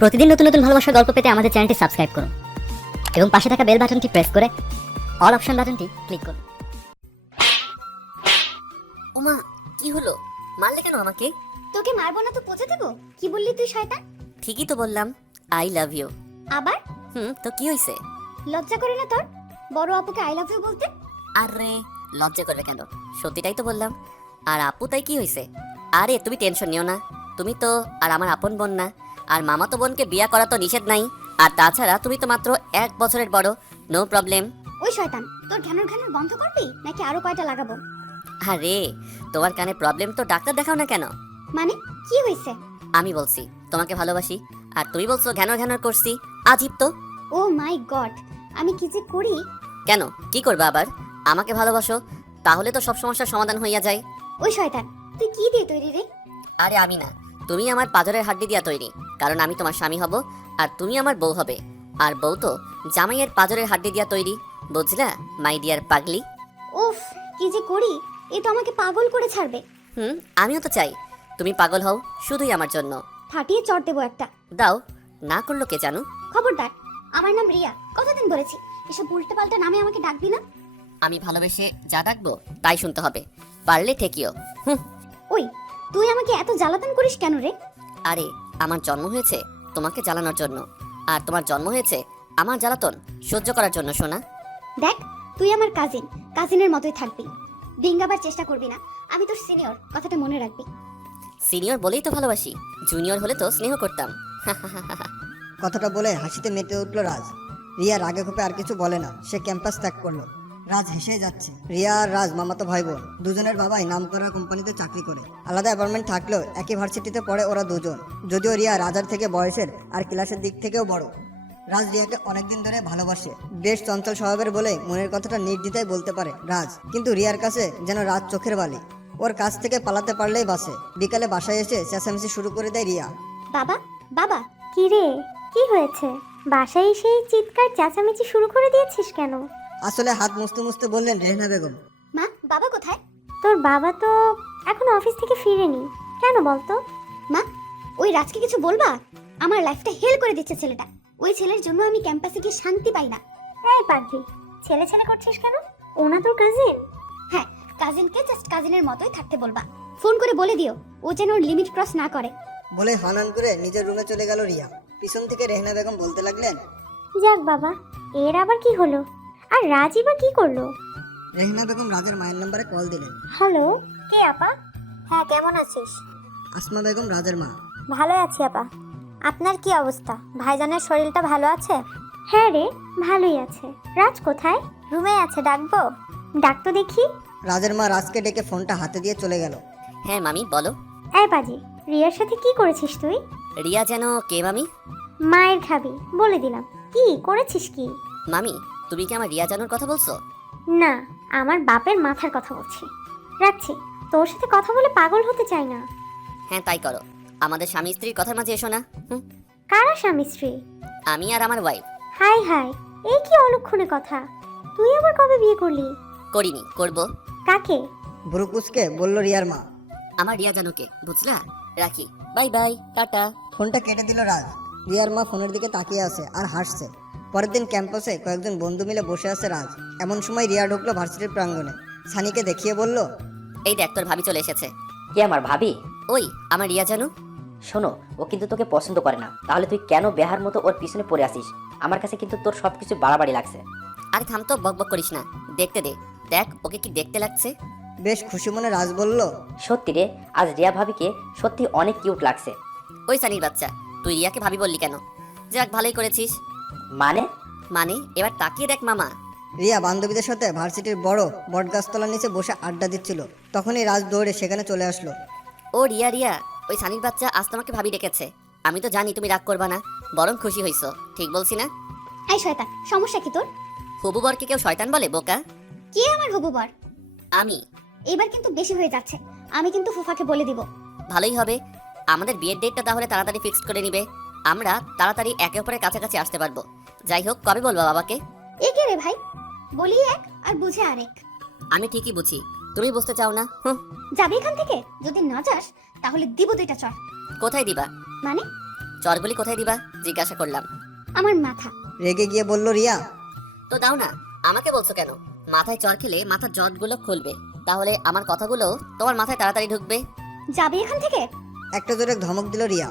প্রতিদিন নতুন নতুন ভালোবাসার গল্প পেতে আমাদের চ্যানেলটি সাবস্ক্রাইব করুন এবং পাশে থাকা বেল বাটনটি প্রেস করে অল অপশন বাটনটি ক্লিক করুন। ওমা, কি হলো? মারলে কেন আমাকে? তোকে মারবো না তো পচে দেবো? কি বললি তুই শয়তান? ঠিকই তো বললাম, আই লাভ ইউ। আবার তো কি হইছে? লজ্জা করে না তোর বড় আপুকে আই লাভ ইউ বলতে? আরে লজ্জা করবে কেন, সত্যিটাই তো বললাম। আর আপু তাই কি হইছে? আরে তুমি টেনশন নিও না, তুমি তো আর আমার আপন বোন না, আর মামাতো বোনকে বিয়া করা তো নিষেধ নাই। আর তাছাড়া তুমি তো মাত্র 1 বছরের বড়, নো প্রবলেম। ওই শয়তান, তোর ঘ্যানর ঘ্যানর বন্ধ করবি নাকি আরো কয়টা লাগাবো? আরে তোমার কানে প্রবলেম তো ডাক্তার দেখাও না কেন? মানে কি হইছে? আমি বলছি তোমাকে ভালোবাসি, আর তুমি বলছো ঘ্যানর ঘ্যানর করছি। আজীব তো। ও মাই গড, আমি কি যে করি! কেন, কি করবা আবার? আমাকে ভালোবাসো, তাহলে তো সব সমস্যার সমাধান হইয়া যায়। ওই শয়তান, তুই কি দিয়ে তৈরি রে? আরে আমি না, তুমি আমার পাজরের হাড্ডি দিয়া তৈরি, কারণ আমি তোমার স্বামী হব আর তুমি আমার বউ হবে। আর বউ তো জামাইয়ের পাজরের হাড্ডি দিয়া তৈরি, বুঝলা মাই ডিয়ার পাগলি? উফ, কি যে করি! এ তো আমাকে পাগল করে ছাড়বে। আমিও তো চাই তুমি পাগল হও, শুধুই আমার জন্য। ফাটিয়ে চড় দেবো একটা। দাও, না করলো কে জানো? খবরদার, আমার নাম রিয়া, কতদিন বলেছি এসব উল্টো পাল্টা নামে আমাকে ডাকবি না। আমি ভালোবেসে যা ডাকবো তাই শুনতে হবে, পারলে ঠেকিও। ওই, তুই আমাকে এত জ্বালাতন করিস কেন রে? আরে আমার জন্ম হয়েছে তোমাকে জ্বালানোর জন্য, আর তোমার জন্ম হয়েছে আমার জ্বালাতন সহ্য করার জন্য, শোনা। দেখ, তুই আমার কাজিনের মতোই থাকবি, ডিঙ্গাবার চেষ্টা করবি না। আমি তোর সিনিয়র, কথাটা মনে রাখবি। সিনিয়র বলেই তো ভালোবাসি, জুনিয়র হলে তো স্নেহ করতাম। কথাটা বলে হাসিতে মেতে উঠল রাজ। রিয়া রাগে ক্ষোভে আর কিছু বলে না, সে ক্যাম্পাস ত্যাগ করলো। রাজ হেসে যাচ্ছে। রিয়া আর রাজ মামাতো ভাই বোন, দুজনের বাবাই নামকরা কোম্পানিতে চাকরি করে। আলাদা অ্যাপার্টমেন্ট থাকলেও একই ভার্সিটিতে পড়ে ওরা দুজন। যদিও রিয়া রাজার থেকে বয়সের আর ক্লাসের দিক থেকেও বড়। রাজ রিয়াকে অনেকদিন ধরে ভালোবাসে, বেশ চঞ্চল স্বভাবের বলে মনের কথাটা নির্দ্বিধায় বলতে পারে রাজ। কিন্তু রিয়ার কাছে যেন রাজ চোখের বালি, ওর কাছ থেকে পালাতে পারলেই বাসে। বিকালে বাসায় এসে চেঁচামেচি শুরু করে দেয় রিয়া। বাবা, বাবা! কি রে, কি হয়েছে? বাসায় এসে চিৎকার চেঁচামেচি শুরু করে দিয়েছিস কেন? আসলে হাত মুছতে মুছতে বললেন রেহনা বেগম। মা, বাবা কোথায়? তোর বাবা তো এখন অফিস থেকে ফিরেনি, কেন বলতো? মা, ওই রাজকে কিছু বলবা? আমার লাইফটা হেল করে দিচ্ছে ছেলেটা। ওই ছেলের জন্য আমি ক্যাম্পাসে গিয়ে শান্তি পাই না। এই পাগলি, ছেলে ছেলে করছিস কেন? ওনা তোর কাজিন। হ্যাঁ, কাজিনকে জাস্ট কাজিনের মতোই থাকতে বলবা। ফোন করে বলে দিও ও যেন ওর লিমিট ক্রস না করে। বলে হানান করে নিজের রুমে চলে গেল রিয়া। পিছন থেকে রেহনা বেগম বলতে লাগলেন, যাক বাবা, এর আবার কি হলো? আর রাজি বা কি করলো? রেহনা বেগম রাজের মায়ের নাম্বারে কল দিলেন। হ্যালো, কে আপা? হ্যাঁ, কেমন আছিস? আসমা বেগম রাজের মা। ভালো আছি আপা। আপনার কি অবস্থা? ভাইজানের শরীরটা ভালো আছে? হ্যাঁ রে, ভালোই আছে। রাজ কোথায়? রুমে আছে, ডাকবো? ডাকতো দেখি। রাজের মা রাজকে ডেকে ফোনটা হাতে দিয়ে চলে গেল। হ্যাঁ মামি, বলো। এই পাজি, রিয়ার সাথে কি করেছিস তুই? রিয়া যেন কে মামি? মায়ের খাবি বলে দিলাম। কি করেছিস কি? মামি, তুমি কি আমার রিয়া জানুর কথা বলছো? না, আমার বাপের মাথার কথা বলছি। রাখছি, তোর সাথে কথা বলে পাগল হতে চাই না। হ্যাঁ তাই করো, আমাদের স্বামী স্ত্রীর কথার মাঝে এসো না। কারা স্বামী স্ত্রী? আমি আর আমার ওয়াইফ। হাই হাই, এই কি অলক্ষণে কথা! তুই আবার কবে বিয়ে করলি? করিনি, করব। কাকে? ব্রুকুসকে বলল রিয়ার মা। আমার রিয়া জানুকে, বুঝলা? রাখি, বাই বাই, টাটা। ফোনটা কেটে দিল রাজ। রিয়ার মা ফোনের দিকে তাকিয়ে আছে আর হাসছে। পরের দিন ক্যাম্পাসে কয়েকজন বন্ধু মিলে বসে আছে রাজ। এমন সময় রিয়া ঢুকলো ভার্সিটির প্রাঙ্গণে। সানিকে দেখিয়ে বলল, এই দেখ তোর ভাবি চলে এসেছে। কে আমার ভাবি? ওই আমার রিয়া জানু। শোনো, ও কিন্তু তোকে পছন্দ করে না, তাহলে তুই কেন বেহার মতো ওর পিছনে পড়ে আসিস? আমার কাছে কিন্তু তোর সবকিছু বাড়াবাড়ি লাগছে। আরে থাম তো, বকবক করিস না, দেখতে দে। দেখ ওকে কি দেখতে লাগছে। বেশ খুশি মনে রাজ বলল, সত্যি রে, আজ রিয়া ভাবিকে সত্যি অনেক কিউট লাগছে। ওই সানির বাচ্চা, তুই রিয়াকে ভাবি বললি কেন? যাক, ভালোই করেছিস। মানে? মানে এবার তাকিয়ে দেখ মামা। রিয়া বান্ধবীদের সাথে ভার্সিটির বড় বটগাছতলার নিচে বসে আড্ডা দিচ্ছিল। তখনই রাজ দৌড়ে সেখানে চলে আসলো। ও রিয়া, রিয়া, ওই সানির বাচ্চা আজ তোমাকে ভাবি ডেকেছে। আমি তো জানি তুমি রাগ করবা না, বরং খুশি হইছো। ঠিক বলছি না? এই শয়তান, সমস্যা কি তোর? হবু বরকে কেউ শয়তান বলে বোকা? কে আমার হবু বর? আমি। এবার কিন্তু বেশি হয়ে যাচ্ছে। আমি কিন্তু ফুফাকে বলে দিব। ভালোই হবে, আমাদের বিয়ের ডেটটা তাহলে তাড়াতাড়ি ফিক্সড করে নিবে। আমরা তাড়াতাড়ি একে অপরের কাছাকাছি আসতে পারবো। যাই হোক, কবে বলবা বাবাকে? এ কে রে ভাই? বলি এক আর বুঝে আরেক। আমি ঠিকই বুঝি, তুমি বুঝতে চাও না। যাবি এখান থেকে? যদি না যাস তাহলে দিব দুইটা চড়। কোথায় দিবা? মানে চরগুলি কোথায় দিবা জিজ্ঞাসা করলাম। আমার মাথা। রেগে গিয়ে বলল রিয়া। তো দাও না, আমাকে বলছো কেন? মাথায় চর খেলে মাথার জটগুলো খুলবে, তাহলে আমার কথাগুলো তোমার মাথায় তাড়াতাড়ি ঢুকবে। যাবে এখান থেকে? একটা জোরে ধমক দিল রিয়া।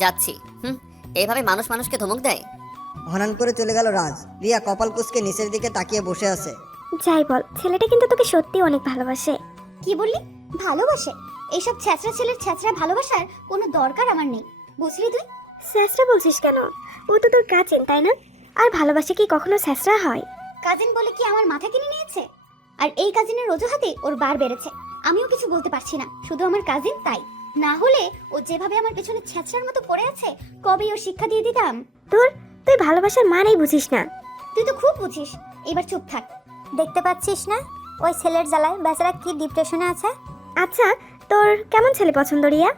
যাচ্ছি। এইভাবে মানুষ মানুষকে ধমক দেয়? হনান করে চলে গেল রাজ। রিয়া কপাল কুঁচকে নিচের দিকে তাকিয়ে বসে আছে। যাই বল, ছেলেটা কিন্তু তোকে সত্যি অনেক ভালোবাসে। কি বললি? ভালোবাসে? এইসব ছ্যাঁচড়া ছেলের ছ্যাঁচড়া ভালোবাসার কোনো দরকার আমার নেই, বুঝলি তুই? স্যাসরা বলছিস কেন? ও তো তোর কাজিন, তাই না? আর ভালোবাসে কি কখনো স্যাসরা হয়? কাজিন বলে কি আমার মাথা কিনে নিয়েছে? আর এই কাজিনের অজুহাতে ওর বার বেড়েছে। আমিও কিছু বলতে পারছি না, শুধু আমার কাজিন তাই। না হলে ও যেভাবে আমার পেছনে ছ্যাঁচড়ার মতো পড়ে আছে, কবেই ওর শিক্ষা দিয়ে দিতাম। তুই ভালোবাসার মানেই বুঝিস না। তুই তো খুব বুঝিস, এবার চুপ থাক। দেখতে পাচ্ছিস না ওই ছেলের জ্বালায় বেচারা কি ডিপ্রেশনে আছে। আচ্ছা, তোর কেমন ছেলে পছন্দ রিয়া?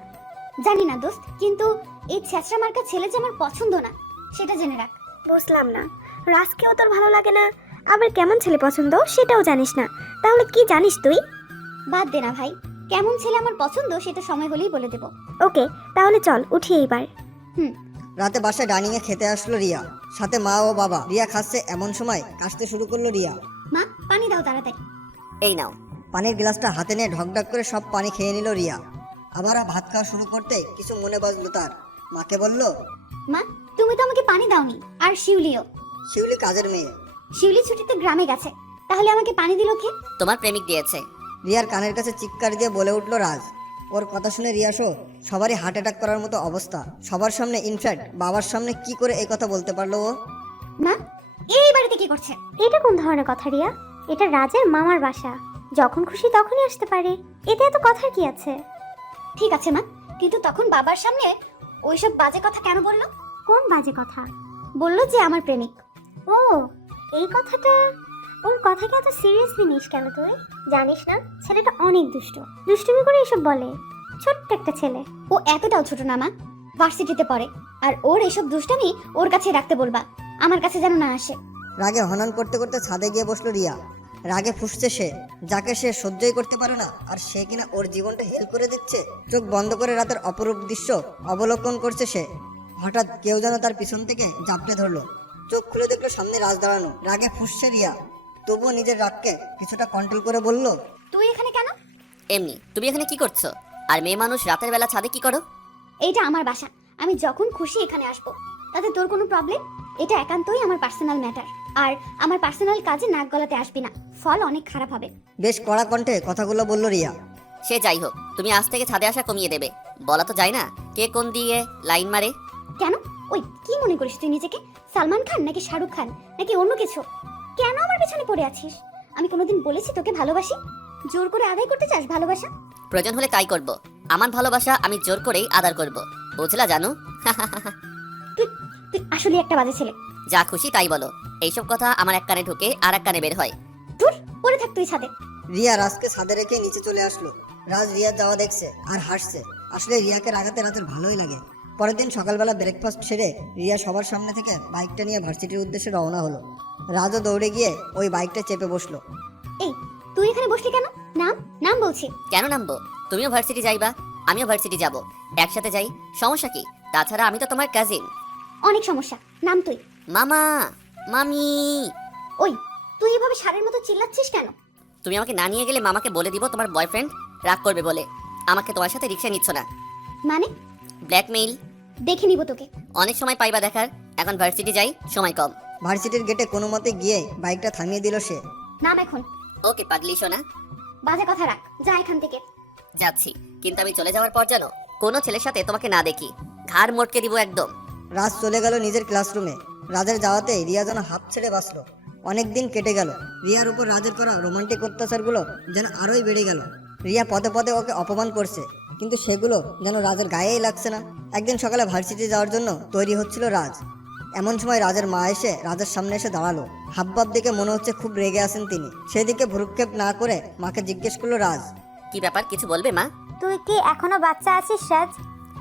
জানি না দোস্ত, কিন্তু এই ছ্যাঁচড়া মার্কা ছেলে যে আমার পছন্দ না, সেটা জেনে রাখ। বুঝলাম না, রাজকেও তোর ভালো লাগে না, আবার কেমন ছেলে পছন্দ সেটাও জানিস না। তাহলে কি জানিস তুই? বাদ দে না ভাই, কেমন ছেলে আমার পছন্দ সেটা সময় হলেই বলে দেব। ওকে, তাহলে চল উঠি এইবার। রাতে বাসায় ডাইনিং এ খেতে আসলো রিয়া, সাথে মা ও বাবা। রিয়া খাচ্ছে এমন সময় কাশতে শুরু করলো রিয়া। মা, পানি দাও তাড়াতাড়ি। এই নাও। পানির গ্লাসটা হাতে নিয়ে ঢকঢক করে সব পানি খেয়ে নিল রিয়া। আবার ভাত খাওয়া শুরু করতে কিছু মনে বাজলো তার। মাকে বলল, মা, তুমি তো আমাকে পানি দাওনি, আর শিউলিও। শিউলি কাজের মেয়ে। শিউলি ছুটিতে গ্রামে গেছে, তাহলে আমাকে পানি দিল কে? তোমার প্রেমিক দিয়েছে। রিয়ার কানের কাছে চিৎকার দিয়ে বলে উঠল রাজ। ওর কথা শুনে রিয়া সহ সবারই হার্ট অ্যাটাক করার মতো অবস্থা। সবার সামনে, ইনফ্যাক্ট বাবার সামনে কি করে এই কথা বলতে পারলো ও? মা, এই বাড়িতে কি করছে? এটা কোন ধরনের কথা রিয়া? এটা রাজের মামার বাসা, যখন খুশি তখনই আসতে পারে, এতে এত কথার কি আছে? ঠিক আছে মা, কিন্তু তখন বাবার সামনে ওইসব বাজে কথা কেন বললো? কোন বাজে কথা? বললো যে আমার প্রেমিক। ও, এই কথাটা। ওর কথাকে এত সিরিয়াসলি নিস কেন তুই? জানিস না ছেলেটা অনেক দুষ্টুমি করে এসব বলে। ছোট্ট একটা ছেলে। ও এতটাও ছোট না মা, ভার্সিটিতে পড়ে। আর ওর এসব দুষ্টামি ওর কাছে রাখতে বলবা, আমার কাছে যেন না আসে। রাগে হনন করতে করতে ছাদে গিয়ে বসলো রিয়া। রাগে ফুঁসছে সে, যাকে সে সহ্যই করতে পারে না, আর সে কিনা ওর জীবনটা হেল করে দিচ্ছে। চোখ বন্ধ করে রাতের অপরূপ দৃশ্য অবলোকন করছে সে। হঠাৎ কেউ যেন তার পিছন থেকে জাপটে ধরলো। চোখ খুলে দেখলো সামনে রাজ দাঁড়ানো। রাগে ফুঁসছে রিয়া, তবুও নিজের রাগকে কিছুটা কন্ট্রোল করে বলল, তুই এখানে কেন? এমনি। তুমি এখানে কি করছো? আর মেয়ে মানুষ রাতের বেলা ছাদে কি করো? এইটা আমার বাসা, আমি যখন খুশি এখানে আসবো, তাতে তোর কোনো প্রবলেম? এটা একান্তই আমার পার্সোনাল ম্যাটার, আর আমার পার্সোনাল কাজে নাক গলাতে আসবি না, ফল অনেক খারাপ হবে। বেশ কড়া কণ্ঠে কথাগুলো বলল রিয়া। সে যাই হোক, তুমি আজ থেকে ছাদে আসা কমিয়ে দেবে। বলা তো যায় না কে কোন দিয়ে লাইন মারে। কেন? ওই কি মনে করিস তুই নিজেকে? সালমান খান নাকি শাহরুখ খান নাকি অন্য কিছু? কেন আমার পেছনে পড়ে আছিস? আমি কোনোদিন বলেছি তোকে ভালোবাসি? জোর করে আদায় করতে চাস ভালোবাসা? প্রয়োজন হলে তাই করব। আমার ভালোবাসা আমি জোর করেই আদার করব, বুঝলা জানু? তুই তুই আসলে একটা বাজে ছেলে। যা খুশি তাই বলো, এইসব কথা আমার এক কানে ঢুকে আর এক কানে বের হয়। দূর, পড়ে থাক তুই ছাদে। রিয়া রাজকে ছাদে রেখে নিচে চলে আসলো। রাজ রিয়ার যাওয়া দেখছে আর হাসছে। আসলে রিয়াকে রাগাতে রাতের ভালোই লাগে। পরের দিন সকালবেলা ব্রেকফাস্ট সেরে রিয়া সবার সামনে থেকে বাইকটা নিয়ে ভার্সিটির উদ্দেশ্যে রওনা হলো। রাজও দৌড়ে গিয়ে ওই বাইকটা চেপে বসলো। এই, তুই এখানে বসলি কেন? নাম নাম বলছি। কেন নামবো? তুমিও ভার্সিটি যাইবা, আমিও ভার্সিটি যাব, একসাথে যাই, সমস্যা কি? তাছাড়া আমি তো তোমার কাজিন। অনেক সমস্যা, নাম তুই। মামা, মামি। ওই, তুই এভাবে সারের মতো চিল্লাচ্ছিস কেন? তুমি আমাকে না নিয়ে গেলে মামাকে বলে দিব তোমার বয়ফ্রেন্ড রাগ করবে বলে আমাকে তোমার সাথে রিক্সা নিচ্ছ না। মানে? ব্ল্যাকমেইল। দেখে নিব তোকে। অনেক সময় পাইবা দেখার, এখন ভার্সিটি যাই, সময় কম। ভার্সিটির গেটে কোনো মতে গিয়ে বাইকটা থামিয়ে দিল সে। নাম এখন। ওকে পাগলি শোনা, বাজে কথা রাখ, যা এখান থেকে। যাচ্ছি, কিন্তু আমি চলে যাওয়ার পর জানো কোনো ছেলের সাথে তোমাকে না দেখি ঘাড় মোটকে দিব একদম। রাজ চলে গেল নিজের ক্লাসরুমে। রাজের যাওয়াতে রিয়া যেন হাঁপ ছেড়ে বাঁচলো। অনেক দিন কেটে গেল। রিয়ার উপর রাজের করা রোমান্টিক অত্যাচারগুলো যেন আরোই বেড়ে গেল। রিয়া পদে পদে ওকে অপমান করছে, কিন্তু সেগুলো যেন রাজের গায়েই লাগছে না। একদিন সকালে ভার্সিটি যাওয়ার জন্য তৈরি হচ্ছিল রাজ। এমন সময় রাজের মা এসে রাজের সামনে এসে দাঁড়ালো। হাবভাব দেখে মনে হচ্ছে খুব রেগে আছেন তিনি। সেদিকে ভ্রুক্ষেপ না করে মাকে জিজ্ঞেস করলো রাজ, কি ব্যাপার, কিছু বলবে মা? তুই কি এখনো বাচ্চা আছিস রাজ?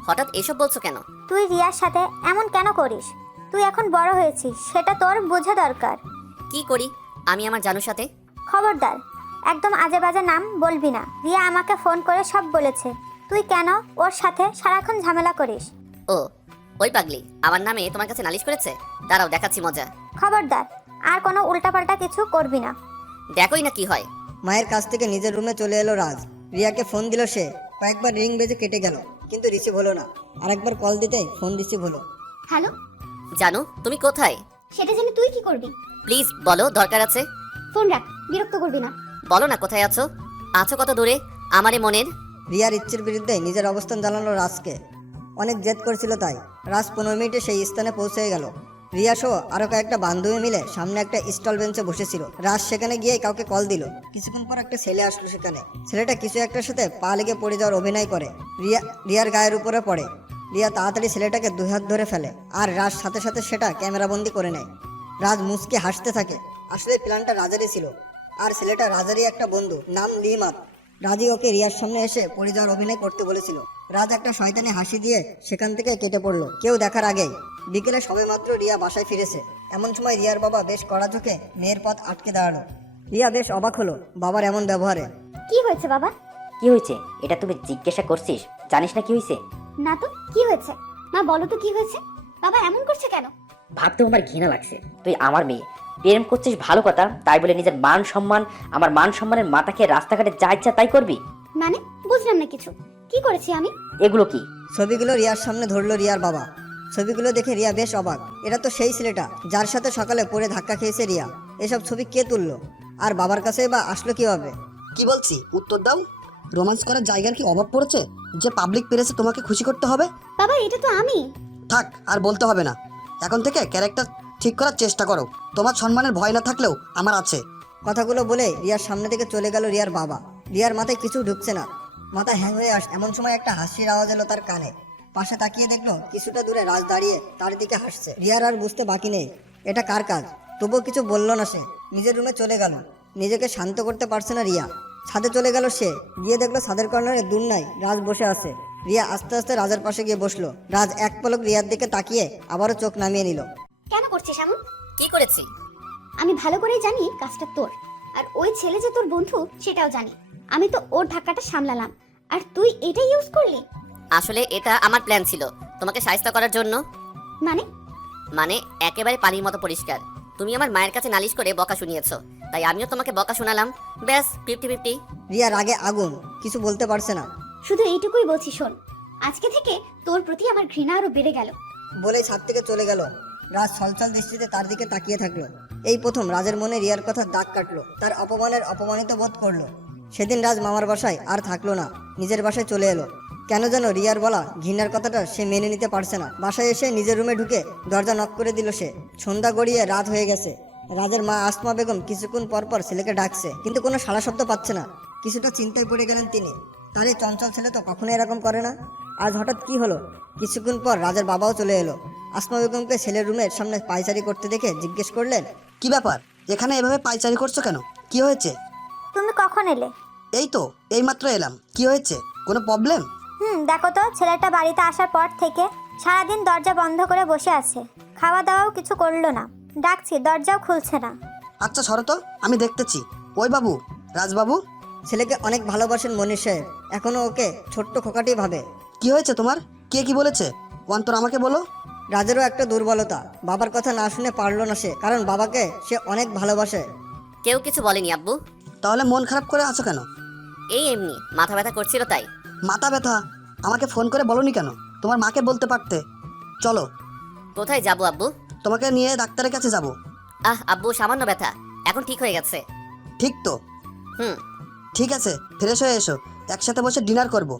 হঠাৎ এসব বলছো কেন? তুই রিয়ার সাথে এমন কেন করিস? তুই এখন বড় হয়েছিস, সেটা তোর বোঝা দরকার। কি করি আমি আমার জানুর সাথে? খবরদার, একদম আজে বাজে নাম বলবি না। রিয়া আমাকে ফোন করে সব বলেছে তুই কেন ওর সাথে সারাক্ষণ ঝামেলা করিস। ও, ওই পাগলি আমার নামে তোমার কাছে নালিশ করেছে? দাঁড়াও দেখাচ্ছি মজা। খবরদার, আর কোনো উল্টাপাল্টা কিছু করবি না। দেখোই না কি হয়। মায়ের কাছ থেকে নিজের রুমে চলে এলো রাজ। রিয়াকে ফোন দিল সে। কয়েকবার রিং বেজে কেটে গেল, কিন্তু রিসিভ হলো না। আরেকবার কল দিতেই ফোন রিসিভ হলো। হ্যালো, জানু তুমি কোথায়? সেটা জেনে তুই কি করবি? প্লিজ বলো, দরকার আছে। ফোন রাখ, বিরক্ত করবি না। বলো না কোথায় আছো? আছো কত দূরে আমারে মনের? রিয়ার ইচ্ছের বিরুদ্ধে নিজের অবস্থান জানালো রাজকে। অনেক জেদ করছিল তাই রাজ 15 মিনিটে সেই স্থানে পৌঁছে গেল। রিয়া সহ আরো কয়েকটা বান্ধবী মিলে সামনে একটা স্টল বেঞ্চে বসেছিল। রাজ সেখানে গিয়ে কাউকে কল দিল। কিছুক্ষণ পর একটা ছেলে আসলো সেখানে। ছেলেটা কিছু একটার সাথে পা লেগে পড়ে যাওয়ার অভিনয় করে। রিয়ার গায়ের উপরে পড়ে। রিয়া তাড়াতাড়ি ছেলেটাকে দুই হাত ধরে ফেলে, আর রাজ সাথে সাথে সেটা ক্যামেরাবন্দি করে নেয়। রাজ মুচকে হাসতে থাকে। আসলে প্ল্যানটা রাজারই ছিল, আর ছেলেটা রাজারই একটা বন্ধু, নাম লিমাত। রাজি ওকে রিয়ার সামনে এসে পড়ে যাওয়ার অভিনয় করতে বলেছিল। রাজ একটা শয়তানি হাসি দিয়ে সেখান থেকে কেটে পড়লো কেউ দেখার আগেই। বিকেলে সবেমাত্র রিয়া বাসায় ফিরেছে। এমন সময় রিয়ার বাবা বেশ কড়া ঝুঁকে মেয়ের পথ আটকে দাঁড়ালো। রিয়া বেশ অবাক হলো বাবার এমন ব্যবহারে। কি হয়েছে বাবা? কি হয়েছে এটা তুমি জিজ্ঞাসা করছিস? জানিস না কি হয়েছে? না তো, কি হয়েছে? মা বলো তো কি হয়েছে? বাবা এমন করছে কেন? ভাবতেও আমার ঘৃণা লাগছে। তুই আমার মেয়ে, প্রেম করছিস ভালো কথা, তাই বলে নিজের মান সম্মান, আমার মান সম্মানের মাথাকে রাস্তাঘাটে যা ইচ্ছা তাই করবি? মানে বুঝলাম না কিছু। কি করেছি আমি? এগুলো কি? ছবিগুলো রিয়ার সামনে ধরলো রিয়ার বাবা। ছবিগুলো দেখে রিয়া বেশ অবাক। এটা তো সেই ছেলেটা যার সাথে সকালে পড়ে ধাক্কা খেয়েছে রিয়া। এসব ছবি কে তুললো, আর বাবার কাছে বা আসলো কিভাবে? কি বলছি উত্তর দাও। রোমান্স করার জায়গার কি অভাব পড়েছে যে পাবলিক প্লেসে তোমাকে খুশি করতে হবে? বাবা এটা তো আমি। থাক, আর বলতে হবে না। এখন থেকে ক্যারেক্টার ঠিক করার চেষ্টা করো। তোমার সম্মানের ভয় না থাকলেও আমার আছে। কথাগুলো বলে রিয়ার সামনে থেকে চলে গেল রিয়ার বাবা। রিয়ার মাথায় কিছু ঢুকছে না, মাথা হ্যাং হয়ে এমন সময় একটা হাসির আওয়াজ এলো তার কানে। পাশে তাকিয়ে দেখলো কিছুটা দূরে রাজ দাঁড়িয়ে তার দিকে হাসছে। রিয়ার আর বুঝতে বাকি নেই এটা কার কাজ, তবুও কিছু বলল না সে। নিজের রুমে চলে গেল। নিজেকে শান্ত করতে পারছে না রিয়া। ছাদে চলে গেল সে। গিয়ে দেখলো ছাদের কর্নারে দূর নাই রাজ বসে আছে। রিয়া আস্তে আস্তে রাজের পাশে গিয়ে বসলো। রাজ এক পলক রিয়ার দিকে তাকিয়ে আবারও চোখ নামিয়ে নিল। কেন করছিস এমন? কি করেছি? আমি ভালো করেই জানি কাজটা তোর, আর ওই ছেলে যে তোর বন্ধু সেটাও জানি। আমি তো ওর ধাক্কাটা সামলালাম, আর তুই এটা ইউজ করলি। আসলে এটা আমার প্ল্যান ছিল তোমাকে সাহায্য করার জন্য। মানে? মানে একেবারে পানির মতো পরিষ্কার। তুমি আমার মায়ের কাছে নালিশ করে বকা শুনিয়েছো, তাই আমিও তোমাকে বকা শোনালাম। ব্যাস 50-50। রিয়ার আগে আগুন, কিছু বলতে পারছে না। শুধু এইটুকুই বলছি, শোন, আজকে থেকে তোর প্রতি আমার ঘৃণা আরো বেড়ে গেল। বলে ছাদ থেকে চলে গেল। রাজ ছলছল দৃষ্টিতে তার দিকে তাকিয়ে থাকলো। এই প্রথম রাজের মনে রিয়ার কথা দাগ কাটলো। তার অপমানের অপমানিত বোধ করলো। সেদিন রাজ মামার বাসায় আর থাকলো না, নিজের বাসায় চলে এলো। কেন যেন রিয়ার বলা ঘৃণার কথাটা সে মেনে নিতে পারছে না। বাসায় এসে নিজের রুমে ঢুকে দরজা নক করে দিল সে। সন্ধ্যা গড়িয়ে রাত হয়ে গেছে। রাজের মা আসমা বেগম কিছুক্ষণ পর পর ছেলেকে ডাকছে, কিন্তু কোনো সাড়া শব্দ পাচ্ছে না। কিছুটা চিন্তায় পড়ে গেলেন তিনি। তার এই চঞ্চল ছেলে তো কখনো এরকম করে না, আজ হঠাৎ কি হলো? কিছুক্ষণ পর রাজের বাবাও চলে এলো। আসমা বেগমকে ছেলের রুমের সামনে পায়চারি করতে দেখে জিজ্ঞেস করলেন, কি ব্যাপার, এখানে এভাবে পায়চারি করছো কেন? কি হয়েছে? তুমি কখন এলে? এই তো এইমাত্র এলাম। কি হয়েছে, কোনো প্রবলেম? দেখো তো, ছেলেটা বাড়িতে আসার পর থেকে সারাদিন দরজা বন্ধ করে বসে আছে। খাওয়া দাওয়াও কিছু করলো না। ডাকছি, দরজাও খুলছে না। আচ্ছা সরো তো, আমি দেখতেছি। ওই বাবু, রাজবাবু। ছেলেকে অনেক ভালোবাসেন মনির সাহেব, এখনো ওকে ছোট্ট খোকাটি ভাবে। কি হয়েছে তোমার? কে কি বলেছে অন্তর আমাকে বলো। রাজেরও একটা দুর্বলতা, বাবার কথা না শুনে পারলো না সে, কারণ বাবাকে সে অনেক ভালোবাসে। কেউ কিছু বলেনি আব্বু। তাহলে মন খারাপ করে আছো কেন? এই এমনি মাথা ব্যথা করছিল তাই। মাথা ব্যথা? আমাকে ফোন করে বলোনি কেন? তোমার মাকে বলতে পারতে। চলো। কোথায় যাবো আব্বু? তোমাকে নিয়ে ডাক্তারের কাছে যাব। আব্বু সামান্য ব্যথা, এখন ঠিক হয়ে গেছে। ঠিক তো? হুম। ঠিক আছে, ফ্রেশ হয়ে এসো, একসাথে বসে ডিনার করব।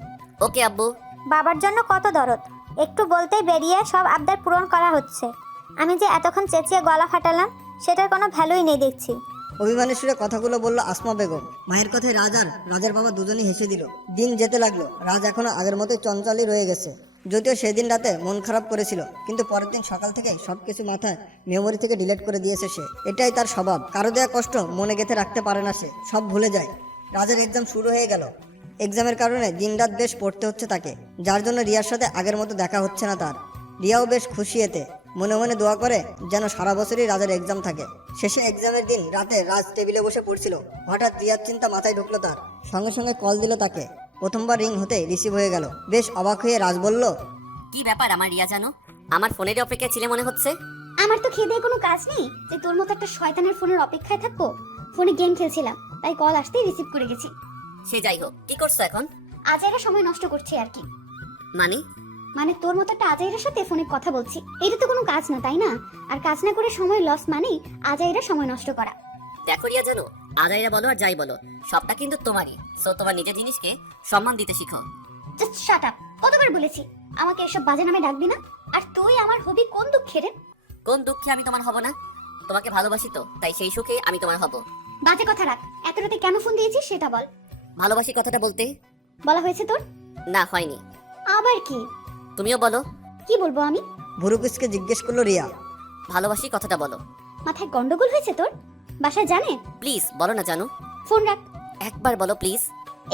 ওকে আব্বু। বাবার জন্য কত দরদ, একটু বলতেই বেরিয়ে সব আবদার পূরণ করা হচ্ছে। আমি যে এতক্ষণ চেঁচিয়ে গলা ফাটালাম, সেটার কোনো ভ্যালুই নেই দেখছি। অভিমানের সুরে কথাগুলো বলল আসমা বেগম। মায়ের কথায় রাজ আর রাজের বাবা দুজনেই হেসে দিল। দিন যেতে লাগলো। রাজ এখনো আগের মতোই চঞ্চলই রয়ে গেছে। যদিও সেদিন রাতে মন খারাপ করেছিল, কিন্তু পরের দিন সকাল থেকেই সবকিছু মাথায় মেমোরি থেকে ডিলিট করে দিয়েছে সে। এটাই তার স্বভাব, কারো দেওয়া কষ্ট মনে গেঁথে রাখতে পারে না সে, সব ভুলে যায়। রাজের এক্সাম শুরু হয়ে গেল। এক্সামের কারণে দিনরাত বেশ পড়তে হচ্ছে তাকে, যার জন্য রিয়ার সাথে আগের মতো দেখা হচ্ছে না তার। রিয়াও বেশ খুশি এতে, মনে মনে দোয়া করে যেন সারা বছরই রাজের এক্সাম থাকে। শেষে এক্সামের দিন রাতে রাজ টেবিলে বসে পড়ছিল। হঠাৎ রিয়ার চিন্তা মাথায় ঢুকলো তার। সঙ্গে সঙ্গে কল দিল তাকে। প্রথমবার রিং হতে রিসিভ হয়ে গেল। বেশ অবাক হয়ে রাজ বলল, কি ব্যাপার আমার রিয়া জানো? আমার ফোনের অপেক্ষায় ছিলে মনে হচ্ছে। আমার তো খেয়ে দেয়ে কোনো কাজ নেই যে তোর মতো একটা শয়তানের ফোনের অপেক্ষায় থাকবো। ফোনে গেম খেলছিলাম, তাই কল আসতেই রিসিভ করে গেছি। সে যাই হোক, কি করছো এখন? আজাইরা সময় নষ্ট করছে আর কি। মানে? মানে তোর মতো একটা আজাইরের সাথে ফোনে কথা বলছি, এটা তো কোনো কাজ না, তাই না? আর কাজ না করে সময় লস মানেই আজাইরা সময় নষ্ট করা। দেখো রিয়া, জানো আজাইরা বলো আর যাই বলো, সবটা কিন্তু তোমারই। সো তোমার নিজের জিনিসকে সম্মান দিতে শিখো। Just shut up. কতবার বলেছি আমাকে এসব বাজে নামে ডাকবি না। আর তুই আমার হবি কোন দুঃখে রে? কোন দুঃখে আমি তোমার হব না? তোমাকে ভালোবাসি তো, তাই সেই সুখে আমি তোমার হব। বাজে কথা রাখ। এত রাতে কেন ফোন দিয়েছিস সেটা বল। ভালোবাসি কথাটা বলতে। বলা হয়েছে তোর? না, হয়নি। আবার কি? তুমিও বলো। কি বলবো আমি? ভুরুকুসকে জিজ্ঞেস করলো রিয়া। ভালোবাসি কথাটা বলো। মাথায় গন্ডগোল হয়েছে তোর? বাসায় জানে? প্লিজ বলো না জানু। ফোন রাখ। একবার বলো প্লিজ।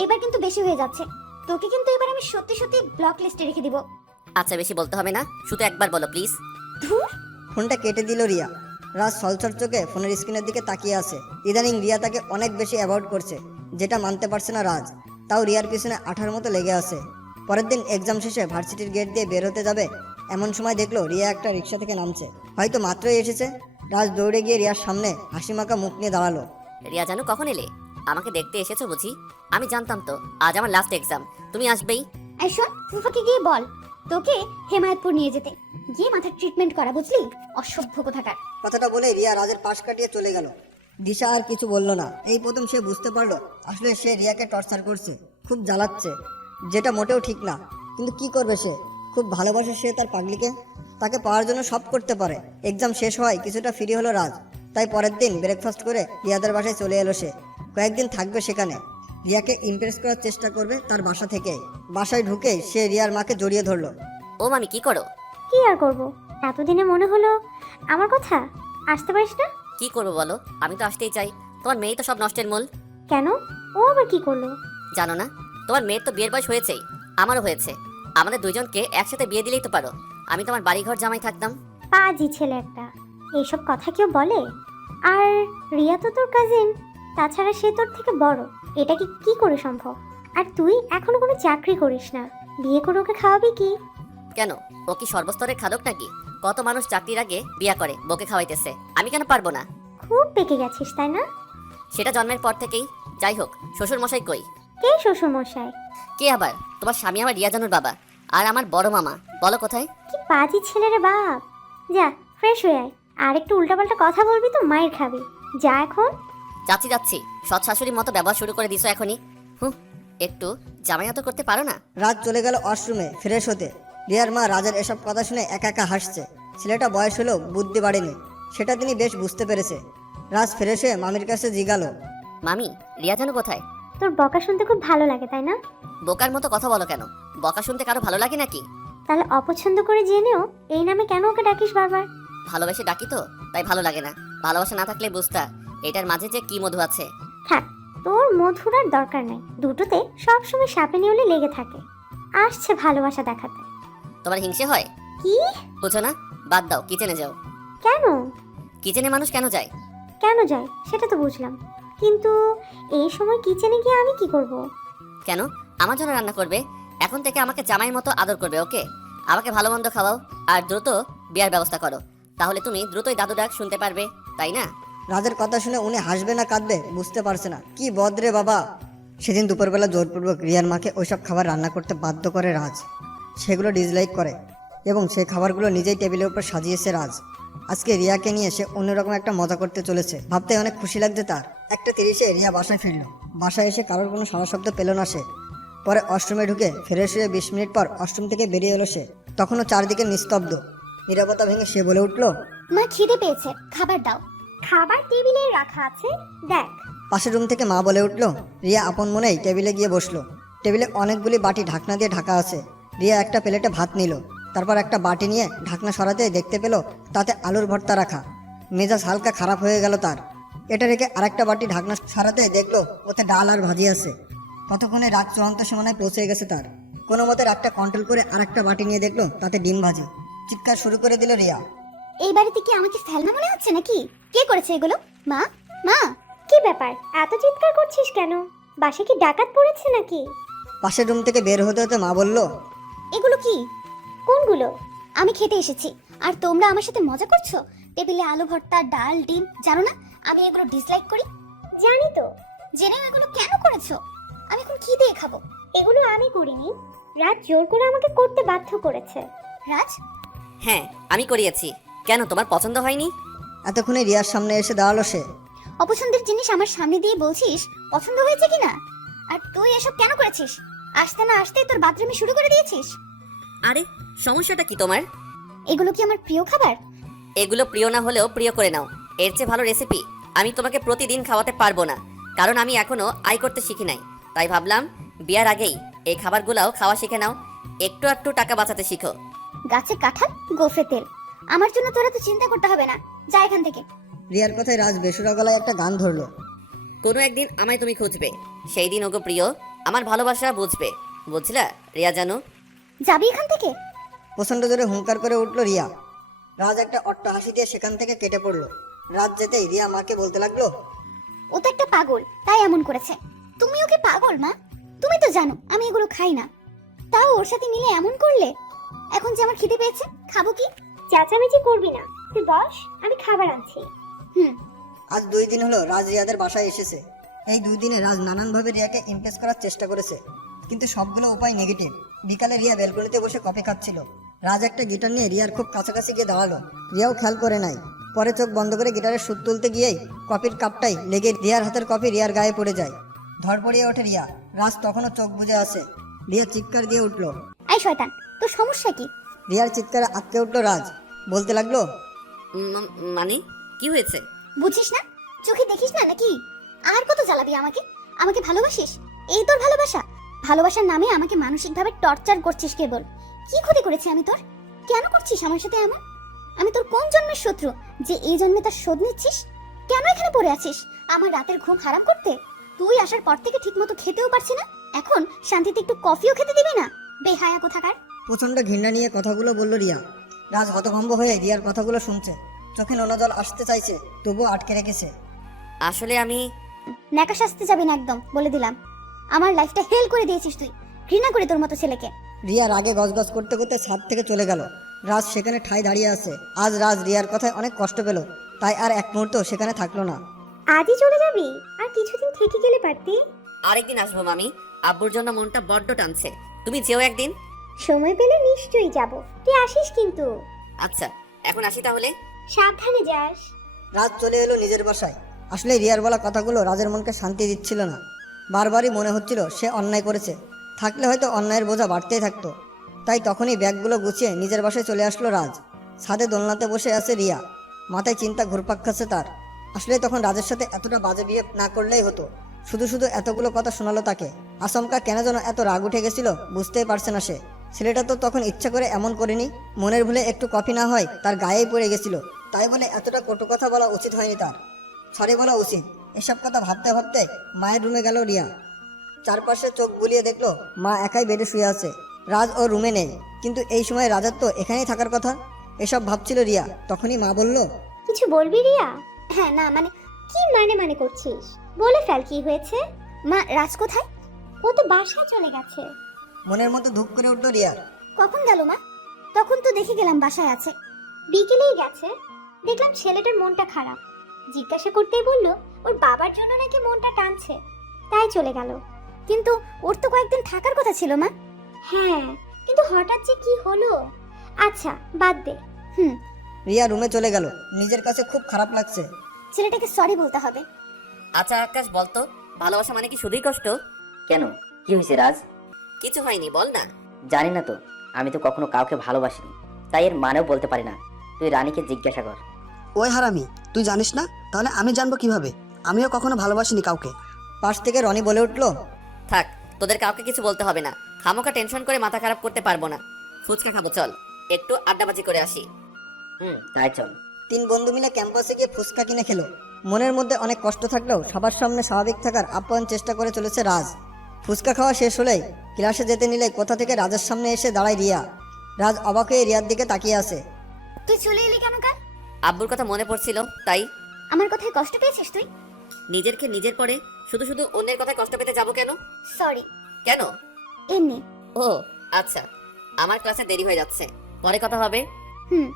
এবার কিন্তু বেশি হয়ে যাচ্ছে। তোকে কিন্তু এবার আমি সত্যি সত্যি ব্লক লিস্টে রেখে দিব। আচ্ছা, বেশি বলতে হবে না, শুধু একবার বলো প্লিজ। ধুর। ফোনটা কেটে দিল রিয়া। রাজ সলসর চোখে ফোনের স্ক্রিনের দিকে তাকিয়ে আছে। ইদানিং রিয়া তাকে অনেক বেশি অ্যাভয়েড করছে, যেটা মানতে পারছে না রাজ। তাও রিয়ার পিছনে আঠার মতো লেগে আছে। পরের দিন এক্সাম শেষে ভার্সিটির গেট দিয়ে বের হতে যাবে, এমন সময় দেখলো রিয়া একটা রিক্সা থেকে নামছে। হয়তো মাত্রই এসেছে। রাজ দৌড়ে গিয়ে রিয়ার সামনে হাসিমাখা মুখ নিয়ে দাঁড়ালো। রিয়া জানু, কখন এলে? আমাকে দেখতে এসেছো বুঝি? আমি জানতাম তো আজ আমার লাস্ট এক্সাম, তুমি আসবেই। এই শোন, ফুফাকে গিয়ে বল তোকে হেমায়তপুর নিয়ে যেতে, গিয়ে মাথার ট্রিটমেন্ট করা, বুঝলি? অসভ্য কোথাকার। কথাটা বলে রিয়া রাজের পাশ কাটিয়ে চলে গেল। দিশা আর কিছু বলল না। এই প্রথম সে বুঝতে পারলো আসলে সে রিয়াকে টর্চার করছে, খুব জ্বালাচ্ছে, যেটা মোটেও ঠিক না। কিন্তু কি করবে সে? খুব ভালোবাসে সে তার পাগলিকে, তাকে পাওয়ার জন্য সব করতে পারে। এক্সাম শেষ হওয়ায় কিছুটা ফ্রি হলো রাজ, তাই পরের দিন ব্রেকফাস্ট করে রিয়াদের বাসায় চলে এলো সে। কয়েকদিন থাকবে সেখানে, রিয়াকে ইমপ্রেস করার চেষ্টা করবে তার বাসা থেকে। বাসায় ঢুকেই সে রিয়ার মাকে জড়িয়ে ধরলো। ও মামি, কি করো? কি আর করব, এতদিনে মনে হলো আমার কথা। আসতে পারিস না? কি করবো বলো, আমি তো আসতেই চাই। তোমার মেয়ে তো সব নষ্টের মূল। কেন? ও আবার কি করলো? জানো না, তোমার মেয়ের তো বিয়ের বয়স হয়েছেই, আমারও হয়েছে। আমাদের দুইজনকে একসাথে বিয়ে দিলেই তো পারো, আমি তোমার বাড়িঘর জামাই থাকতাম। পাজি ছেলে একটা, এইসব কথা কেউ বলে? আর রিয়া তো তোর কাজিন, তাছাড়া সে তোর থেকে বড়। এটা কি করে সম্ভব? আর তুই এখনো কোনো চাকরি করিস না, বিয়ে করে ওকে খাওয়াবি কি? কেন, ও কি সর্বস্তরের খাদক নাকি? কত মানুষ চাকরির আগে বিয়া করে বউকে খাওয়াইতেছে, আমি কেন পারবো না? খুব পেকে গেছিস তাই না? সেটা জন্মের পর থেকেই। যাই হোক, শ্বশুর মশাই কই? কে শ্বশুর মশাই? কে আবার? তোমার স্বামী আমার রিয়া জানুর বাবা, আর আমার বড় মামা। বলো কোথায়? কি পাজি ছেলেরে বাপ! যা ফ্রেশ হয়ে আয়, আর একটু উল্টাপাল্টা কথা বলবি তো মায়ের খাবি। যা এখন। যাচ্ছি যাচ্ছি, সৎ শাশুড়ির মতো ব্যবহার শুরু করে দিছো এখনই। একটু জামাইয়াত করতে পারো না? রাজ চলে গেল ওয়াশরুমে ফ্রেশ হতে। রিয়ার মা রাজের এসব কথা শুনে একা একা হাসছে। ছেলেটা বয়স হলেও বুদ্ধি বাড়েনি, সেটা তিনি বেশ বুঝতে পেরেছে। রাজ ফ্রেশ হয়ে মামির কাছে জিগালো। মামি, রিয়া জানু কোথায়? তোর বকা শুনতে খুব ভালো লাগে তাই না? বোকার মতো কথা বলো কেন? বকা শুনতে কারো ভালো লাগে নাকি? তাহলে অপছন্দ করে জেনেও এই নামে কেন ওকে ডাকিস বারবার? ভালোবেসে ডাকি তো, তাই ভালো লাগে না। ভালোবাসা না থাকলে বুঝতা এটার মাঝে যে কি মধু আছে। থাক, তোর মধুর আর দরকার নাই। দুটোতে সবসময় সাপে নিউলে লেগে থাকে। আসছে ভালোবাসা দেখাতে। তোমার হিংসে হয়? কি? বুঝো না? বাদ দাও, কিচেনে যাও। কেন? কিচেনে মানুষ কেন যায়? কেন যায় সেটা তো বুঝলাম, কিন্তু এই সময় কিচেনে গিয়ে আমি কি করব? কেন? আমার জন্য রান্না করবে। এখন থেকে আমাকে জামাইয়ের মতো আদর করবে, ওকে? আমাকে ভালো মন্দ খাওয়াও, আর দ্রুত বিয়ার ব্যবস্থা করো। তাহলে তুমি দ্রুতই দাদু ডাক শুনতে পারবে, তাই না? রাজের কথা শুনে উনি হাসবে না কাঁদবে বুঝতে পারছে না। কি বদরে বাবা! সেদিন দুপুরবেলা জোরপূর্বক রিয়ার মাকে ওইসব খাবার রান্না করতে বাধ্য করে রাজ। সেগুলো ডিসলাইক করে এবং সেই খাবারগুলো নিজেই টেবিলের উপর সাজিয়েছে রাজ। আজকে রিয়াকে নিয়ে সে অন্যরকম একটা মজা করতে চলেছে, ভাবতে অনেক খুশি লাগছে তার। 1:30 রিয়া বাসায় ফিরল। বাসায় এসে কারোর কোনো সারা শব্দ পেল না সে। পরে ওয়াশরুমে ঢুকে ফ্রেশ হয়ে 20 মিনিট পর ওয়াশরুম থেকে বেরিয়ে এলো সে। তখনও চারদিকে নিস্তব্ধ। নীরবতা ভেঙে সে বলে উঠল, মা, খিদে পেয়েছে, খাবার দাও। খাবার টেবিলে রাখা আছে, দেখ। পাশের রুম থেকে মা বলে উঠল। রিয়া আপন মনেই টেবিলে গিয়ে বসলো। টেবিলে অনেকগুলি বাটি ঢাকনা দিয়ে ঢাকা আছে। রিয়া একটা প্লেটে ভাত নিল, তারপর একটা বাটি নিয়ে ঢাকনা সরাতে দেখতে পেল তাতে আলুর ভর্তা রাখা। মেজাজ হালকা খারাপ হয়ে গেল তার। এটা রেখে আরেকটা বাটি ঢাকনা সরাতে দেখলো ওতে ডাল আর ভাজি আছে। ততক্ষণে রাত চূড়ান্ত সীমানায় পৌঁছে গেছে তার। কোনো মতে রাতটা কন্ট্রোল করে আরেকটা বাটি নিয়ে দেখলো তাতে ডিম ভাজি। চিৎকার শুরু করে দিল রিয়া। এই বাড়িতে কি আমাকে ফেলনা মনে হচ্ছে নাকি? কে করেছে এগুলো? মা, মা। কি ব্যাপার, এত চিৎকার করছিস কেন? বাসে কি ডাকাত পড়েছে নাকি? পাশের রুম থেকে বের হতে হতে মা বলল, এগুলো কি? কোনগুলো? আমি খেতে এসেছি। আর তোমরা আমার সাথে মজা করছো? টেবিলে আলু ভর্তা, ডাল, ডিম, জানো না আমি এগুলো ডিসলাইক করি? জানি তো। জেনেও এগুলো কেন করেছো? আমি এখন কি দিয়ে খাবো? এগুলো আমি করিনি, রাত জোর করে আমাকে করতে বাধ্য করেছে। রাজ, হ্যাঁ আমি করিয়েছি। কেন, তোমার পছন্দ হয়নি? এতক্ষণে রিয়ার সামনে এসে দাঁড়ালো সে। অপছন্দের জিনিস আমার সামনে দিয়ে বলছিস পছন্দ হয়েছে কিনা? আর তুই এসব কেন করেছিস? আসতে না আসতেই তোর বাথরুমে শুরু করে দিয়েছিস। আরে সমস্যাটা কি তোমার? এগুলো কি আমার প্রিয় খাবার? এগুলো প্রিয় না হলেও প্রিয় করে নাও। এর চেয়ে ভালো রেসিপি আমি তোমাকে প্রতিদিন খাওয়াতে পারবো না, কারণ আমি এখনো আয় করতে শিখি নাই। তাই ভাবলাম বিয়ার আগেই এই খাবারগুলাও খাওয়া শিখে নাও, একটু একটু টাকা বাঁচাতে শিখো। গাছে কাঁঠাল, গোফে তেল। আমার জন্য তোরা তো চিন্তা করতে হবে না, যা এখান থেকে। রিয়ার কথায় রাজ বেসুরা গলায় একটা গান ধরলো। কোনো একদিন আমায় তুমি খুঁজবে, সেই দিন ওগো প্রিয় আমার ভালোবাসা বুঝবে। বুঝলা রিয়া জানো? যাবি এখান থেকে? প্রচণ্ড জোরে হুঙ্কার করে উঠলো রিয়া। রাজ একটা অট্ট হাসি দিয়ে সেখান থেকে কেটে পড়লো। রাজ যেতেই রিয়া মাকে বলতে লাগলো, ও তো একটা পাগল, তাই এমন করেছে। তুমি ওকে পাগল মা? তুমি তো জানো আমি এগুলো খাই না, তাও ওর সাথে মিলে এমন করলে। এখন যে আমার খিদে পেয়েছে, খাবো কি? চেঁচামেচি করবি না, তুই বস, আমি খাবার আনছি। হুম। আজ 2 দিন হলো রাজ রিয়াদের বাসায় এসেছে। এই 2 দিনে রাজ নানানভাবে রিয়াকে ইমপ্রেস করার চেষ্টা করেছে, কিন্তু সবগুলো উপায় নেগেটিভ। বিকালে রিয়া ব্যালকনিতে বসে কফি খাচ্ছিল। রাজ একটা গিটার নিয়ে রিয়ার খুব কাছাকাছি গিয়ে দাঁড়ালো। রিয়াও খেয়াল করে নাই। পরে চোখ বন্ধ করে গিটারের সুর তুলতে গিয়েই কফির কাপটাই লেগে রিয়ার হাতের কফি রিয়ার গায়ে পড়ে যায়। ধরপড়িয়ে ওঠে রিয়া। রাজ তখনও চোখ বুজে আছে। রিয়া চিৎকার দিয়ে উঠলো। এই শয়তান, তোর সমস্যা কি? রিয়ার চিৎকারে আটকে উঠলো রাজ। বলতে লাগলো, মানে কি হয়েছে? বুঝিস না? চোখে দেখিস না নাকি? আর কত জ্বালাবি আমাকে? আমাকে ভালোবাসিস? এই তোর ভালোবাসা? ভালোবাসার নামে আমাকে মানসিকভাবে টর্চার করছিস কেবল। কি ক্ষতি করেছি আমি তোর? কেন করছিস আমার সাথে এমন? আমি তোর কোন জন্মের শত্রু যে এই জন্মে তার শোধ নিচ্ছিস? কেন এখানে পড়ে আছিস আমার রাতের ঘুম হারাম করতে? তুই আসার পর থেকে ঠিকমতো খেতেও পারছি না, এখন শান্তিতে একটু কফিও খেতে দিবি না? বেহায়া কোথাকার। প্রচন্ড ঘৃণা নিয়ে কথাগুলো বলল রিয়া। রাজ হতভম্ব হয়ে রিয়ার কথাগুলো শুনছে। চোখে নোনা জল আসতে চাইছে, তবুও আটকে রেখেছে। আসলে আমি ন্যাকা শাস্তি যাবি না একদম, বলে দিলাম। আমার লাইফটা হেল করে দিয়েছিস তুই। ঘৃণা করে তোর মতো ছেলেকে। রিয়া রাগে গজগজ করতে করতে ছাদ থেকে চলে গেল। রাজ সেখানে ঠায় দাঁড়িয়ে আছে। আজ রাজ রিয়ার কথায় অনেক কষ্ট পেল, তাই আর এক মুহূর্ত সেখানে থাকলো না। আজই চলে যাবি? আর কিছুদিন থেকে গেলে পারতি। আরেকদিন আসবো মামি, আব্বুর জন্য মনটা বড্ড টানছে। তুমি যেও একদিন। সময় পেলে নিশ্চয়ই যাব, তুই আসিস কিন্তু। আচ্ছা এখন আসি তাহলে। সাবধানে যাস। রাজ চলে এলো নিজের বাসায়। আসলে রিয়ার বলা কথাগুলো রাজের মনকে শান্তি দিচ্ছিল না। বারবারই মনে হচ্ছিল সে অন্যায় করেছে। থাকলে হয়তো অন্যায়ের বোঝা বাড়তেই থাকতো। তাই তখনই ব্যাগগুলো গুছিয়ে নিজের বাসায় চলে আসলো রাজ। ছাদে দোলনাতে বসে আছে রিয়া। মাথায় চিন্তা ঘুরপাক খাচ্ছে তার। আসলে তখন রাজের সাথে এতটা বাজে বিয়ে না করলেই হতো। শুধু শুধু এতগুলো কথা শোনালো তাকে। আচমকা কেন যেন এত রাগ উঠে গেছিল বুঝতেই পারছে না সে। ছেলেটা তো তখন ইচ্ছা করে এমন করেনি। মনের ভুলে একটু কফি না হয় তার গায়েই পড়ে গেছিল, তাই বলে এতটা কটু কথা বলা উচিত হয়নি তার। সরি বলা উচিত। এসব কথা ভাবতে ভাবতে মায়ের রুমে গেল রিয়া। চারপাশে চোখ বুলিয়ে দেখলো মা একাই বেডে শুয়ে আছে। রাজ ও রুমে নেই, কিন্তু এই সময় রাজার তো এখানেই থাকার কথা। এসব ভাবছিল রিয়া। তখনই মা বলল, কিছু বলবি রিয়া? হ্যাঁ, না মানে কি মানে করছিস? বলে ফেল, কি হয়েছে? মা, রাজ কোথায়? ও তো বাসায় চলে গেছে। মনের মতো ধূপ করে উঠল রিয়ার। কখন গেল মা? তখন তো দেখে গেলাম বাসায় আছে। বিকেলেই গেছে, দেখলাম ছেলেটার মনটা খারাপ। জিজ্ঞাসা করতেই বলল ওর বাবার জন্য নাকি মনটা টানছে, তাই চলে গেল। কিন্তু ওর তো কয়েকদিন থাকার কথা ছিল মা। হ্যাঁ, কিন্তু হঠাৎ যে কি হলো। আচ্ছা বাদ দে। রিয়া রুমে চলে গেল। নিজের কাছে খুব খারাপ লাগছে। ছেলেটাকে সরি বলতে হবে। আচ্ছা আকাশ বলতো, ভালোবাসা মানে কি শুধুই কষ্ট? কেন, কি হয়েছে রাজ? কিছু হয়নি, বল না। জানি না তো, আমি তো কখনো কাউকে ভালোবাসিনি, তাই এর মানেও বলতে পারি না। তুই রানীকে জিজ্ঞাসা কর। ওই হারামি, তুই জানিস না? তাহলে আমি জানবো কিভাবে? আমিও কখনো ভালোবাসিনি কাউকে। পাশ থেকে রনি বলে উঠল, থাক, তোদের কাউকে কিছু বলতে হবে না। খামোকা টেনশন করে মাথা খারাপ করতে পারবো না। ফুচকা খাবো, চল একটু আড্ডাবাজি করে আসি। তাই চল। 3 বন্ধু মিলে ক্যাম্পাসে গিয়ে ফুচকা কিনে খেলো। মনের মধ্যে অনেক কষ্ট থাকলেও সবার সামনে স্বাভাবিক থাকার আপ্যায়ন চেষ্টা করে চলেছে রাজ। ফুচকা খাওয়া শেষ হলেই ক্লাসে যেতে নিলে কোথা থেকে রাজের সামনে এসে দাঁড়ায় রিয়া। রাজ অবাক হয়ে রিয়ার দিকে তাকিয়ে আছে। তুই চলে এলি কেন কাল? আব্বুর কথা মনে পড়ছিল, তাই। আমার কথায় কষ্ট পেয়েছিস তুই? নিজেরকে নিজের পরে শুধু শুধু অন্যের কথায় কষ্ট পেতে যাবো কেন? সরি। কেন? এমনি। ও আচ্ছা, আমার ক্লাসে দেরি হয়ে যাচ্ছে, পরে কথা হবে। হুম।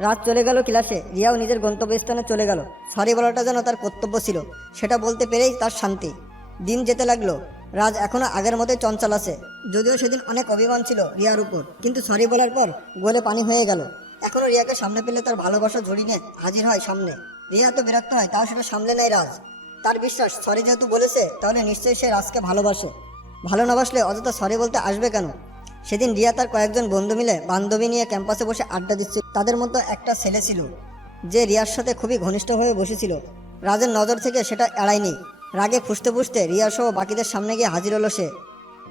রাত চলে গেল ক্লাসে, রিয়াও নিজের গন্তব্যস্থানে চলে গেল। সরি বলাটা যেন তার কর্তব্য ছিল, সেটা বলতে পেরেই তার শান্তি। দিন যেতে লাগলো, রাজ এখনো আগের মতোই চঞ্চল আছে। যদিও সেদিন অনেক অভিমান ছিল রিয়ার উপর, কিন্তু সরি বলার পর গোলে পানি হয়ে গেল। এখনো রিয়াকে সামনে পেলে তার ভালোবাসা ঝুড়ি নিয়ে হাজির হয় সামনে। রিয়া তো বিরক্ত হয়, তাও সেটা সামলে নেয় রাজ। তার বিশ্বাস সরি যেহেতু বলেছে তাহলে নিশ্চয়ই সে রাজকে ভালোবাসে। ভালো না বাসলে অযথা সরি বলতে আসবে কেন? সেদিন রিয়া তার কয়েকজন বন্ধু মিলে বান্ধবী নিয়ে ক্যাম্পাসে বসে আড্ডা দিচ্ছিল। তাদের মধ্যে একটা ছেলে ছিল যে রিয়ার সাথে খুবই ঘনিষ্ঠ হয়ে বসেছিল। রাজের নজর থেকে সেটা এড়ায়নি। রাগে ফুসতে ফুসতে রিয়া সহ বাকিদের সামনে গিয়ে হাজির হলো সে।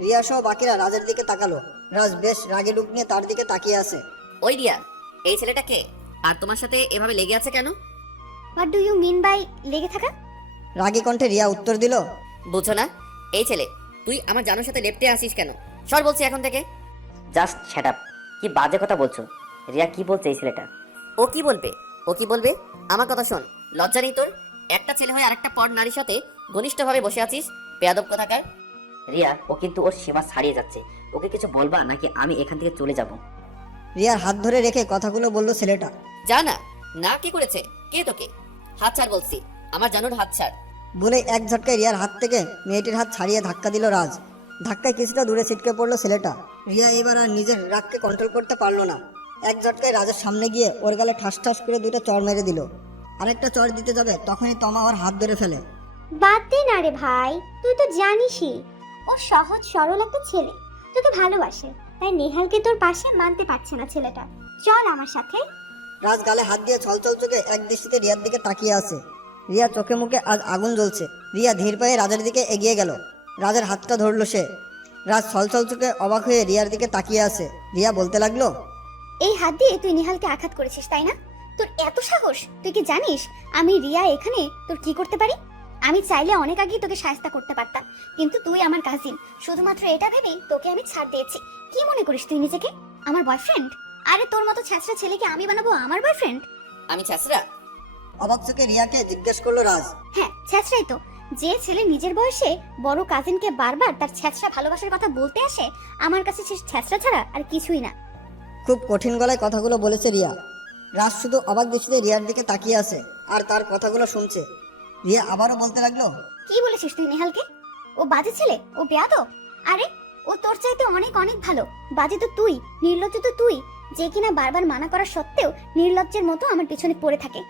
রিয়া সহ বাকিরা রাজের দিকে তাকালো। রাজ বেশ রাগে লুক নিয়ে তার দিকে তাকিয়ে আছে। ওই রিয়া, এই ছেলেটা কে? আর তোমার সাথে এভাবে লেগে আছে কেন? What do you mean by লেগে থাকা? রাগী কণ্ঠে রিয়া উত্তর দিল, বুঝছো না? এই ছেলে, তুই আমার জানোর সাথে লেপটে আসিস কেন? সর বলছি এখন থেকে। Just shut up. কি বাজে কথা বলছো? রিয়া কি বলছে এই ছেলেটা? ও কি বলবে? ও কি বলবে? আমার কথা শোন, লজ্জা নেই তোর? একটা ছেলে হয়ে আরেকটা পর নারীর সাথে ঘনিষ্ঠভাবে বসে আছিস, বেয়াদব কোথাকার। রিয়া, ও কিন্তু ওর সীমা ছাড়িয়ে যাচ্ছে। ওকে কিছু বলবা নাকি আমি এখান থেকে চলে যাব? রিয়ার হাত ধরে রেখে কথাগুলো বলল ছেলেটা। যা না। না, কে করেছে? কে তোকে? হাত ছাড় বলছি, আমার জানোর হাত ছাড়। বলে এক ঝটকায় রিয়ার হাত থেকে মেয়েটির হাত ছাড়িয়ে ধাক্কা দিল রাজ। ধাক্কায় কিছুটা দূরে ছিটকে পড়লো ছেলেটা। রিয়া এবার আর নিজের রাগকে কন্ট্রোল করতে পারলো না। এক ঝটকায় রাজের সামনে গিয়ে ওর গালে ঠাস ঠাস করে দুটো চড় মেরে দিল। আরেকটা চড় দিতে যাবে তখনই তমা ওর হাত ধরে ফেলে। বাদ দে না রে ভাই, তুই তো জানিসই ও সহজ সরল একটা ছেলে, তোকে ভালোবাসে। তাই নেহালকে তোর পাশে মানতে পারছে না ছেলেটা। চল আমার সাথে। রাজ গালে হাত দিয়ে ছলছল চোখে এক দৃষ্টিতে রিয়ার দিকে তাকিয়ে আছে। রিয়া চোখে মুখে আজ আগুন জ্বলছে। রিয়া ধীর পায়ে রাজের দিকে এগিয়ে গেল। রাজের হাতটা ধরলো সে। রাজ ছলছল চোখে অবাক হয়ে রিয়ার দিকে তাকিয়ে আছে। রিয়া বলতে লাগলো, এই হাত দিয়ে তুই নিহালকে আঘাত করেছিস তাই না? তোর এত সাহস! তুই কি জানিস আমি রিয়া এখানে তোর কি করতে পারি? আমি চাইলে অনেক আগেই তোকে সাহায্য করতে পারতাম, কিন্তু তুই আমার কাজিন, শুধুমাত্র এটা ভেবেই তোকে আমি ছাড় দিয়েছি। কি মনে করিস তুই নিজেকে? আমার বয়ফ্রেন্ড? আরে তোর মতো ছ্যাঁচড়া ছেলেকে আমি বানাবো আমার বয়ফ্রেন্ড? আমি ছাসরা? অবাক চোখে রিয়াকে জিজ্ঞেস করলো রাজ। হ্যাঁ, ছ্যাঁচড়াই তো। যে ছেলে নিজের বয়সে বড় কাজিনকে বারবার তার ছ্যাঁচড়া ভালোবাসার কথা বলতে আসে, আমার কাছে সে ছ্যাঁচড়া ছাড়া আর কিছুই না। খুব কঠিন গলায় কথাগুলো বলেছে রিয়া। রাজ শুধু অবাক দৃষ্টিতে রিয়ার দিকে তাকিয়ে আছে আর তার কথাগুলো শুনছে। রিয়া আবারও বলতে লাগলো, কি বলেছিস তুই নেহালকে? ও বাজে ছেলে, ও বেয়াদব। আরে ও তোর চাইতে অনেক অনেক ভালো। বাজে তো তুই, নির্লজ্জ তো তুই, যে কিনা বারবার মানা করা সত্ত্বেও নির্লজ্জের মতো আমার পিছনে পড়ে থাকে।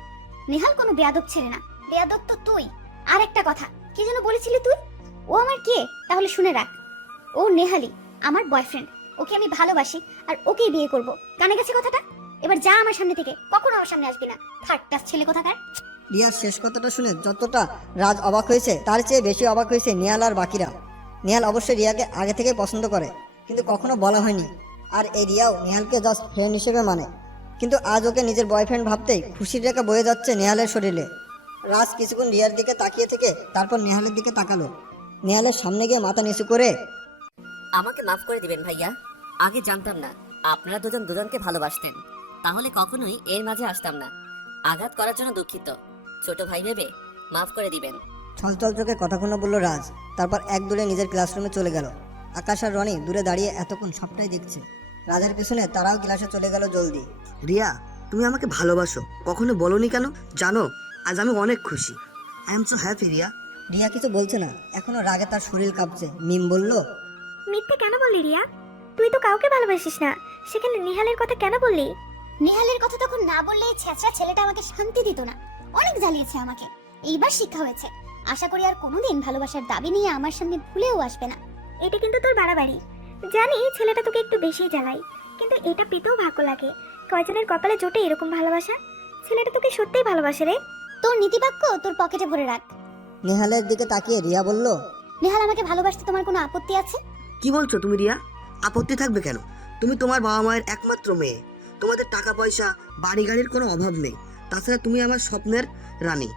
নেহাল কোনো বেয়াদব ছেলে না, বেয়াদব তো তুই। আর একটা কথা, কি যেন বলেছিলি তুই? ও আমার কে? তাহলে শুনে রাখ, ও নেহালি, আমার বয়ফ্রেন্ড। ওকে আমি ভালোবাসি আর ওকেই বিয়ে করব। কানে গেছে কথাটা? এবার যা আমার সামনে থেকে, কখনো আমার সামনে আসবি না। থার্ড ক্লাস ছেলে কোথাকার। রিয়ার শেষ কথাটা শুনে যতটা রাজ অবাক হয়েছে তার চেয়ে বেশি অবাক হয়েছে নিহাল আর বাকিরা। নিহাল অবশ্যই রিয়াকে আগে থেকে পছন্দ করে, কিন্তু কখনো বলা হয়নি। আর এই রিয়াও নিহালকে জাস্ট ফ্রেন্ড হিসেবে মানে। কিন্তু আজ ওকে নিজের বয়ফ্রেন্ড ভাবতেই খুশির রেখা বয়ে যাচ্ছে নেহালের শরীরে। রাজ কিছুক্ষণ রিয়ার দিকে তাকিয়ে থেকে তারপর নেহালের দিকে তাকালো। নেহালের সামনে গিয়ে মাথা নিচু করে, আমাকে মাফ করে দিবেন ভাইয়া। আগে জানতাম না আপনারা দুজন দুজনকে ভালোবাসতেন, তাহলে কখনোই এর মাঝে আসতাম না। আঘাত করার জন্য দুঃখিত। ছোট ভাই ভেবে মাফ করে দিবেন। ছলছল চোখে কথাগুলো বলল রাজ। তারপর এক দূরে নিজের ক্লাসরুমে চলে গেল। আকাশ আর রনি দূরে দাঁড়িয়ে এতক্ষণ সবটাই দেখছে। রাজের পিছনে তারাও ক্লাসে চলে গেল জলদি। রিয়া, তুমি আমাকে ভালোবাসো, কখনো বলোনি কেন? জানো, আজ আমি অনেক খুশি। I am so happy Riya. Riya কিছু বলছে না, এখনো রাগে তার শরীর কাঁপছে। মিম বলল, মিথ্যে কেন বললি রিয়া? তুই তো কাউকে ভালোবাসিস না, সেখানে নিহালের কথা কেন বললি? নেহালের কথা তখন না বললে ছ্যাঁচড়া ছেলেটা আমাকে শান্তি দিত না। অনেক জ্বালিয়েছে আমাকে, এইবার শিক্ষা হয়েছে। আশা করি আর কোনোদিন ভালোবাসার দাবি নিয়ে আমার সামনে ভুলেও আসবে না। এটা কিন্তু তোর বাড়াবাড়ি। জানি ছেলেটা তোকে একটু বেশি জ্বালায়, কিন্তু এটা পেতেও ভাগ্য লাগে। কয়জনের কপালে জোটে এরকম ভালোবাসা? ছেলেটা তোকে সত্যিই ভালোবাসে রে। তোর নীতিবাক্য তোর পকেটে ভরে রাখ। নেহালের দিকে তাকিয়ে রিয়া বলল, নেহাল আমাকে ভালোবাসতে তোমার কোনো আপত্তি আছে? কি বলছো তুমি রিয়া? আপত্তি থাকবে কেন? তুমি তোমার বাবা মায়ের একমাত্র মেয়ে। তোমাদের টাকা পয়সা, বাড়ি গাড়ির কোনো অভাব নেই। তাছাড়া তুমি আমার স্বপ্নের রানী।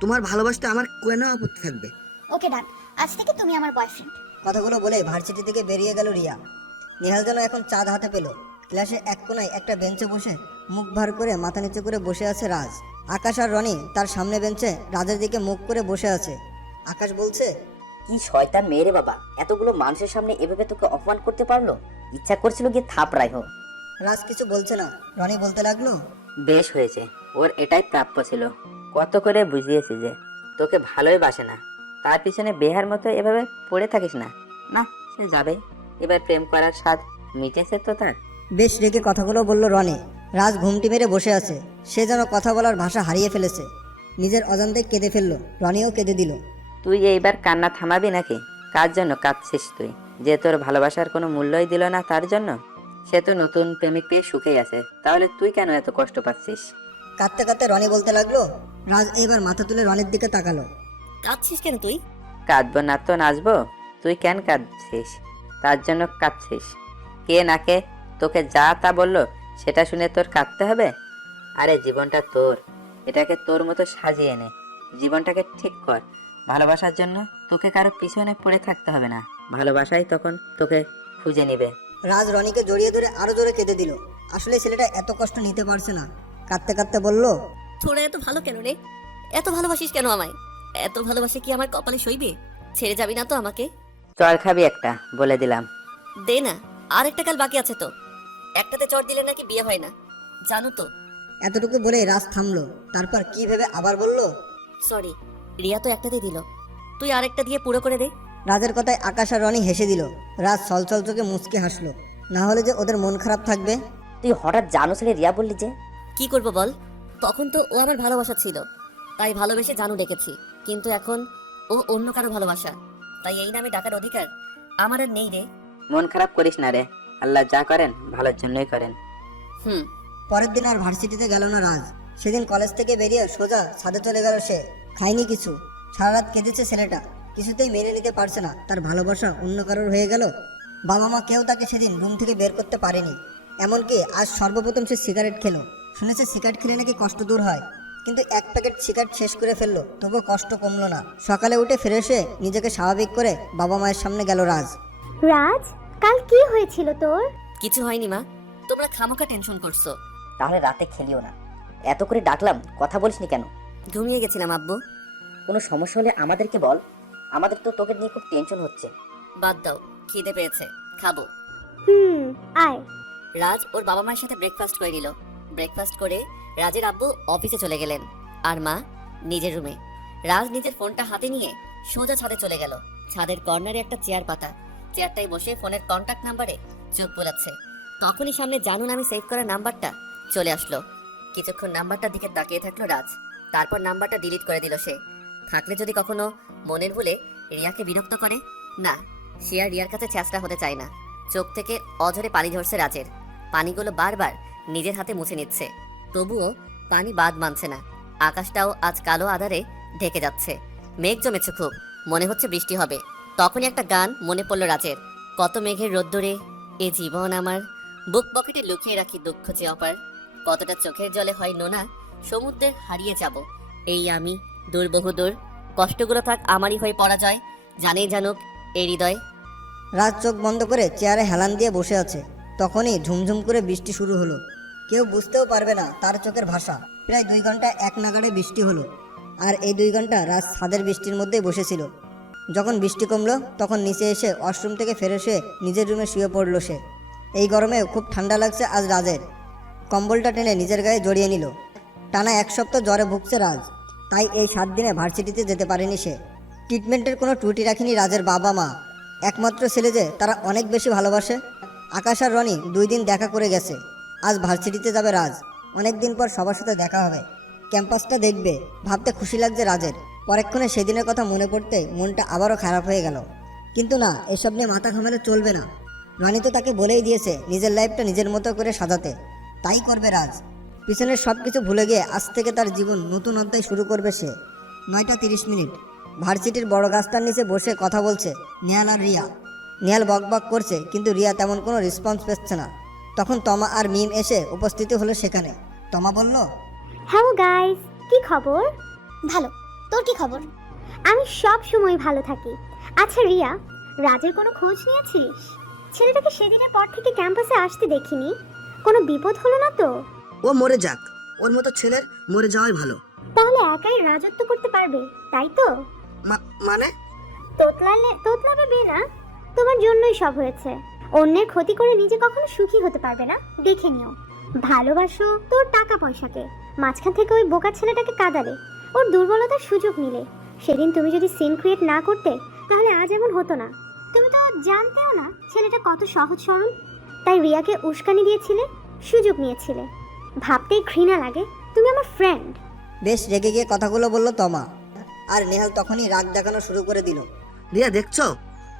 তোমার ভালোবাসতে আমার কেন আপত্তি থাকবে? ওকে ডান, আজ থেকে তুমি আমার বয়ফ্রেন্ড। কথাগুলো বলে ভার্সিটি থেকে বেরিয়ে গেল রিয়া। নেহাল যেন এখন চাঁদ হাতে পেল। ক্লাসে এক কোনায় একটা বেঞ্চে বসে মুখ ভার করে মাথা নিচু করে বসে আছে রাজ। আকাশ আর রনি তার সামনে বেঞ্চে রাজের দিকে মুখ করে বসে আছে। আকাশ বলছে, কি শয়তান মেয়ে রে বাবা, এতগুলো মানুষের সামনে এভাবে তোকে অপমান করতে পারলো? ইচ্ছা করছিল গিয়ে থাপড়াই হোক। রাজ কিছু বলছে না। রনি বলতে লাগলো, বেশ হয়েছে, ওর এটাই প্রাপ্য ছিল। কত করে বুঝিয়েছি যে তোকে ভালোই বাসে না, তার পিছনে বেহার মতো এভাবে পড়ে থাকিস না। না, সে যাবে, এবার প্রেম করার স্বাদ মিটেছে তো তার। বেশ রেগে কথাগুলো বলল রনি। রাজ ঘুমটি মেরে বসে আছে, সে যেন কথা বলার ভাষা হারিয়ে ফেলেছে। নিজের অজান্তে কেঁদে ফেললো, রনিও কেঁদে দিল। তুই এইবার কান্না থামাবি নাকি? কার জন্য কাঁদছিস তুই? যে তোর ভালোবাসার কোনো মূল্যই দিল না তার জন্য? সে তো নতুন প্রেমিক পেয়ে সুখেই আছে, তাহলে তুই কেন এত কষ্ট পাচ্ছিস? কাঁদতে কাঁদতে রনি বলতে লাগলো। রাজ এবার মাথা তুলে রনির দিকে তাকালো। কাঁদছিস কেন তুই? কাঁদবো না তো নাচবো? তুই কেন কাঁদছিস? তার জন্য কাঁদছিস? কে নাকে তোকে যা তা বললো সেটা শুনে তোর কাঁদতে হবে? আরে জীবনটা তোর, এটাকে তোর মতো সাজিয়ে নে, জীবনটাকে ঠিক কর। ভালোবাসার জন্য তোকে কারো পিছনে পড়ে থাকতে হবে না, ভালোবাসাই তখন তোকে খুঁজে নিবে। রাজ রনিকে জড়িয়ে ধরে আরো জোরে কেঁদে দিল। আসলে ছেলেটা এত কষ্ট নিতে পারছে না। কাঁদতে কাঁদতে বলল, তোরা এত ভালো কেন রে? এত ভালোবাসিস কেন আমায়? এত ভালোবাসে কি আমার কপালে সইবে? ছেড়ে যাবি না তো আমাকে? চল খাবি একটা, বলে দিলাম। দে না, আর একটা কাল বাকি আছে তো। একটাতে চট দিলে নাকি বিয়ে হয় না, জানো তো। এতটুকু বলে রাজ থামলো। তারপর কি ভেবে আবার বলল, সরি, রিয়া তো একটাতে দিল, তুই আরেকটা দিয়ে পুরো করে দে। রাজের কথায় আকাশ আর রনি হেসে দিল। রাজ ছলছল চোখে মুচকে হাসলো। না হলে যে ওদের মন খারাপ থাকবে। তুই হঠাৎ জানু ছেড়ে রিয়া বললি যে? কি করব বল, তখন তো ও আমার ভালোবাসা ছিল, তাই ভালোবেসে জানু ডেকেছি। কিন্তু এখন ও অন্য কারো ভালোবাসা, তাই এই নামে ডাকার অধিকার আমার আর নেই রে। মন খারাপ করিস না রে, আল্লাহ যা করেন ভালোর জন্যই করেন। হুম। পরের দিন আর ভার্সিটিতে গেল না রাজ। সেদিন কলেজ থেকে বেরিয়ে সোজা ছাদে চলে গেল সে। খায়নি কিছু, সারা রাত কেঁদেছে ছেলেটা। কিছুতেই মেনে নিতে পারছে না তার ভালোবাসা অন্য কারোর হয়ে গেল। বাবা মা কেউ তাকে সেদিন রুম থেকে বের করতে পারেনি। এমনকি আজ সর্বপ্রথম সে সিগারেট খেলো। শুনেছে সিগারেট খেলে নাকি কষ্ট দূর হয়, কিন্তু এক প্যাকেট সিগারেট শেষ করে ফেললো, তবুও কষ্ট কমলো না। সকালে উঠে ফ্রেশ হয়ে নিজেকে স্বাভাবিক করে বাবা মায়ের সামনে গেল রাজ। রাজ, কাল কি হয়েছিল তোর? কিছু হয়নি মা, তোমরা খামোকা টেনশন করছো। তাহলে রাতে খেলিও না। এত করে ডাকলাম, কথা বলিসনি কেন? ঘুমিয়ে গেছিলাম আব্বু। কোনো সমস্যা হলে আমাদেরকে বল, আমাদের তো তোকে নিয়ে খুব টেনশন হচ্ছে। বাদ দাও, খিদে পেয়েছে, খাবো। আয়। রাজ ওর বাবা মায়ের সাথে ব্রেকফাস্ট করে নিল। ব্রেকফাস্ট করে রাজের আব্বু অফিসে চলে গেলেন, আর মা নিজের রুমে। রাজ নিজের ফোনটা হাতে নিয়ে সোজা ছাদে চলে গেল। ছাদের কর্নারে একটা চেয়ার পাতা, চেয়ারটায় বসে ফোনের কন্ট্যাক্ট নাম্বারে চোখ বোলাচ্ছে। তখনই সামনে জানু নামে সেভ করা নাম্বারটা চলে আসলো। কিছুক্ষণ নাম্বারটার দিকে তাকিয়ে থাকলো রাজ, তারপর নাম্বারটা ডিলিট করে দিল সে। থাকলে যদি কখনো মনের ভুলে রিয়াকে বিরক্ত করে, না, সে আর রিয়ার কাছে ছেঁচড়া হতে চায় না। চোখ থেকে অঝরে পানি ঝরছে রাজের, পানিগুলো বারবার নিজের হাতে মুছে নিচ্ছে, তবুও পানি বাদ মানছে না। আকাশটাও আজ কালো আধারে ঢেকে যাচ্ছে, মেঘ জমেছে খুব, মনে হচ্ছে বৃষ্টি হবে। তখনই একটা গান মনে পড়ল রাজের, কত মেঘের রোদ্দুরে এ জীবন আমার, বুক পকেটে লুকিয়ে রাখি দুঃখ যে অপার, কতটা চোখের জলে হয় নোনা, সমুদ্রের হারিয়ে যাব এই আমি দূর বহুদূর, কষ্টগুলো থাক আমারই হয়ে পরাজয়, জানেই জানুক এই হৃদয়। রাজ চোখ বন্ধ করে চেয়ারে হেলান দিয়ে বসে আছে। তখনই ঝুমঝুম করে বৃষ্টি শুরু হলো। কেউ বুঝতেও পারবে না তার চোখের ভাষা। প্রায় 2 ঘন্টা এক নাগাড়ে বৃষ্টি হলো, আর এই 2 ঘন্টা রাজ ছাদের বৃষ্টির মধ্যেই বসেছিল। যখন বৃষ্টি কমলো তখন নিচে এসে ওয়াশরুম থেকে ফেরে সে নিজের রুমে শুয়ে পড়ল সে। এই গরমে খুব ঠান্ডা লাগছে আজ রাজের। কম্বলটা টেনে নিজের গায়ে জড়িয়ে নিল। টানা 1 সপ্তাহ জ্বরে ভুগছে রাজ, তাই এই 7 দিনে ভার্সিটিতে যেতে পারেনি সে। ট্রিটমেন্টের কোনো ত্রুটি রাখেনি রাজের বাবা মা। একমাত্র ছেলে যে তারা অনেক বেশি ভালোবাসে। আকাশ আর রনি 2 দিন দেখা করে গেছে। আজ ভার্সিটিতে যাবে রাজ, অনেক দিন পর সবার সাথে দেখা হবে, ক্যাম্পাসটা দেখবে, ভাবতে খুশি লাগছে রাজের। পরেক্ষণে সেদিনের কথা মনে পড়তে মনটা আবারও খারাপ হয়ে গেল। কিন্তু না, এসব নিয়ে মাথা ঘামালে চলবে না। রনি তো তাকে বলেই দিয়েছে নিজের লাইফটা নিজের মতো করে সাজাতে, তাই করবে রাজ। পিছনের সব কিছু ভুলে গিয়ে আজ থেকে তার জীবন নতুন অধ্যায় শুরু করবে সে। 9:30 ভার্সিটির বড় গাছটার নিচে বসে কথা বলছে নিহাল আর রিয়া। নিহাল বকবক করছে, কিন্তু রিয়া তেমন কোনো রেসপন্স পাচ্ছে না। তখন তমা আর মিম এসে উপস্থিত হলো সেখানে। তমা বলল, হ্যালো গাইস, কি খবর? ভালো, তোর কি খবর? আমি সব সময় ভালো থাকি। আচ্ছা রিয়া, রাজের কোনো খোঁজ নিয়েছিস? ছেলেটাকে সেদিনের পর থেকে ক্যাম্পাসে আসতে দেখিনি। কোনো বিপদ হলো না তো? ও মরে যাক, ওর মতো ছেলের মরে যাওয়াই ভালো। তাহলে একাই রাজত্ব করতে পারবে, তাই তো? মানে? তোতলাবে বে না, তোমার জন্যই সব হয়েছে। অন্যের ক্ষতি করে নিজে কখনো সুখী হতে পারবে না, দেখে নিও। ভালোবাসো তোর টাকা পয়সাকে, মাঝখান থেকে ওই বোকা ছেলেটাকে কাঁদালে, ওর দুর্বলতার সুযোগ নিলে। সেদিন তুমি যদি সিন ক্রিয়েট না করতে তাহলে আজ এমন হতো না। তুমি তো জানতেও না ছেলেটা কত সহজ সরল, তাই রিয়াকে উস্কানি দিয়েছিলে, সুযোগ নিয়েছিলে। ভাবতেই ঘৃণা লাগে তুমি আমার ফ্রেন্ড। বেশ রেগে গিয়ে কথাগুলো বললো তমা, আর নেহাল তখনই রাগ দেখানো শুরু করে দিল। রিয়া দেখছো,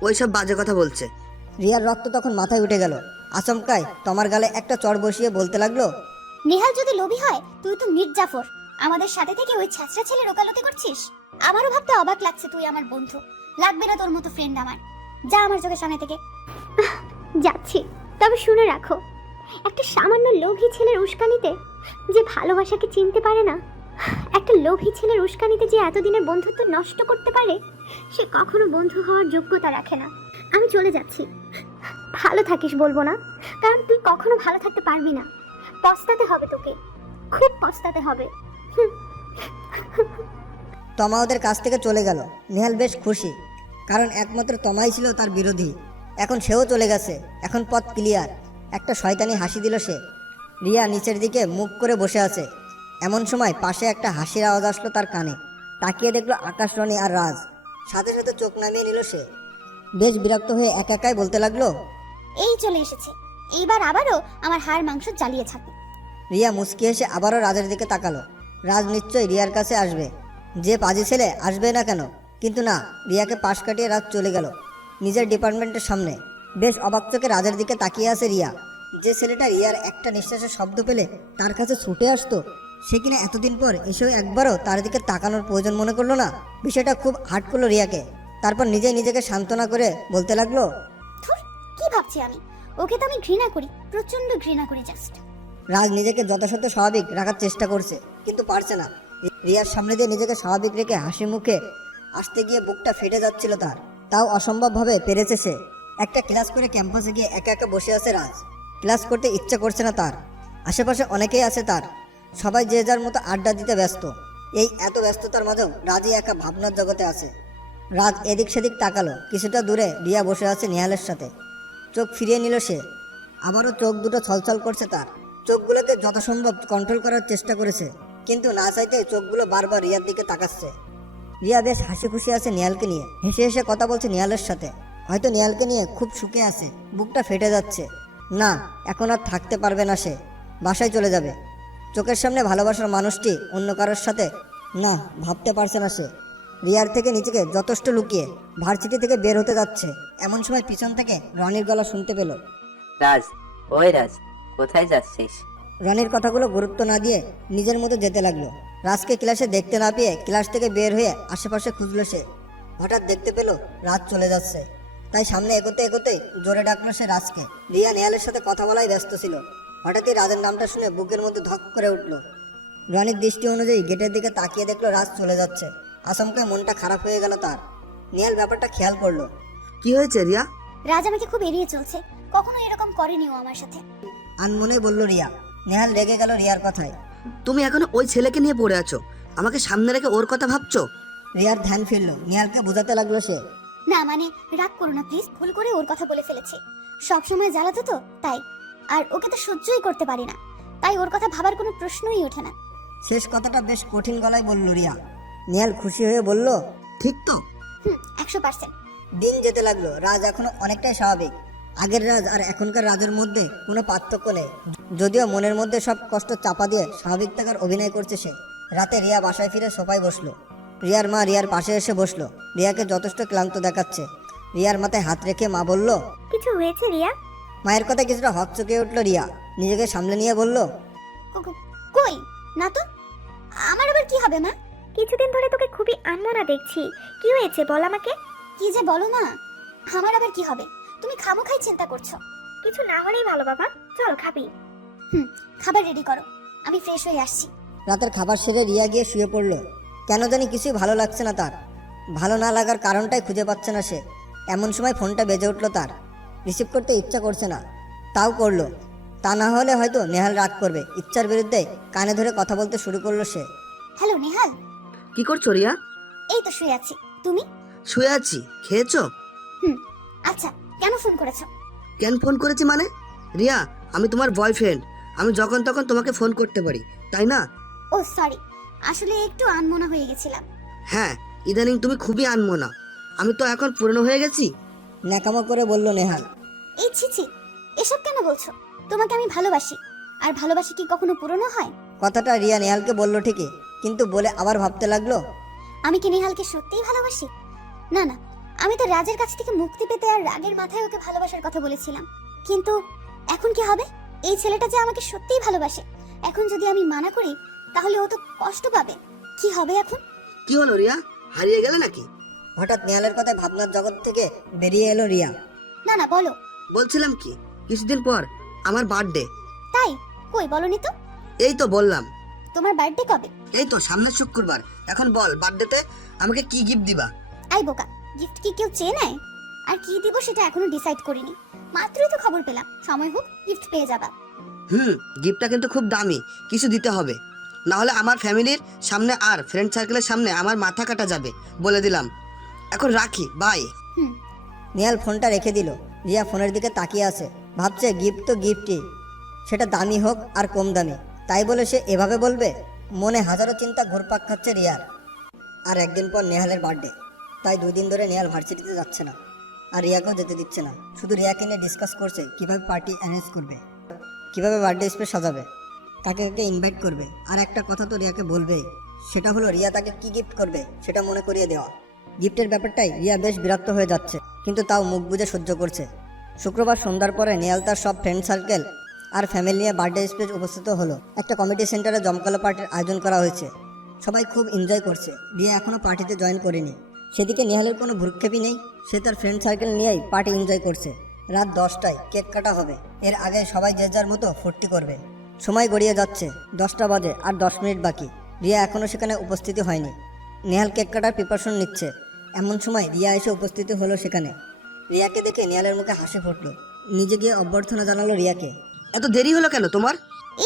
ওইসব বাজে কথা বলছে। রিয়ার রক্ত তখন মাথায় উঠে গেল। আচমকায় তমার গালে একটা চড় বসিয়ে বলতে লাগলো, নেহাল যদি লোভী হয়, তুই তো মির্জাফর। আমাদের সাথে থেকে ওই ছাত্রা ছেলে ওকালতি করছিস। আমারও ভাবতে অবাক লাগছে, তুই আমার বন্ধু। লাগবে না তোর মতো ফ্রেন্ড আমার। যা আমার চোখের সামনে থেকে। যাচ্ছি, তবে শুনে রাখো, একটা সামান্য লোভী ছেলের উস্কানিতে যে ভালোবাসাকে চিনতে পারে না, একটা লোভী ছেলের উস্কানিতে যে এতদিনের বন্ধুত্ব নষ্ট করতে পারে, সে কখনো বন্ধু হওয়ার যোগ্যতা রাখে না। আমি চলে যাচ্ছি। ভালো থাকিস বলবো না, কারণ তুই কখনো ভালো থাকতে পারবি না। পস্তাতে হবে তোকে, খুব পস্তাতে হবে। তমা ওদের কাছ থেকে চলে গেল। নেহাল বেশ খুশি, কারণ একমাত্র তমাই ছিল তার বিরোধী। এখন সেও চলে গেছে, এখন পথ ক্লিয়ার। একটা শয়তানি হাসি দিল সে। রিয়া নিচের দিকে মুখ করে বসে আছে। এমন সময় পাশে একটা হাসির আওয়াজ আসলো তার কানে। তাকিয়ে দেখলো আকাশ, রনি আর রাজ। সাথে সাথে চোখ নামিয়ে নিল সে। বেশ বিরক্ত হয়ে একা একাই বলতে লাগলো, এই চলে এসেছে, এইবার আবারও আমার হাড় মাংস জ্বালিয়ে ছাড়বে। রিয়া মুচকি এসে আবারও রাজের দিকে তাকালো। রাজ নিশ্চয়ই রিয়ার কাছে আসবে, যে পাজি ছেলে আসবে না কেন। কিন্তু না, রিয়াকে পাশ কাটিয়ে রাজ চলে গেল নিজের ডিপার্টমেন্টের সামনে। বেশ অবাক চোখে রাজের দিকে তাকিয়ে আছে রিয়া। যে ছেলেটা রিয়ার একটা নিঃশ্বাসের শব্দ পেলে তার কাছে ছুটে আসতো, সে কিনা এতদিন পর এসেও একবারও তার দিকে তাকানোর প্রয়োজন মনে করলো না। বিষয়টা খুব হার্ট করলো রিয়াকে। তারপর নিজেই নিজেকে সান্ত্বনা করে বলতে লাগলো, ধুর, কি ভাবছি আমি? ওকে তো আমি ঘৃণা করি, প্রচন্ড ঘৃণা করি জাস্ট। রাজ নিজেকে যথাসাধ্য স্বাভাবিক রাখার চেষ্টা করছে, কিন্তু পারছে না। রিয়ার সামনে দিয়ে নিজেকে স্বাভাবিক রেখে হাসি মুখে আসতে গিয়ে বুকটা ফেটে যাচ্ছিল তার। তাও অসম্ভবভাবে পেরেছে সে। একটা ক্লাস করে ক্যাম্পাসে গিয়ে একা একা বসে আছে রাজ। ক্লাস করতে ইচ্ছে করছে না তার। আশেপাশে অনেকেই আছে তার, সবাই যে যার মতো আড্ডা দিতে ব্যস্ত। এই এত ব্যস্ততার মাঝেও রাজই একা ভাবনার জগতে আছে। রাজ এদিক সেদিক তাকালো। কিছুটা দূরে রিয়া বসে আছে নেহালের সাথে। চোখ ফিরিয়ে নিল সে। আবারও চোখ দুটো ছলছল করছে তার। চোখগুলোকে যথাসম্ভব কন্ট্রোল করার চেষ্টা করেছে, কিন্তু না চাইতে চোখগুলো বারবার রিয়ার দিকে তাকাচ্ছে। রিয়া বেশ হাসি খুশি আছে নেহালকে নিয়ে। হেসে হেসে কথা বলছে নেহালের সাথে। হয়তো নেহালকে নিয়ে খুব সুখে আছে। বুকটা ফেটে যাচ্ছে। না, এখন আর থাকতে পারবে না সে। বাসায় চলে যাবে। চোখের সামনে ভালোবাসার মানুষটি অন্য কারোর সাথে, না, ভাবতে পারছে না সে। রিয়ার থেকে নিজেকে যথেষ্ট লুকিয়ে ভার্সিটি থেকে বের হতে যাচ্ছে। এমন সময় পিছন থেকে রনির গলা শুনতে পেল। রাজ, ওই রাজ, কোথায় যাচ্ছিস? রনির কথাগুলো গুরুত্ব না দিয়ে নিজের মতো যেতে লাগলো। রাজকে ক্লাসে দেখতে না পেয়ে ক্লাস থেকে বের হয়ে আশেপাশে খুঁজলো সে। হঠাৎ দেখতে পেল রাজ চলে যাচ্ছে। তাই সামনে এগোতে এগোতেই জোরে ডাকলো সে রাজকে। রিয়া নেহালের সাথে কথা বলাই ব্যস্ত ছিল। হঠাৎই রাজের নামটা শুনে বুকের মধ্যে ধক করে উঠল। রনির দৃষ্টি অনুযায়ী গেটের দিকে তাকিয়ে দেখলো রাজ চলে যাচ্ছে। আচমকায় মনটা খারাপ হয়ে গেল তার। নেহাল ব্যাপারটা খেয়াল করলো। কি হয়েছে রিয়া? রাজ আমাকে খুব এড়িয়ে চলছে, কখনো এরকম করেনি ও আমার সাথে। আনমনে বলল রিয়া। নেহাল রেগে গেল রিয়ার কথায়। তুমি এখনো ওই ছেলেকে নিয়ে পড়ে আছো, আমাকে সামনে রেখে ওর কথা ভাবছো? রিয়ার ধ্যান ফিরল। নেহালকে বোঝাতে লাগলো সে। না মানে, রাগ করো না প্লিজ, ভুল করে ওর কথা বলে ফেলেছি। সব সময় জ্বালাতো তো তাই, আর ওকে তো সহ্যই করতে পারি না, তাই ওর কথা ভাবার কোনো প্রশ্নই ওঠে না। শেষ কথাটা বেশ কঠিন গলায় বলল রিয়া। নেহাল খুশি হয়ে বলল, ঠিক তো? 100%। দিন যেতে লাগলো। রাজ এখনো অনেকটাই স্বাভাবিক। আগের রাজ আর এখনকার রাজের মধ্যে কোনো পার্থক্য নেই। যদিও মনের মধ্যে সব কষ্ট চাপা দিয়ে স্বাভাবিক থাকার অভিনয় করছে সে। রাতে রিয়া বাসায় ফিরে সোফায় বসলো। রিয়ার মা রিয়ার পাশে এসে বসলো। রিয়াকে যথেষ্ট ক্লান্ত দেখাচ্ছে। রিয়ার মাথায় হাত রেখে মা বলল, কিছু হয়েছে রিয়া? মায়ের কথায় কিছুটা হকচকে উঠলো রিয়া। নিজেকে সামলে নিয়ে বলল, কই না তো, আমার আবার কি হবে মা? কিছুদিন ধরে তোকে খুবই আনমনা দেখছি, কি হয়েছে বল আমাকে। কি যে বলো না, আমার আবার কি হবে? তুমি খামোখাই চিন্তা করছো। কিছু না হলেই ভালো বাবা, চল খাবি। খাবার রেডি করো, আমি ফ্রেশ হয়ে আসছি। রাতের খাবার সেরে রিয়া গিয়ে শুয়ে পড়লো। কেন জানি কিছুই ভালো লাগছে না তার। ভালো না লাগার কারণটাই খুঁজে পাচ্ছে না সে। এমন সময় ফোনটা বেজে উঠলো তার। রিসিভ করতে ইচ্ছা করছে না, তাও করলো। তা না হলে হয়তো নেহাল রাগ করবে। ইচ্ছার বিরুদ্ধে কানে ধরে কথা বলতে শুরু করলো সে। হ্যালো নেহাল। কি করছো রিয়া? এই তো শুয়ে আছি, তুমি? শুয়ে আছি। খেয়েছো? আচ্ছা, কেন ফোন করেছো? কেন ফোন করেছি মানে? রিয়া, আমি তোমার বয়ফ্রেন্ড। আমি যখন তখন তোমাকে ফোন করতে পারি, তাই না? ও সরি, আসলে একটু আনমনা হয়ে গেছিলাম। হ্যাঁ, ইদানিং তুমি খুবই আনমনা। আমি তো এখন পুরনো হয়ে গেছি। ন্যাকামো করে বলল নেহাল। এই ছি, এসব কেন বলছো? তোমাকে আমি ভালোবাসি, আর ভালোবাসি কি কখনো পুরনো হয়? কথাটা রিয়া নেহালকে বলল ঠিকই, কিন্তু বলে আবার ভাবতে লাগলো, আমি কি নেহালকে সত্যিই ভালোবাসি? না না, আমি তো রাজের কাছ থেকে মুক্তি পেতে আর রাগের মাথায় ওকে ভালোবাসার কথা বলেছিলাম। কিন্তু এখন কি হবে? এই ছেলেটা যে আমাকে সত্যিই ভালোবাসে, এখন যদি আমি মানা করি তাহলে ও তো কষ্ট পাবে। কি হবে এখন? কি হলো রিয়া, হারিয়ে গেলে নাকি? হঠাৎ নেহালের কথায় ভাবনার জগৎ থেকে বেরিয়ে এলো রিয়া। না না, বলো। বলছিলাম কি, কিছুদিন পর আমার বার্থডে। তাই? কই বলনি তো। এই তো বললাম। তোমার বার্থডে কবে? এই তো সামনের শুক্রবার। এখন বল, বার্থডেতে আমাকে কি গিফট দিবা? আই বোকা, গিফট কি কেউ চেয়ে নেয়? আর কি দিব সেটা এখনো ডিসাইড করিনি। মাত্রই তো খবর পেলাম, সময় হোক গিফট পেয়ে যাবা। গিফটটা কিন্তু খুব দামি, কিছু দিতে হবে, না হলে আমার ফ্যামিলির সামনে আর ফ্রেন্ড সার্কেলের সামনে আমার মাথা কাটা যাবে, বলে দিলাম। এখন রাখি, বাই। নেহাল ফোনটা রেখে দিল। রিয়া ফোনের দিকে তাকিয়ে আছে, ভাবছে গিফট তো গিফটই, সেটা দামি হোক আর কম দামি, তাই বলে সে এভাবে বলবে? মনে হাজারো চিন্তা ঘুরপাক খাচ্ছে রিয়ার। আর একদিন পর নেহালের বার্থডে, তাই 2 দিন ধরে নেহাল ভার্সিটিতে যাচ্ছে না, আর রিয়াকেও যেতে দিচ্ছে না। শুধু রিয়াকে নিয়ে ডিসকাস করছে কিভাবে পার্টি অ্যারেঞ্জ করবে, কিভাবে বার্থডে স্পেস সাজাবে, কাকে কাকে ইনভাইট করবে। আর একটা কথা তো রিয়াকে বলবেই, সেটা হলো রিয়া তাকে কি গিফট করবে সেটা মনে করিয়ে দেওয়া। গিফটের ব্যাপারটাই রিয়া বেশ বিরক্ত হয়ে যাচ্ছে, কিন্তু তাও মুখ বুজে সহ্য করছে। শুক্রবার সন্ধ্যার পরে নেহাল তার সব ফ্রেন্ড সার্কেল আর ফ্যামিলি নিয়ে বার্থডে স্পেস উপস্থিত হলো। একটা কমিটি সেন্টারে জমকালো পার্টির আয়োজন করা হয়েছে, সবাই খুব এনজয় করছে। রিয়া এখনো পার্টিতে জয়েন করেনি, সেদিকে নেহালের কোনো ভ্রুক্ষেপই নেই, সে তার ফ্রেন্ড সার্কেল নিয়েই পার্টি এনজয় করছে। রাত 10টায় কেক কাটা হবে, এর আগে সবাই যে যার মতো ফুর্তি করবে। সময় গড়িয়ে যাচ্ছে, 10টা বাজে আর 10 মিনিট বাকি। রিয়া এখনও সেখানে উপস্থিতি হয়নি। নেহাল কেক কাটার প্রিপারেশন নিচ্ছে, এমন সময় রিয়া এসে উপস্থিতি হলো সেখানে। রিয়াকে দেখে নেহালের মুখে হাসি ফুটলো, নিজে গিয়ে অভ্যর্থনা জানালো রিয়াকে। এত দেরি হলো কেন তোমার?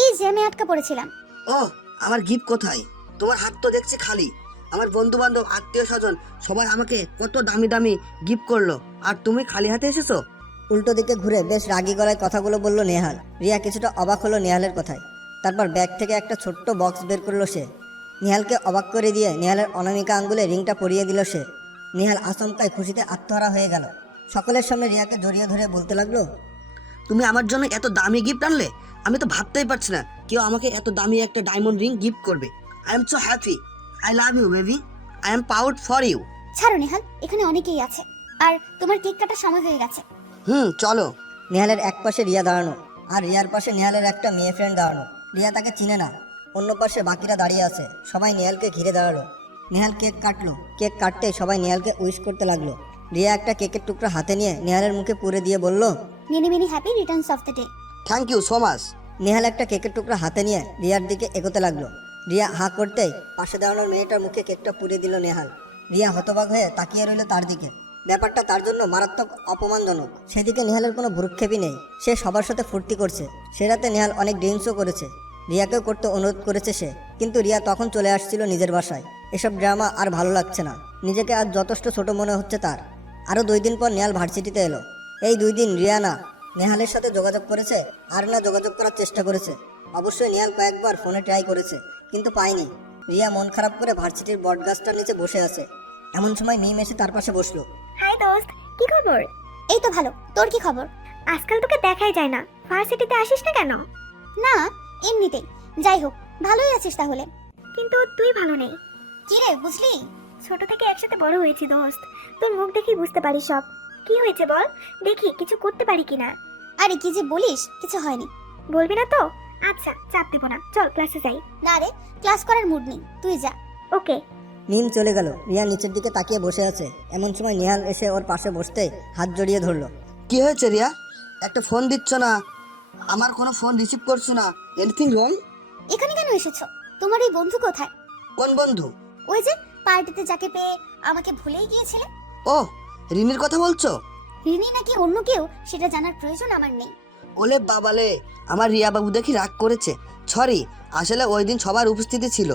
এই যে আমি আটকা পড়েছিলাম। ও, আমার গিফট কোথায়? তোমার হাত তো দেখছি খালি। আমার বন্ধু বান্ধব, আত্মীয় স্বজন সবাই আমাকে কত দামি দামি গিফট করলো, আর তুমি খালি হাতে এসেছো? উল্টো দিকে ঘুরে বেশ রাগী গলায় কথাগুলো বলল নেহাল। রিয়া কিছুটা অবাক হলো নেহালের কথায়। তারপর ব্যাগ থেকে একটা ছোট্ট বক্স বের করলো সে। নেহালকে অবাক করে দিয়ে নেহালের অনামিকা আঙ্গুলে রিংটা পরিয়ে দিল সে। নেহাল আচমকায় খুশিতে আত্মহারা হয়ে গেল। সকলের সামনে রিয়াকে জড়িয়ে ধরে বলতে লাগলো, তুমি আমার জন্য এত দামি গিফট আনলে? আমি তো ভাবতেই পারছি না কেউ আমাকে এত দামি একটা ডায়মন্ড রিং গিফট করবে। I am so happy. I love you baby. I am proud for you. ছাড়ো নেহাল, এখানে অনেকেই আছে, আর তোমার কেক কাটার সময় হয়ে গেছে। চলো। নেহালের এক পাশে রিয়া দাঁড়ানো, আর রিয়ার পাশে নেহালের একটা মেয়ে ফ্রেন্ড দাঁড়ানো। রিয়া তাকে চিনে না। অন্য পাশে বাকিরা দাঁড়িয়ে আছে, সবাই নেহালকে ঘিরে দাঁড়ালো। নেহাল কেক কাটলো, কেক কাটতেই সবাই নেহালকে উইশ করতে লাগলো। রিয়া একটা কেকের টুকরো হাতে নিয়ে নেহালের মুখে পুরে দিয়ে বলল, many many happy returns of the day. Thank you so much. Nehal একটা কেকের টুকরো হাতে নিয়ে রিয়ার দিকে এগোতে লাগলো। রিয়া হাঁ করতেই পাশে দাঁড়ানোর মেয়েটার মুখে কেকটা পুড়ে দিল নেহাল। রিয়া হতবাক হয়ে তাকিয়ে রইল তার দিকে। ব্যাপারটা তার জন্য মারাত্মক অপমানজনক। সেদিকে নেহালের কোনো ভ্রুক্ষেপই নেই, সে সবার সাথে ফুর্তি করছে। সে রাতে নেহাল অনেক ড্রিঙ্কসও করেছে, রিয়াকেও করতে অনুরোধ করেছে সে, কিন্তু রিয়া তখন চলে আসছিল নিজের বাসায়। এসব ড্রামা আর ভালো লাগছে না, নিজেকে আজ যথেষ্ট ছোট মনে হচ্ছে তার। আরও 2 দিন পর নেহাল ভার্সিটিতে এলো। এই 2 দিন রিয়া না নেহালের সাথে যোগাযোগ করেছে, আর না যোগাযোগ করার চেষ্টা করেছে। অবশ্যই নেহাল কয়েকবার ফোনে ট্রাই করেছে, কিন্তু পায়নি। রিয়া মন খারাপ করে ভার্সিটির বটগাছটার নিচে বসে আছে। এমন সময় মিম এসে তার পাশে বসলো। হাই দোস্ত, কি খবর? এই তো ভালো, তোর কি খবর? আজকাল তোকে দেখাই যায় না, ভার্সিটিতে আসিস না কেন? না, এমনিতেই। যাই হোক, ভালোই আছিস তাহলে। কিন্তু তুই ভালো নেই। কি রে, বুঝলি? ছোট থেকে একসাথে বড় হয়েছি দোস্ত, তোর মুখ দেখেই বুঝতে পারি সব। কি হয়েছে বল, দেখি কিছু করতে পারি কিনা। আরে কি যে বলিস, কিছু হয়নি। বলবি না তো? আচ্ছা, চাপ দেবো না, চল ক্লাসে যাই। না রে, ক্লাস করার মুড নেই, তুই যা। ওকে। মিম চলে গেল। রিয়া নিচের দিকে তাকিয়ে বসে আছে। এমন সময় নেহাল এসে ওর পাশে বসতে হাত জড়িয়ে ধরলো। কি হয়েছে রিয়া? একটা ফোন দিচ্ছ না, আমার কোনো ফোন রিসিভ করছো না। Anything wrong? এখানে কেন এসেছো? তোমার ওই বন্ধু কোথায়? কোন বন্ধু? ওই যে পার্টিতে যাকে পেয়ে আমাকে ভুলেই গিয়েছিলে। ও, রিনির কথা বলছো? রিনি নাকি অন্য কেউ সেটা জানার প্রয়োজন আমার নেই। ওলে বাবালে, আমার রিয়া বাবু দেখি রাগ করেছে। সরি, আসলে ওই দিন সবার উপস্থিতি ছিল,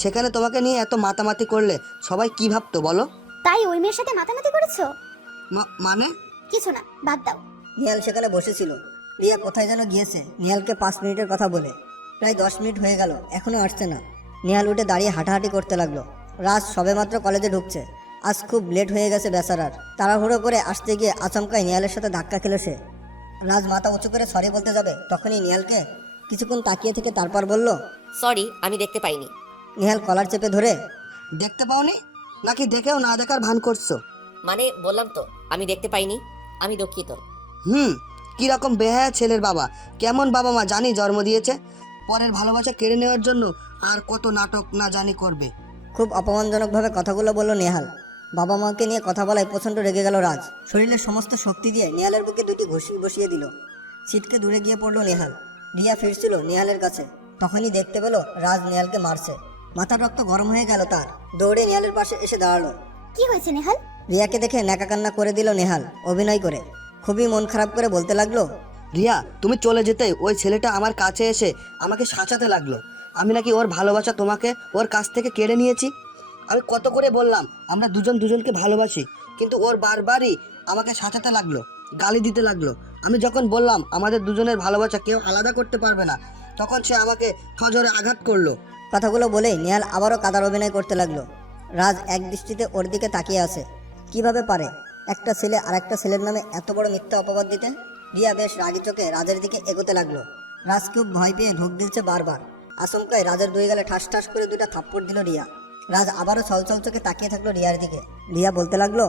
সেখানে তোমাকে নিয়ে এত মাতামাতি করলে সবাই কি ভাবতো বলো? তাই ওই মেয়ের সাথে মাতামাতি করেছো? মানে? কিছু না, বাদ দাও। নেহাল সেখানে বসেছিল, রিয়া কোথায় যেন গিয়েছে নিহালকে 5 মিনিটের কথা বলে। প্রায় 10 মিনিট হয়ে গেল, এখনো আসছে না। নিহাল উঠে দাঁড়িয়ে হাঁটাহাঁটি করতে লাগলো। রাজ সবেমাত্র কলেজে ঢুকছে, আজ খুব লেট হয়ে গেছে বেচারার। তাড়াহুড়ো করে আসতে গিয়ে আচমকাই নিহালের সাথে ধাক্কা খেলো সে। রাজ মাথা উঁচু করে সরি বলতে যাবে, তখনই নিহালকে কিছুক্ষণ তাকিয়ে থেকে তারপর বলল, সরি, আমি দেখতে পাইনি। নিহাল কলার চেপে ধরে, দেখতে পাওনি নাকি দেখেও না দেখার ভান করছো? মানে বললাম তো আমি দেখতে পাইনি, আমি দুঃখিত। কিরকম বেহায়া ছেলের বাবা, কেমন বাবা মা জানি জন্ম দিয়েছে। পরের ভালোবাসা কেড়ে নেওয়ার জন্য আর কত নাটক না জানি করবে। খুব অপমানজনকভাবে কথাগুলো বলল নেহাল। বাবা মাকে নিয়ে কথা বলায় প্রচণ্ড রেগে গেল রাজ। শরীরের সমস্ত শক্তি দিয়ে নেহালের বুকে 2টি ঘুষি বসিয়ে দিল। ছিটকে দূরে গিয়ে পড়লো নেহাল। রিয়া ফিরছিল নেহালের কাছে, তখনই দেখতে পেল রাজ নেহালকে মারছে। মাথার রক্ত গরম হয়ে গেল তার। দৌড়ে নেহালের পাশে এসে দাঁড়ালো। কি হয়েছে নেহাল? রিয়াকে দেখে ন্যাকা কান্না করে দিল নেহাল অভিনয় করে। খুবই মন খারাপ করে বলতে লাগলো, রিয়া, তুমি চলে যেতেই ওই ছেলেটা আমার কাছে এসে আমাকে সাঁচাতে লাগলো আমি নাকি ওর ভালোবাসা তোমাকে ওর কাছ থেকে কেড়ে নিয়েছি। আমি কত করে বললাম আমরা দুজন দুজনকে ভালোবাসি, কিন্তু ওর বারবারই আমাকে সাঁচাতে লাগলো, গালি দিতে লাগলো। আমি যখন বললাম আমাদের দুজনের ভালোবাসা কেউ আলাদা করতে পারবে না, তখন সে আমাকে সজোরে আঘাত করলো। কথাগুলো বলেই নেহাল আবারও কাদার অভিনয় করতে লাগলো। রাজ এক দৃষ্টিতে ওর দিকে তাকিয়ে আছে। কিভাবে পারে একটা ছেলে আর একটা ছেলের নামে এত বড় মিথ্যা অপবাদ দিতে? রিয়া বেশ রাগি চোখে রাজের দিকে এগোতে লাগলো। রাজ খুব ভয় পেয়ে ঢোক দিচ্ছে বারবার। আচমকাই রাজের 2 গালে ঠাস ঠাস করে 2টা থাপ্পড় দিল রিয়া। রাজ আবারও ছলছল চোখে তাকিয়ে থাকলো রিয়ার দিকে। রিয়া বলতে লাগলো,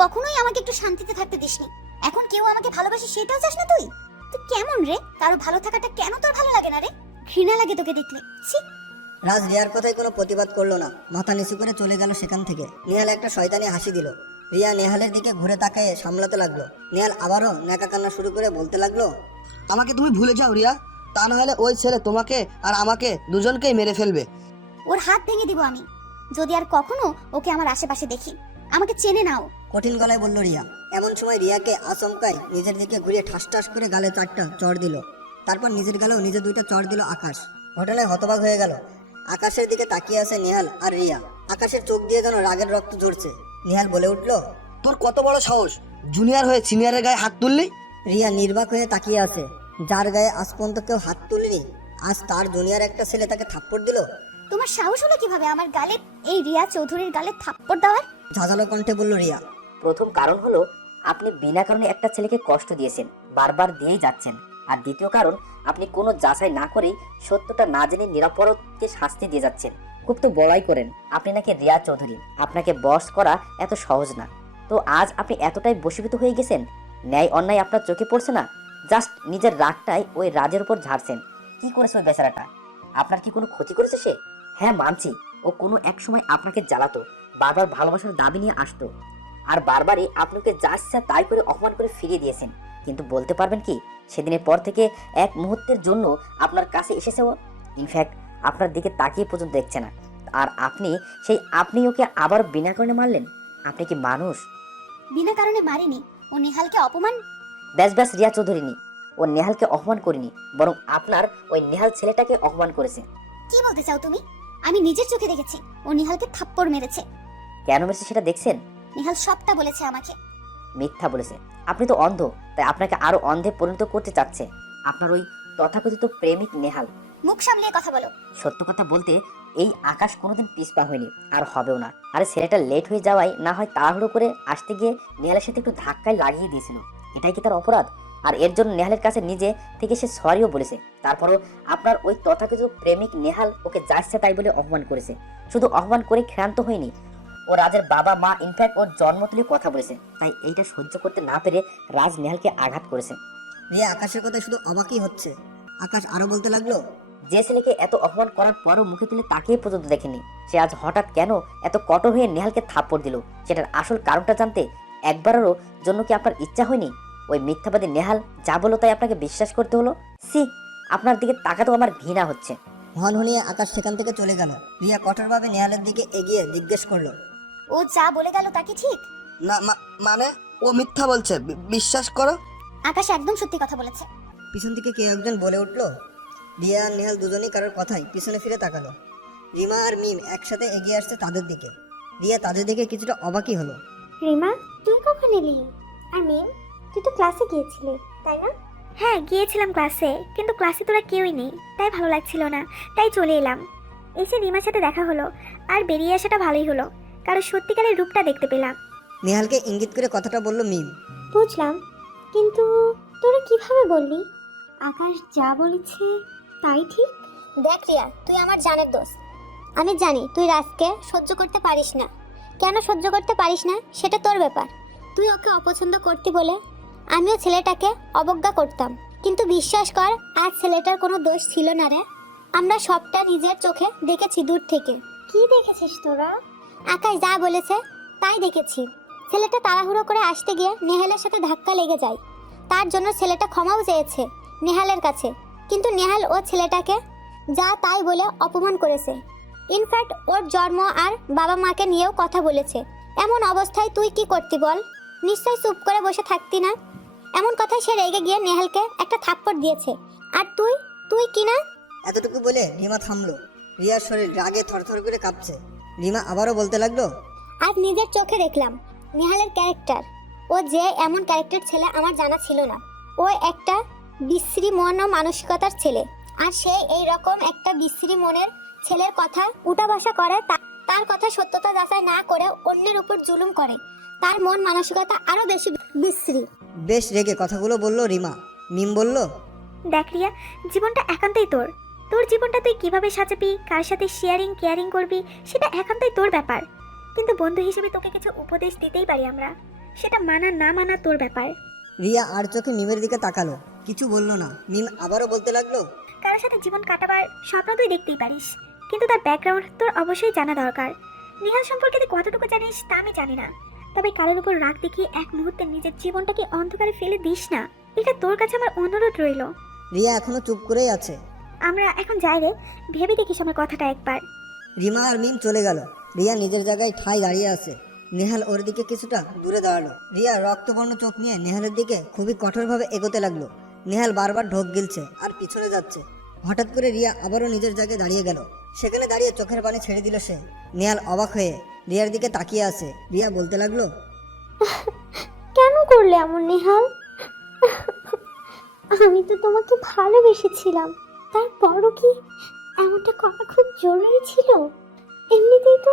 কখনোই আমাকে একটু শান্তিতে থাকতে দিসনি, এখন কেউ আমাকে ভালোবাসে সেটাও চাস না তুই? তুই কেমন রে? কারো ভালো থাকাটা কেন তোর ভালো লাগে না রে? ঘৃণা লাগে তোকে দেখলে, ছি। রাজ রিয়ার কথায় কোনো প্রতিবাদ করলো না, মাথা নিচু করে চলে গেল সেখান থেকে। নেহাল একটা শয়তানি হাসি দিল। রিয়া নেহালের দিকে ঘুরে তাকায়ে সামলাতে লাগলো। নেহাল আবারও ন্যাকা কান্না শুরু করে বলতে লাগলো, আমাকে তুমি ভুলে যাও রিয়া, তা না হলে ওই ছেলে তোমাকে আর আমাকে দুজনকেই মেরে ফেলবে। ওর হাত ভেঙে দিব আমি যদি আর কখনো ওকে আমার আশেপাশে দেখি। আমাকে চেনে নাও। কঠিন গলায় বলল রিয়া। এমন সময় রিয়াকে আচমকাই নিজের দিকে ঘুরিয়ে ঠাস ঠাস করে গালে 4টা চড় দিল। তারপর নিজের গালেও নিজে 2টা চড় দিল আকাশ। ঘটনায় হতবাক হয়ে গেল। আকাশের দিকে তাকিয়ে আছে নেহাল আর রিয়া। আকাশের চোখ দিয়ে যেন রাগের রক্ত ঝরছে। নেহাল বলে উঠলো, তোর কত বড় সাহস, জুনিয়র হয়ে সিনিয়রের গায়ে হাত তুললি? রিয়া নির্বাক হয়ে তাকিয়ে আছে। যার গায়ে আজ পর্যন্ত কেউ হাত তুলেনি, আজ তার জুনিয়র একটা ছেলে তাকে থাপ্পড় দিল। তোমার সাহস হলো কিভাবে আমার গালে, এই রিয়া চৌধুরীর গালে থাপ্পড় দেওয়ার? ঝাঁঝালো কণ্ঠে বলল রিয়া। প্রথম কারণ হলো আপনি বিনা কারণে একটা ছেলেকে কষ্ট দিয়েছেন, বারবার দিয়েই যাচ্ছেন। আর দ্বিতীয় কারণ, আপনি কোনো যাচাই না করেই সত্যটা না জেনে নিরাপরাধকে শাস্তি দিয়ে যাচ্ছেন। খুব তো বড়াই করেন আপনি নাকি রিয়া চৌধুরী, আপনাকে বস করা এত সহজ না। তো আজ আপনি এতটাই বশীভূত হয়ে গেছেন, ন্যায় অন্যায় আপনার চোখে পড়ছে না, জাস্ট নিজের রাগটাই ওই রাজের উপর ঝাড়ছেন। কি করেছে ওই বেচারাটা? আপনার কি কোনো ক্ষতি করেছে সে? হ্যাঁ মানছি, ও কোনো এক সময় আপনাকে জ্বালাতো, বারবার ভালোবাসার দাবি নিয়ে আসতো, আর বারবারই আপনাকে যা ইচ্ছা তাই করে অপমান করে ফিরিয়ে দিয়েছেন। কিন্তু বলতে পারবেন কি সেদিনের পর থেকে এক মুহূর্তের জন্য আপনার কাছে এসেছে ও? ইনফ্যাক্ট আপনার দিকে তাকিয়ে পর্যন্ত দেখছে না। আর আপনি ওকে আবার বিনা কারণে মারলেন? আপনি কি মানুষ? বিনা কারণে মারিনি, ও নেহালকে অপমান। ব্যাস রিয়া চৌধুরী, ও নেহালকে অপমান করিনি, বরং আপনার ওই নেহাল ছেলেটাকে অপমান করেছে। কি বলতে চাও তুমি? আমি নিজের চোখে দেখেছি ও নেহালকে থাপ্পড় মেরেছে। কেন মেরেছে সেটা দেখছেন? নেহাল সবটা বলেছে আমাকে। মিথ্যা বলেছে। আপনি তো অন্ধ, তাই আপনাকে আরো অন্ধে পরিণত করতে চাচ্ছে আপনার ওই তথাকথিত প্রেমিক নেহাল। মুখ সামলিয়ে কথা বলো। সত্য কথা বলতে এই আকাশ কোনোদিন পিছপা হয়নি, আর হবেও না। আরে ছেলেটা লেট হয়ে যাওয়ায় না হয় তাড়াহুড়ো করে আসতে গিয়ে নেহালের সাথে একটু ধাক্কায় লাগিয়ে দিয়েছিল, এটাই কি তার অপরাধ? আর এর জন্য নেহালের কাছে নিজে থেকে সে সরিও বলেছে। তারপরও আপনার ওই তথাকথিত প্রেমিক নেহাল ওকে যা ইচ্ছা তাই বলে অপমান করেছে। শুধু অপমান করে ক্ষান্ত হয়নি, ও রাজের বাবা মা ইনফ্যাক্ট ওর জন্ম তুলে কথা বলেছে। তাই এইটা সহ্য করতে না পেরে রাজ নেহালকে আঘাত করেছে। রিয়া আকাশের কথা শুধু অবাকই হচ্ছে। আকাশ আরো বলতে লাগলো, যে ছেলেকে এত অপমান করার পরও মুখে তুলে তাকিয়ে পর্যন্ত দেখেনি, সে আজ হঠাৎ কেন এত কঠোর হয়ে নেহালকে থাপ্পড় দিল? সেটার আসল কারণটা জানতে একবারেরও জন্য কি আপনার ইচ্ছা হয়নি? ওই মিথ্যাবাদী নেহাল যা বলো তাই আপনাকে বিশ্বাস করতে হলো? সি, আপনার দিকে তাকাতেও আমার ঘৃণা হচ্ছে। হন হনিয়ে আকাশ সেখান থেকে চলে গেল। রিয়া কঠোরভাবে নেহালের দিকে এগিয়ে জিজ্ঞেস করলো, ও যা বলে গেল তা কি ঠিক? না মানে ও মিথ্যা বলছে, বিশ্বাস করো। আকাশ একদম সত্যি কথা বলেছে। পিছন থেকে কে একজন বলে উঠলো। রিয়া আর নেহাল দুজনেই কারোর কথাই পিছনে ফিরে তাকালো। রিমা আর মিম একসাথে এগিয়ে আসছে তাদের দিকে। রিয়া তাদের দিকে কিছুটা অবাকই হলো। রিমা, তুই কখন এলি? আর মিম, তুই তো ক্লাসে গিয়েছিলি তাই না? হ্যাঁ গিয়েছিলাম ক্লাসে, কিন্তু ক্লাসে তোরা কেউই নেই, তাই ভালো লাগছিল না, তাই চলে এলাম। এসে রিমার সাথে দেখা হলো, আর বেরিয়ে আসাটা ভালোই হলো, কারণ সত্যিকারের রূপটা দেখতে পেলাম। নেহালকে ইঙ্গিত করে কথাটা বলল মিম। বুঝলাম, কিন্তু তোরা কিভাবে বললি আকাশ যা বলেছে তাই ঠিক? দেখ রিয়া, তুই আমার জানের দোস্ত। আমি জানি তুই রাজকে সহ্য করতে পারিস না। কেন সহ্য করতে পারিস না সেটা তোর ব্যাপার। তুই ওকে অপছন্দ করতি বলে আমিও ছেলেটাকে অবজ্ঞা করতাম, কিন্তু বিশ্বাস কর আজ ছেলেটার কোনো দোষ ছিল না রে। আমরা সবটা নিজের চোখে দেখেছি দূর থেকে। কি দেখেছিস তোরা? আকাশ যা বলেছে তাই দেখেছি। ছেলেটা তাড়াহুড়ো করে আসতে গিয়ে নেহালের সাথে ধাক্কা লেগে যায়। তার জন্য ছেলেটা ক্ষমাও চেয়েছে নেহালের কাছে, কিন্তু নেহাল ও ছেলেটাকে যা তাই বলে অপমান করেছে। ইনফ্যাক্ট ওর জন্ম আর বাবা মাকে নিয়েও কথা বলেছে। এমন অবস্থায় তুই কি করতি বল? নিশ্চয় চুপ করে বসে থাকতি না। এমন কথায় সে রেগে গিয়ে নেহালকে একটা থাপ্পড় দিয়েছে। আর তুই তুই কি না? এতটুকু বলে রিমা থামলো। রিয়ার শরীর রাগে থরথর করে কাঁপছে। রিমা আবারও বলতে লাগলো, আজ নিজের চোখে দেখলাম নেহালের ক্যারেক্টার। ও যে এমন ক্যারেক্টার ছেলে আমার জানা ছিল না। ও একটা বিশ্রী মন ও মানসিকতার ছেলে, আর সে এই রকম একটা বিশ্রী মনের ছেলের কথা উঠাবসা করে, তার কথা সত্যতা যাচাই না করে অন্যের উপর জুলুম করে। তার মন মানসিকতা আরো বেশি বিশ্রী। বেশ রেগে কথাগুলো বলল রিমা। মিম বলল, দেখ রিয়া, জীবনটা একান্তই তোর। তোর জীবনটা তুই কিভাবে সাজাবি, কার সাথে শেয়ারিং কেয়ারিং করবি, সেটা একান্তই তোর ব্যাপার। কিন্তু বন্ধু হিসেবে তোকে কিছু উপদেশ দিতেই পারি আমরা, সেটা মানা না মানা তোর ব্যাপার। রিয়া আর চোখে মিমের দিকে তাকালো, কিছু বলল না। মিম আবারও বলতে লাগলো, কারোর সাথে জীবন কাটাবার স্বপ্ন তুই দেখতেই পারিস, কিন্তু তার ব্যাকগ্রাউন্ড তোর অবশ্যই জানা দরকার। নেহাল সম্পর্কে তুই কতটুকু জানিস তা আমি জানি না, তবে কারোর উপর রাগ দেখিয়ে এক মুহূর্তে নিজের জীবনটাকে অন্ধকারে ফেলে দিস না, এটা তোর কাছে আমার অনুরোধ রইল। রিয়া এখনো চুপ করেই আছে। আমরা এখন যাই রে, ভেবে দেখিস আমার কথাটা একবার। রিমা আর মিম চলে গেল। রিয়া নিজের জায়গায় ঠাই দাঁড়িয়ে আছে। নেহাল ওর দিকে কিছুটা দূরে দাঁড়ালো। রিয়া রক্তবর্ণ চোখ নিয়ে নেহালের দিকে খুবই কঠোরভাবে এগোতে লাগলো। নেহাল বারবার ঢোক গিলছে আর পিছনে যাচ্ছে। হঠাৎ করে রিয়া আবারও নিজের জায়গায় দাঁড়িয়ে গেল। সেখানে দাঁড়িয়ে চোখের পানি ছেড়ে দিল সে। নেহাল অবাক হয়ে রিয়ার দিকে তাকিয়ে আছে। রিয়া বলতে লাগলো, কেন করলে এমন নেহাল? আমি তো তোমাকে ভালোবেসেছিলাম, তারপরও কি এমনটা করা খুব জরুরি ছিল? এমনিতেই তো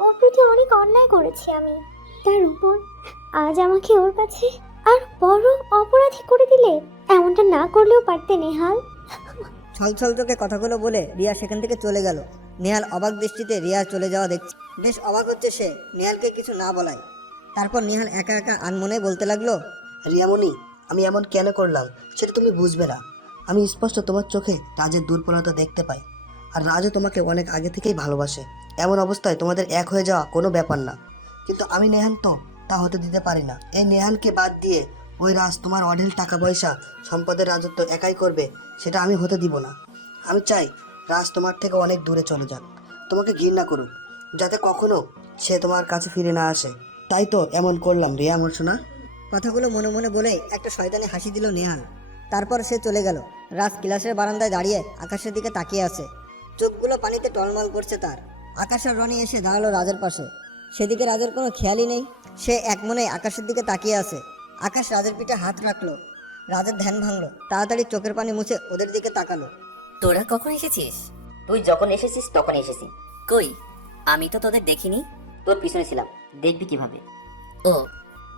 ওর প্রতি অনেক অন্যায় করেছি আমি, তার উপর আজ আমাকে ওর কাছে আর বড় অপরাধী করে দিলে। এমনটা না করলেও পারতে নেহাল। ছলছল চোখে কথাগুলো বলে রিয়া সেখান থেকে চলে গেল। নেহাল অবাক দৃষ্টিতে রিয়া চলে যাওয়া দেখছে। বেশ অবাক হচ্ছে সে নেহালকে কিছু না বলায়। তারপর নেহাল একা একা আনমনে বলতে লাগলো, রিয়ামণি, আমি এমন কেন করলাম সেটা তুমি বুঝবে না। আমি স্পষ্ট তোমার চোখে রাজের দুর্বলতা দেখতে পাই, আর রাজও তোমাকে অনেক আগে থেকেই ভালোবাসে। এমন অবস্থায় তোমাদের এক হয়ে যাওয়া কোনো ব্যাপার না, কিন্তু আমি নেহান তো তা হতে দিতে পারি না। এই নেহানকে বাদ দিয়ে ওই রাজ তোমার অঢেল টাকা পয়সা সম্পদের রাজত্ব একাই করবে, সেটা আমি হতে দিব না। আমি চাই রাজ তোমার থেকে অনেক দূরে চলে যাক, তোমাকে ঘৃণা করুক, যাতে কখনো সে তোমার কাছে ফিরে না আসে। তাই তো এমন করলাম রিয়া আমার সোনা। কথাগুলো মনে মনে বলে একটা শয়তানি হাসি দিল নেহাল। তারপর সে চলে গেল। রাজ ক্লাসের বারান্দায় দাঁড়িয়ে আকাশের দিকে তাকিয়ে আছে। চোখগুলো পানিতে টলমল করছে তার। আকাশ আর রনি এসে দাঁড়ালো রাজের পাশে। সেদিকে রাজের কোনো খেয়ালই নেই। সে এক মনে আকাশের দিকে তাকিয়ে আছে। আকাশ রাজের পিঠে হাত রাখলো। রাজের ধ্যান ভাঙলো। তাড়াতাড়ি চোখের পানি মুছে ওদের দিকে তাকালো। তোরা কখন এসেছিস? তুই যখন এসেছিস তখন এসেছি। কই, আমি তো তোদের দেখিনি। তোর পিছনে ছিলাম, দেখবি কিভাবে। ও,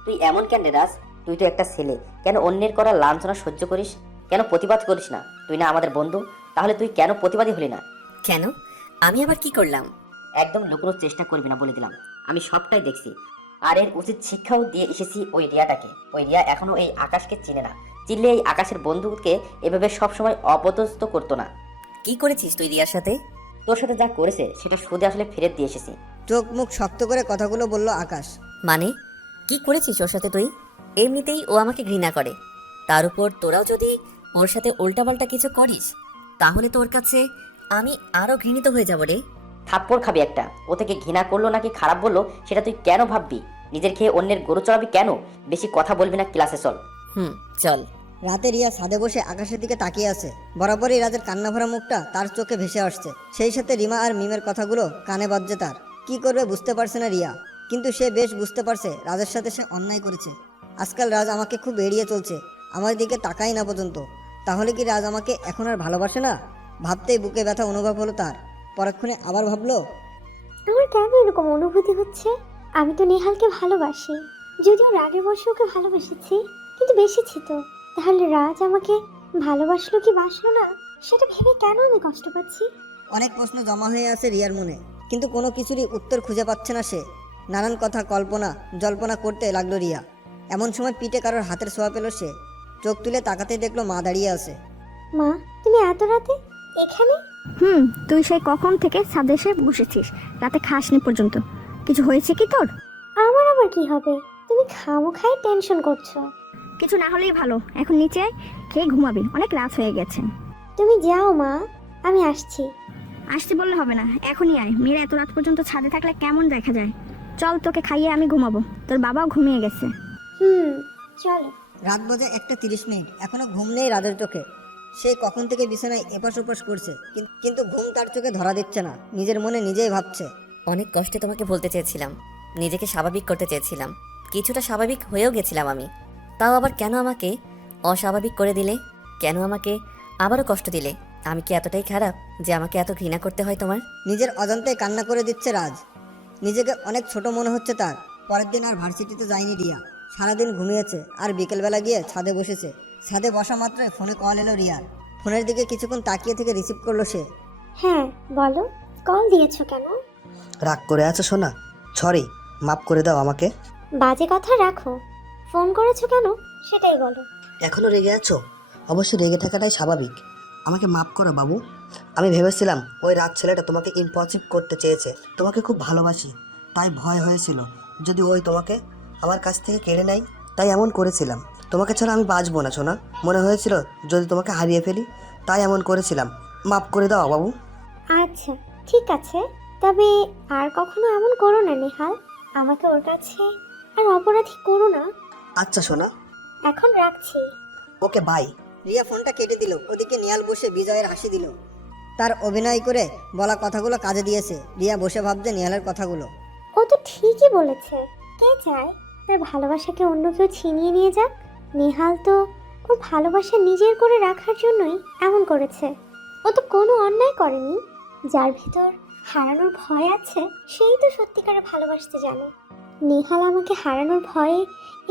তুই এমন কেন রে রাজ? তুই তো একটা ছেলে, কেন অন্যের করা লাঞ্ছনা সহ্য করিস? কেন প্রতিবাদ করিস না? তুই না আমাদের বন্ধু, তাহলে তুই কেন প্রতিবাদী হলি না? কেন? আমি আবার কি করলাম? একদম লুকোনোর চেষ্টা করবি না বলে দিলাম। আমি সবটাই দেখছি, আর এর উচিত শিক্ষাও দিয়ে এসেছি ওই রিয়াটাকে। ওই রিয়া এখনো এই আকাশকে চিনে না। চিনলে এই আকাশের বন্ধুকে এভাবে সবসময় অপদস্থ করতো না। কি করেছিস তুই রিয়ার সাথে? তোর সাথে যা করেছে সেটা সুদে আসলে ফেরত দিয়ে এসেছি। চোখ মুখ শক্ত করে কথাগুলো বলল আকাশ। মানে কি করেছিস ওর সাথে তুই? এমনিতেই ও আমাকে ঘৃণা করে, তার উপর তোরাও যদি ওর সাথে উল্টাপাল্টা কিছু করিস তাহলে তোর কাছে আমি আরো ঘৃণিত হয়ে যাব রে। থাপ্পড় খাবি একটা। ও থেকে ঘৃণা করলো নাকি খারাপ বললো সেটা তুই কেন ভাববি? নিজের খেয়ে অন্যের গরু চড়াবি কেন? বেশি কথা বলবি না, ক্লাসে চল। চল। রাতে রিয়া ছাদে বসে আকাশের দিকে তাকিয়ে আছে। বরাবরই রাজের কান্না ভরা মুখটা তার চোখে ভেসে আসছে। সেই সাথে রিমা আর মিমের কথাগুলো কানে বাজছে তার। কি করবে বুঝতে পারছে না রিয়া, কিন্তু সে বেশ বুঝতে পারছে রাজের সাথে সে অন্যায় করেছে। আজকাল রাজ আমাকে খুব এড়িয়ে চলছে, আমার দিকে তাকাই না পর্যন্ত। তাহলে কি রাজ আমাকে এখন আর ভালোবাসে না? ভাবতেই বুকে ব্যথা অনুভব হলো তার। পরক্ষণে আবার ভাবলো, আমার কেন এরকম অনুভূতি হচ্ছে? আমি তো নেহালকে ভালোবাসি, যদিও রাগের বসে ওকে ভালোবেসেছি, কিন্তু বেশিছি তো। তাহলে রাজ আমাকে ভালোবাসলো কি বাসলো না, সেটা ভেবে কেন আমি কষ্ট পাচ্ছি? অনেক প্রশ্ন জমা হয়ে আছে রিয়ার মনে, কিন্তু কোনো কিছুরই উত্তর খুঁজে পাচ্ছে না সে। নানান কথা কল্পনা জল্পনা করতে লাগলো রিয়া। এমন সময় পিঠে কারোর হাতের ছোঁয়া পেল সে। চোখ তুলে তাকাতেই দেখলো মা দাঁড়িয়ে আছে। মা, তুমি এত রাতে এখানে? তুই সেই কখন থেকে ছাদে এসে বসেছিস, রাতে খাসনি পর্যন্ত। কিছু হয়েছে কি তোর? আমার আবার কি হবে? তুমি খামোখাই টেনশন করছো। কিছু না হলেই ভালো। এখন নিচে খেয়ে ঘুমাবি, অনেক রাত হয়ে গেছে। তুমি যাও মা, আমি আসছি। আসতে বললে হবে না, এখনই আয়। মেয়েরা এত রাত পর্যন্ত ছাদে থাকলে কেমন দেখা যায়। চল, তোকে খাইয়ে আমি ঘুমাবো, তোর বাবাও ঘুমিয়ে গেছে। চলো। রাত বাজে 1:30, এখনো ঘুম নেই রাজের চোখে। সে কখন থেকে বিছানায় এপাশ ওপাশ করছে, কিন্তু ঘুম তার চোখে ধরা দিচ্ছে না। নিজের মনে নিজেই ভাবছে, অনেক কষ্টে তোমাকে বলতে চেয়েছিলাম, নিজেকে স্বাভাবিক করতে চেয়েছিলাম, কিছুটা স্বাভাবিক হয়েও গেছিলাম আমি। তাও আবার কেন আমাকে অস্বাভাবিক করে দিলে? কেন আমাকে আবারও কষ্ট দিলে? আমি কি এতটাই খারাপ যে আমাকে এত ঘৃণা করতে হয় তোমার? নিজের অজান্তেই কান্না করে দিচ্ছে রাজ। নিজেকে অনেক ছোট মনে হচ্ছে তার। পরের দিন আর ভার্সিটিতে যায়নি রিয়া। সারাদিন ঘুমিয়েছে আর বিকেলবেলা গিয়ে ছাদে বসেছে। ছাদে বসা মাত্রই ফোনে কল এলো রিয়ার। ফোনের দিকে কিছুক্ষণ তাকিয়ে থেকে রিসিভ করলো সে। হ্যাঁ বলো, কল দিয়েছো কেন? রাগ করে আছো সোনা? সরি, মাফ করে দাও আমাকে। বাজে কথা রাখো, ফোন করেছো কেন সেটাই বলো। এখনো রেগে আছো? অবশ্যই রেগে থাকাটাই স্বাভাবিক। আমাকে মাফ করো বাবু। আমি ভেবেছিলাম ওই রাত ছেলেটা তোমাকে ইম্পসিবল করতে চেয়েছে। তোমাকে খুব ভালোবাসি, তাই ভয় হয়েছিল যদি ওই তোমাকে আমার কাছ থেকে কেড়ে নেয়, তাই এমন করেছিলাম। তোমাকে ছাড়া আমি বাঁচবো না সোনা। মনে হয়েছিল যদি তোমাকে হারিয়ে ফেলি, তাই এমন করেছিলাম। মাফ করে দাও বাবু। আচ্ছা ঠিক আছে, তবে আর কখনো এমন করো না নেহাল। আমাকে ওর কাছে আর অপরাধী করো না। আচ্ছা সোনা, এখন রাখছি। Okay bye. রিয়া ফোনটা কেটে দিল। ওদিকে নিয়াল বসে বিজয়ের হাসি দিল। তার অভিনয় করে বলা কথাগুলো কাজে দিয়েছে। রিয়া বসে ভাবছে নিয়ালের কথাগুলো। ও তো ঠিকই বলেছে। কে চায় তার ভালোবাসাকে অন্য কেউ ছিনিয়ে নিয়ে যাক? নেহাল তো ওর ভালোবাসা নিজের করে রাখার জন্যই এমন করেছে। ও তো কোনো অন্যায় করেনি। যার ভিতর হারানোর ভয় আছে সেই তো সত্যিকারে ভালোবাসতে জানে। নেহাল আমাকে হারানোর ভয়ে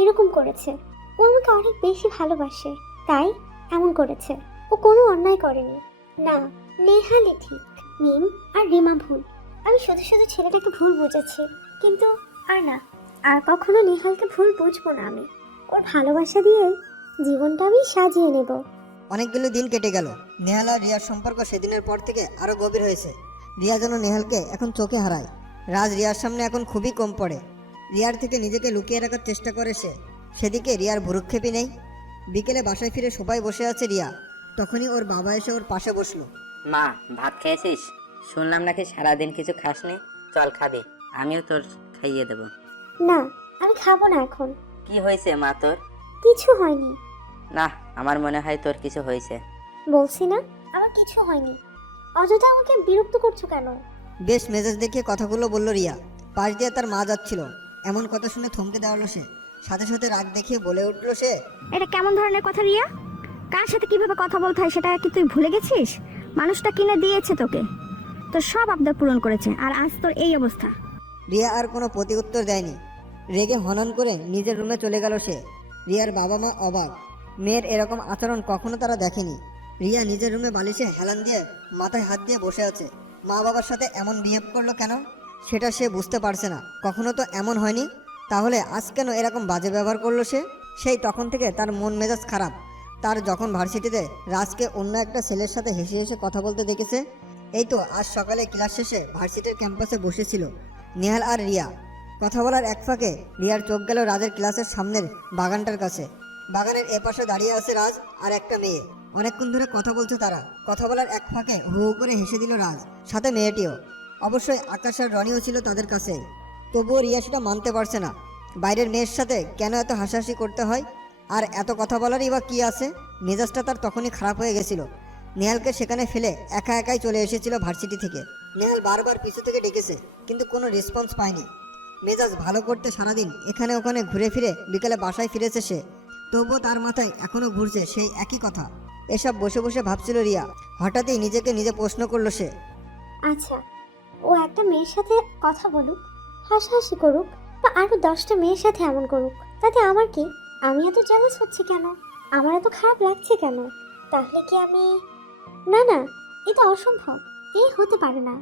এরকম করেছে। ও আমাকে অনেক বেশি ভালোবাসে, তাই এমন করেছে। ও কোনো অন্যায় করেনি। না, নেহালই ঠিক, মিম আর রিমা ভুল। আমি শুধু শুধু ছেলেটাকে ভুল বুঝেছি, কিন্তু আর কখনো নেহালকে ভুল বুঝবো না আমি। ওর ভালোবাসা দিয়ে জীবনটা আমি সাজিয়ে নেব। অনেকগুলো দিন কেটে গেল। নেহাল আর রিয়ার সম্পর্ক সেদিনের পর থেকে আরো গভীর হয়েছে। রিয়া যেন নেহালকে এখন চোখে হারায়। রাজ রিয়ার সামনে এখন খুবই কম পড়ে। রিয়ার থেকে নিজেকে লুকিয়ে রাখার চেষ্টা করে সে। সেদিকে রিয়ার ভ্রুক্ষেপই নেই। বিকেলে বাসায় ফিরে সবাই বসে আছে রিয়া। তখনই ওর বাবা এসে ওর পাশে বসলো। মা, ভাত খেয়েছিস? শুনলাম নাকি সারাদিন কিছু খাসনি। চল খাবি, আমিও তোর খাইয়ে দেব। না, আমি খাবো না এখন। কি হয়েছে মা তোর? কিছু হয়নি। না, আমার মনে হয় তোর কিছু হয়েছে। বলছি না আমার কিছু হয়নি। অযথা আমাকে বিরক্ত করছো কেন? বেশ মেজাজ দেখিয়ে কথাগুলো বলল রিয়া। পাশ দিয়ে তার মা যাচ্ছিল। এমন কথা শুনে থমকে দাঁড়ালো সে। সাথে সাথে রাগ দেখিয়ে বলে উঠলো সে, এটা কেমন ধরনের কথা রিয়া? কার সাথে কিভাবে কথা বলতে হয় সেটা কি তুই ভুলে গেছিস? মানুষটা কিনে দিয়েছে তোকে, তোর সব আবদার পূরণ করেছে, আর আজ তোর এই অবস্থা। রিয়া আর কোনো প্রতি উত্তর দেয়নি। রেগে হনন করে নিজের রুমে চলে গেল সে। রিয়ার বাবা মা অবাক। মেয়ের এরকম আচরণ কখনো তারা দেখেনি। রিয়া নিজের রুমে বালিশে হেলান দিয়ে মাথায় হাত দিয়ে বসে আছে। মা বাবার সাথে এমন বিহেভ করলো কেন সেটা সে বুঝতে পারছে না। কখনো তো এমন হয়নি, তাহলে আজ কেন এরকম বাজে ব্যবহার করলো সে? সেই তখন থেকে তার মন মেজাজ খারাপ। তার যখন ভার্সিটিতে রাজকে অন্য একটা ছেলের সাথে হেসে হেসে কথা বলতে দেখেছে। এই তো আজ সকালে ক্লাস শেষে ভার্সিটির ক্যাম্পাসে বসেছিল নেহাল আর রিয়া। কথা বলার এক ফাঁকে রিয়ার চোখ গেল রাজের ক্লাসের সামনের বাগানটার কাছে। বাগানের এপাশে দাঁড়িয়ে আছে রাজ আর একটা মেয়ে। অনেকক্ষণ ধরে কথা বলছে তারা। কথা বলার এক ফাঁকে হু হু করে হেসে দিল রাজ, সাথে মেয়েটিও। অবশ্যই আকাশ আর রনিও ছিল তাদের কাছে। তবুও রিয়া সেটা মানতে পারছে না। বাইরের মেয়ের সাথে কেন এত হাসাহাসি করতে হয়? আর এত কথা বলারই বা কী আছে? মেজাজটা তার তখনই খারাপ হয়ে গেছিল। নেহালকে সেখানে ফেলে একা একাই চলে এসেছিল ভার্সিটি থেকে। নেহাল বারবার পিছু থেকে ডেকেছে, কিন্তু কোনো রেসপন্স পায়নি। মেজাজ ভালো করতে সারাদিন এখানে ওখানে ঘুরে ফিরে বিকেলে বাসায় ফিরেছে সে। তবুও তার মাথায় এখনো ঘুরছে সেই একই কথা। এসব বসে বসে ভাবছিল রিয়া। হঠাৎই নিজেকে নিজে প্রশ্ন করলো সে, আচ্ছা, ও একটা মেয়ের সাথে কথা বলুক, হাসাহাসি করুক, বা আরো 10টা মেয়ের সাথে এমন করুক, তাতে আমার কি? আমি এত জেলাস হচ্ছে কেন? আমার এত খারাপ লাগছে কেন? তাহলে কি আমি... না না, এটা অসম্ভব, হতে পারে না।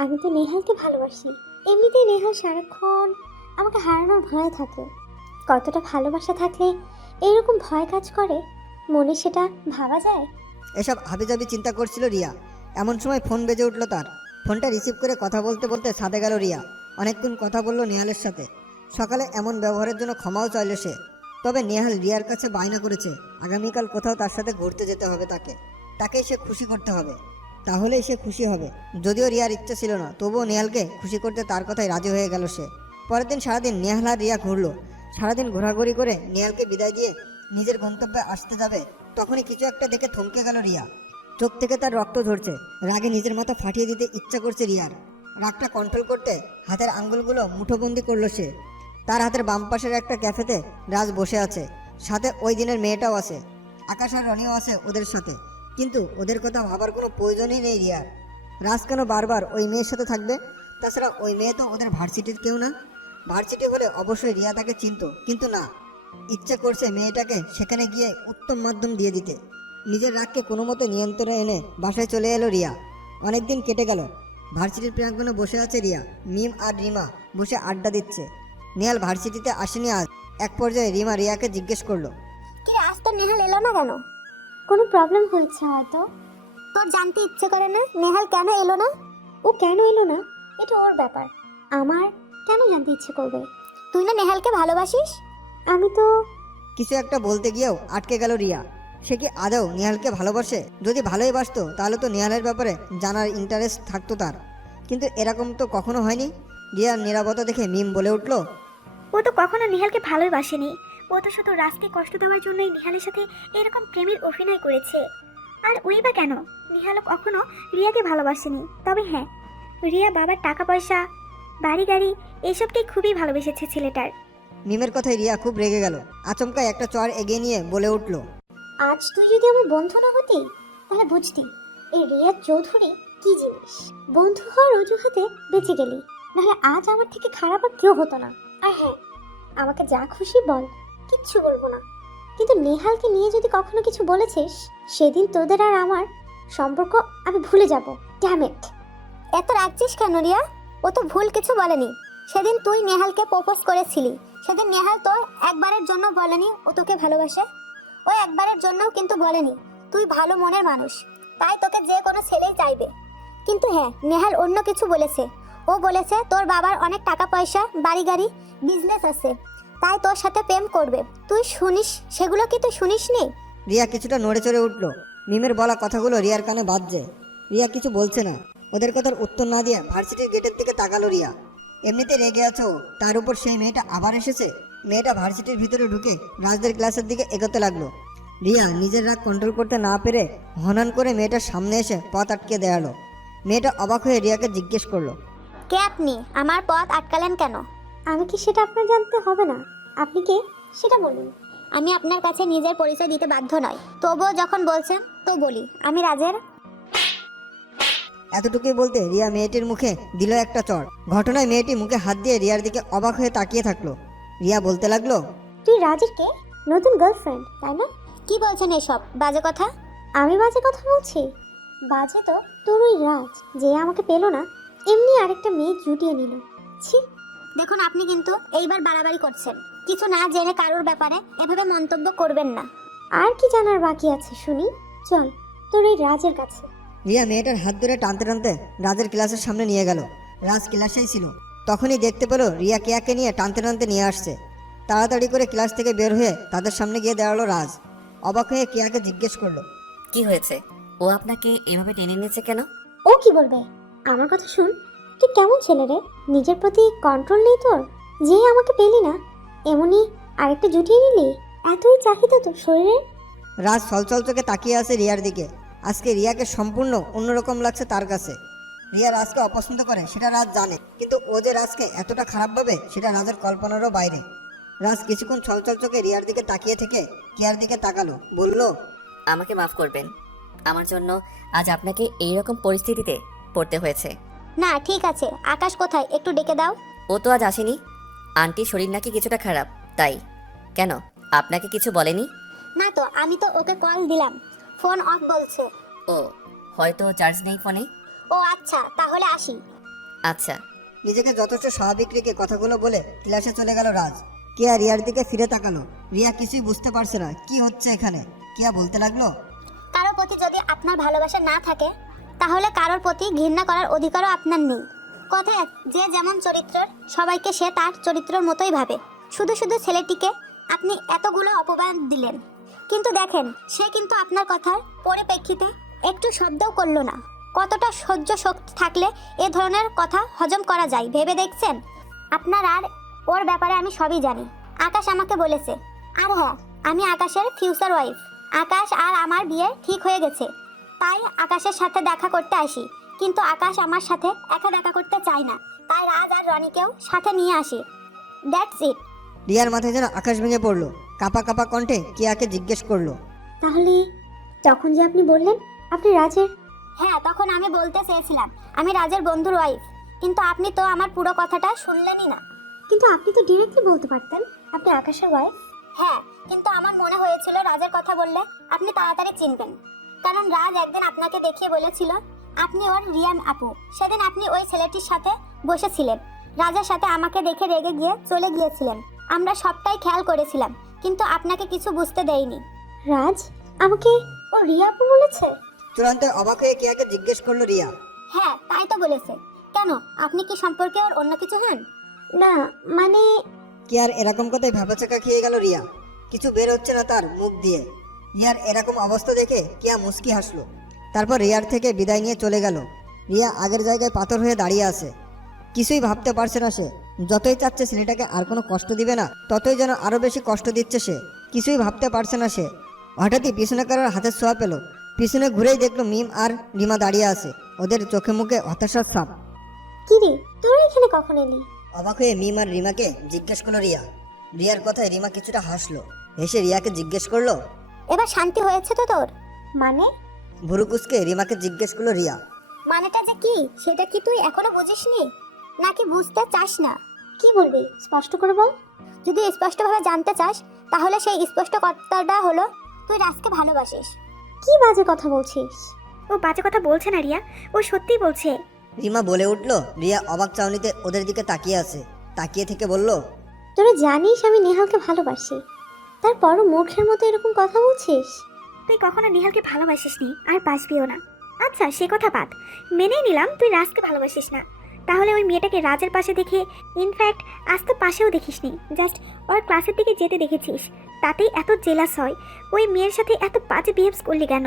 আমি তো নেহালকে ভালোবাসি। এমনিতেই নেহাল সারাক্ষণ আমাকে হারানোর ভয় থাকে। কতটা ভালোবাসা থাকলে এরকম ভয় কাজ করে মনে, সেটা ভাবা যায়? এসব হাবিজাবি চিন্তা করছিল রিয়া। এমন সময় ফোন বেজে উঠলো তার। ফোনটা রিসিভ করে কথা বলতে বলতে ছাদে গেল রিয়া। অনেকক্ষণ কথা বললো নেহালের সাথে। সকালে এমন ব্যবহারের জন্য ক্ষমাও চাইল সে। তবে নেহাল রিয়ার কাছে বায়না করেছে আগামীকাল কোথাও তার সাথে ঘুরতে যেতে হবে তাকেই সে খুশি করতে হবে, তাহলেই সে খুশি হবে। যদিও রিয়ার ইচ্ছা ছিল না, তবুও নেহালকে খুশি করতে তার কথায় রাজি হয়ে গেল সে। পরের দিন সারাদিন নেহাল আর রিয়া ঘুরলো। সারাদিন ঘোরাঘুরি করে নেহালকে বিদায় দিয়ে নিজের গন্তব্যে আসতে যাবে, তখনই কিছু একটা দেখে থমকে গেল রিয়া। চোখ থেকে তার রক্ত ঝরছে। রাগে নিজের মাথা ফাটিয়ে দিতে ইচ্ছা করছে রিয়ার। রাগটা কন্ট্রোল করতে হাতের আঙ্গুলগুলো মুঠোবন্দি করলো সে। তার হাতের বাম পাশের একটা ক্যাফেতে রাজ বসে আছে, সাথে ওই দিনের মেয়েটাও আছে। আকাশ আর রনিও আছে ওদের সাথে, কিন্তু ওদের কথা ভাবার কোনো প্রয়োজনই নেই রিয়ার। রাজ কেন বারবার ওই মেয়ের সাথে থাকবে? তাছাড়া ওই মেয়ে তো ওদের ভার্সিটির কেউ না। ভার্সিটি হলে অবশ্যই রিয়া তাকে চিনতো, কিন্তু না, ইচ্ছে করছে মেয়েটাকে সেখানে গিয়ে উত্তম মাধ্যম দিয়ে দিতে। নিজের রাগকে কোনো মতো নিয়ন্ত্রণে এনে বাসায় চলে এলো রিয়া। অনেকদিন কেটে গেল। ভার্সিটির প্রাঙ্গণে বসে আছে রিয়া। মিম আর রিমা বসে আড্ডা দিচ্ছে। নেহাল ভার্সিটিতে আসেনি আজ। এক পর্যায়ে রিমা রিয়াকে জিজ্ঞেস করলো, কি আজ তো নেহাল এলো না কেন? কোনো প্রবলেম হয়েছে হয়তো। তোর জানতে ইচ্ছে করে না নেহাল কেন এলো না? ও কেন এলো না এটা ওর ব্যাপার, আমার কেন জানতে ইচ্ছে করবে? তুই না নেহালকে ভালোবাসিস? আমি তো... কিছু একটা বলতে গিয়েও আটকে গেল রিয়া। সে কি আদৌ নেহালকে ভালোবাসে? যদি ভালোই বাসতো তাহলে তো নেহালের ব্যাপারে জানার ইন্টারেস্ট থাকতো তার, কিন্তু এরকম তো কখনো হয়নি। রিয়ার নীরবতা দেখে মিম বলে উঠলো, ও তো কখনো নেহালকে ভালোই বাসেনি। ও তো শুধু রাজকে কষ্ট দেওয়ার জন্যই নেহালের সাথে এরকম প্রেমের অভিনয় করেছে। আর ওই বা কেন? নেহালও কখনো রিয়াকে ভালোবাসেনি। তবে হ্যাঁ, রিয়া বাবার টাকা পয়সা, বাড়ি গাড়ি এসবকে খুবই ভালোবেসেছে ছেলেটার। মিমের কথায় রিয়া খুব রেগে গেল। আচমকা একটা চর এগিয়ে নিয়ে বলে উঠলো, আজ তুই যদি আমার বন্ধু না হতি তাহলে বুঝতি এই রিয়া চৌধুরী কি জিনিস। বন্ধু হওয়ার অজুহাতে বেঁচে গেলি, নাহলে আজ আমার থেকে খারাপ আর কেউ হতো না। আর হ্যাঁ, আমাকে যা খুশি বল, কিচ্ছু বলবো না। কিন্তু নেহালকে নিয়ে যদি কখনো কিছু বলেছিস, সেদিন তোদের আর আমার সম্পর্ক আমি ভুলে যাব। Damn it! এত রাগছিস কেন রিয়া? ও তো ভুল কিছু বলেনি। সেদিন তুই নেহালকে প্রপোজ করেছিলি, সেদিন নেহাল তো একবারের জন্য বলেনি ও তোকে ভালোবাসে। ও একবারের জন্যও কিন্তু বলেনি তুই ভালো মনের মানুষ, তাই তোকে যে কোনো ছেলেই চাইবে। কিন্তু হ্যাঁ, নেহাল অন্য কিছু বলেছে। ও বলেছে তোর বাবার অনেক টাকা পয়সা, বাড়ি গাড়ি, বিজনেস আছে, তাই তোর সাথে প্রেম করবে। তুই শুনিস সেগুলো? কি তুই শুনিসনি? রিয়া কিছুটা নড়ে চড়ে উঠলো। মিমের বলা কথাগুলো রিয়ার কানে বাজছে। রিয়া কিছু বলছে না। ওদের কথার উত্তর না দিয়ে ভার্সিটির গেটের দিকে তাকালো রিয়া। এমনিতে রেগে আছো, তার উপর সেই মেয়েটা আবার এসেছে। মেয়েটা ভার্সিটির ভিতরে ঢুকে রাজদের ক্লাসের দিকে এগোতে লাগলো। রিয়া নিজের রাগ কন্ট্রোল করতে না পেরে হনন করে মেয়েটার সামনে এসে পথ আটকে দেয়ালো। মেয়েটা অবাক হয়ে রিয়াকে জিজ্ঞেস করলো, কে আপনি? আমার পথ আটকালেন কেন? আমি কি সেটা আপনার জানতে হবে না? আপনি কে সেটা বলুন। আমি আপনার কাছে নিজের পরিচয় দিতে বাধ্য নই, তবুও যখন বলছেন তো বলি, আমি রাজের। এতটুকুই বলতে রিয়া মেয়েটির মুখে দিল একটা চড়। ঘটনায় মেয়েটি মুখে হাত দিয়ে রিয়ার দিকে অবাক হয়ে তাকিয়ে থাকলো। রিয়া বলতে লাগলো, তুই রাজের কে? নতুন গার্লফ্রেন্ড তাই না? কি বলছেন এসব বাজে কথা? আমি বাজে কথা বলছি? বাজে তো তোর ওই রাজ, যে আমাকে পেলো না, এমনি আরেকটা মেয়ে জুটিয়ে নিল। ছি! দেখুন, আপনি কিন্তু এইবার বাড়াবাড়ি করছেন। কিছু না জেনে কারোর ব্যাপারে এভাবে মন্তব্য করবেন না। আর কি জানার বাকি আছে শুনি? চল তোর এই রাজের কাছে। রিয়া মেয়েটার হাত ধরে টানতে টানতে রাজের ক্লাসের সামনে নিয়ে গেল। রাজ ক্লাসেই ছিল। তখনই দেখতে পেল রিয়া কেয়াকে নিয়ে টানতে টানতে নিয়ে আসছে। তাড়াতাড়ি করে ক্লাস থেকে বের হয়ে তাদের সামনে গিয়ে দাঁড়ালো রাজ। অবাক হয়ে কেয়াকে জিজ্ঞেস করলো, কি হয়েছে? ও আপনাকে এভাবে টেনে নিয়েছে কেন? ও কি বলবে? আমার কথা শুন। তুই কেমন ছেলে রে? নিজের প্রতি কন্ট্রোল নেই তোর? যে আমাকে পেলি না, এমনি আরেকটা জুটিয়ে নিলি? এতই চাহিদা তোর শরীরে? রাজ ছলছল চোখে তাকিয়ে আছে রিয়ার দিকে। আজকে রিয়াকে সম্পূর্ণ অন্যরকম লাগছে তার কাছে। রিয়া রাজকে অপছন্দ করে সেটা রাজ জানে, কিন্তু ও যে রাজকে এতটা খারাপ ভাবে সেটা রাজের কল্পনারও বাইরে। রাজ কিছুক্ষণ ছলছল চোখে রিয়ার দিকে তাকিয়ে থেকে কেয়ার দিকে তাকালো, বলল, আমাকে মাফ করবেন, আমার জন্য আজ আপনাকে এইরকম পরিস্থিতিতে পড়তে হয়েছে। না ঠিক আছে, আকাশ কোথায়, একটু ডেকে দাও। ও তো আজ আসেনি। আন্টির শরীর নাকি কিছুটা খারাপ, তাই। কেন, আপনাকে কিছু বলেনি? না তো, আমি তো ওকে কল দিলাম, ফোন অফ বলছে। ও হয়তো চার্জ নেই ফোনে। ও আচ্ছা, তাহলে আসি। আচ্ছা। নিজেকে যথেষ্ট স্বাভাবিক রেখে কথাগুলো বলে ক্লাসে চলে গেল রাজ। কেয়া রিয়ার দিকে ফিরে তাকালো। রিয়া কিছুই বুঝতে পারছে না কি হচ্ছে এখানে। কেয়া বলতে লাগলো, কারোর প্রতি যদি আপনার ভালোবাসা না থাকে, তাহলে কারোর প্রতি ঘৃণা করার অধিকারও আপনার নেই। কথায় যে যেমন চরিত্রের, সবাইকে সে তার চরিত্রের মতোই ভাবে। শুধু শুধু ছেলেটিকে আপনি এতগুলো অপমান দিলেন, কিন্তু দেখেন সে কিন্তু আপনার কথার পরিপ্রেক্ষিতে একটু শব্দও করলো না। কতটা সহ্য শক্তি থাকলে এ ধরনের কথা হজম করা যায় ভেবে দেখছেন? আপনার আর ওর ব্যাপারে আমি সবই জানি। আকাশ আমাকে বলেছে। আর হ্যাঁ, আমি আকাশের ফিউচার ওয়াইফ। আকাশ আর আমার বিয়ে ঠিক হয়ে গেছে, তাই আকাশের সাথে দেখা করতে আসি। কিন্তু আকাশ আমার সাথে একা দেখা করতে চায় না, তাই রাজ আর রনিকেও সাথে নিয়ে আসি। That's it. রিয়ার মাথায় যেন আকাশ ভেঙে পড়লো। কাপা কাপা কণ্ঠে কেয়াকে জিজ্ঞেস করলো, তাহলে তখন যে আপনি বললেন আপনি রাজের... হ্যাঁ, তখন আমি বলতে চেয়েছিলাম আমি রাজের বন্ধুর ওয়াইফ, কিন্তু আপনি তো আমার পুরো কথাটা শুনলেনই না। কিন্তু আপনি তো ডিরেক্টলি বলতে পারতেন আপনি আকাশের ওয়াইফ। হ্যাঁ, কিন্তু আমার মনে হয়েছিল রাজের কথা বললে আপনি তাড়াতাড়ি চিনবেন, কারণ রাজ একদিন আপনাকে দেখিয়ে বলেছিল আপনি ওর রিয়ান আপু। সেদিন আপনি ওই ছেলেটির সাথে বসেছিলেন, রাজের সাথে আমাকে দেখে রেগে গিয়ে চলে গিয়েছিলেন। আমরা সবটাই খেয়াল করেছিলাম, কিন্তু আপনাকে কিছু বুঝতে দেইনি। রাজ আমাকে ও রিয়া আপু বলেছে? চূড়ান্তে অবাক হয়ে কেয়াকে জিজ্ঞেস করলো রিয়া। হ্যাঁ, তাই তো বলেছে। কেন, আপনি কি সম্পর্কে ওর অন্য কিছু হন? না মানে... কেয়ার এরকম কথায় ভেবাচাকা খেয়ে গেল রিয়া। কিছু বের হচ্ছে না তার মুখ দিয়ে। রিয়ার এরকম অবস্থা দেখে কেয়া মুচকি হাসলো। তারপর রিয়ার থেকে বিদায় নিয়ে চলে গেল। রিয়া আগের জায়গায় পাথর হয়ে দাঁড়িয়ে আছে। কিছুই ভাবতে পারছে না সে। যতই চাচ্ছে ছেলেটাকে আর কোনো কষ্ট দিবে না, ততই যেন আরও বেশি কষ্ট দিচ্ছে সে। কিছুই ভাবতে পারছে না সে। হঠাৎই পিছনে কারোর হাতের ছোঁয়া পেল। পিছনে ঘুরেই দেখলো মিম আর রিমা দাঁড়িয়ে আছে, ওদের চোখে মুখে হতাশার ছাপ। কি রে, তোরা এখানে কখন এলি? অবাক হয়ে মিম আর রিমাকে জিজ্ঞেস করলো রিয়া। রিয়ার কথায় রিমা কিছুটা হাসলো। হেসে রিয়াকে জিজ্ঞেস করলো, এবার শান্তি হয়েছে তো তোর? মানে? ভুরুকুসকে রিমাকে জিজ্ঞেস করলো রিয়া। মানেটা যে কি সেটা কি তুই এখনো বুঝিসনি, নাকি বুঝতে চাস না? কি বলবি, স্পষ্ট করে বল। যদি স্পষ্টভাবে জানতে চাস, তাহলে সেই স্পষ্ট কথাটা হলো তুই রাজকে ভালোবাসিস। কি বাজে কথা বলছিস? ও বাজে কথা বলছে না রিয়া, ও সত্যিই বলছে। রিমা বলে উঠলো। রিয়া অবাক চাউনিতে ওদের দিকে তাকিয়ে আছে। তাকিয়ে থেকে বলল, তোরা জানিস আমি নেহালকে ভালোবাসি, তারপরও মূর্খের মতো এরকম কথা বলছিস? তুই কখনো নিহালকে ভালোবাসিস নি, আর বাসবিও না। আচ্ছা সে কথা বাদ, মেনেই নিলাম তুই রাজকে ভালোবাসিস না। তাহলে ওই মেয়েটাকে রাজের পাশে দেখে, ইনফ্যাক্ট আজ তো পাশেও দেখিসনি, জাস্ট ওর ক্লাসের দিকে যেতে দেখেছিস, তাতেই এত জেলাস হয়। ওই মেয়ের সাথে এত বাজে বিহেভস করলি কেন?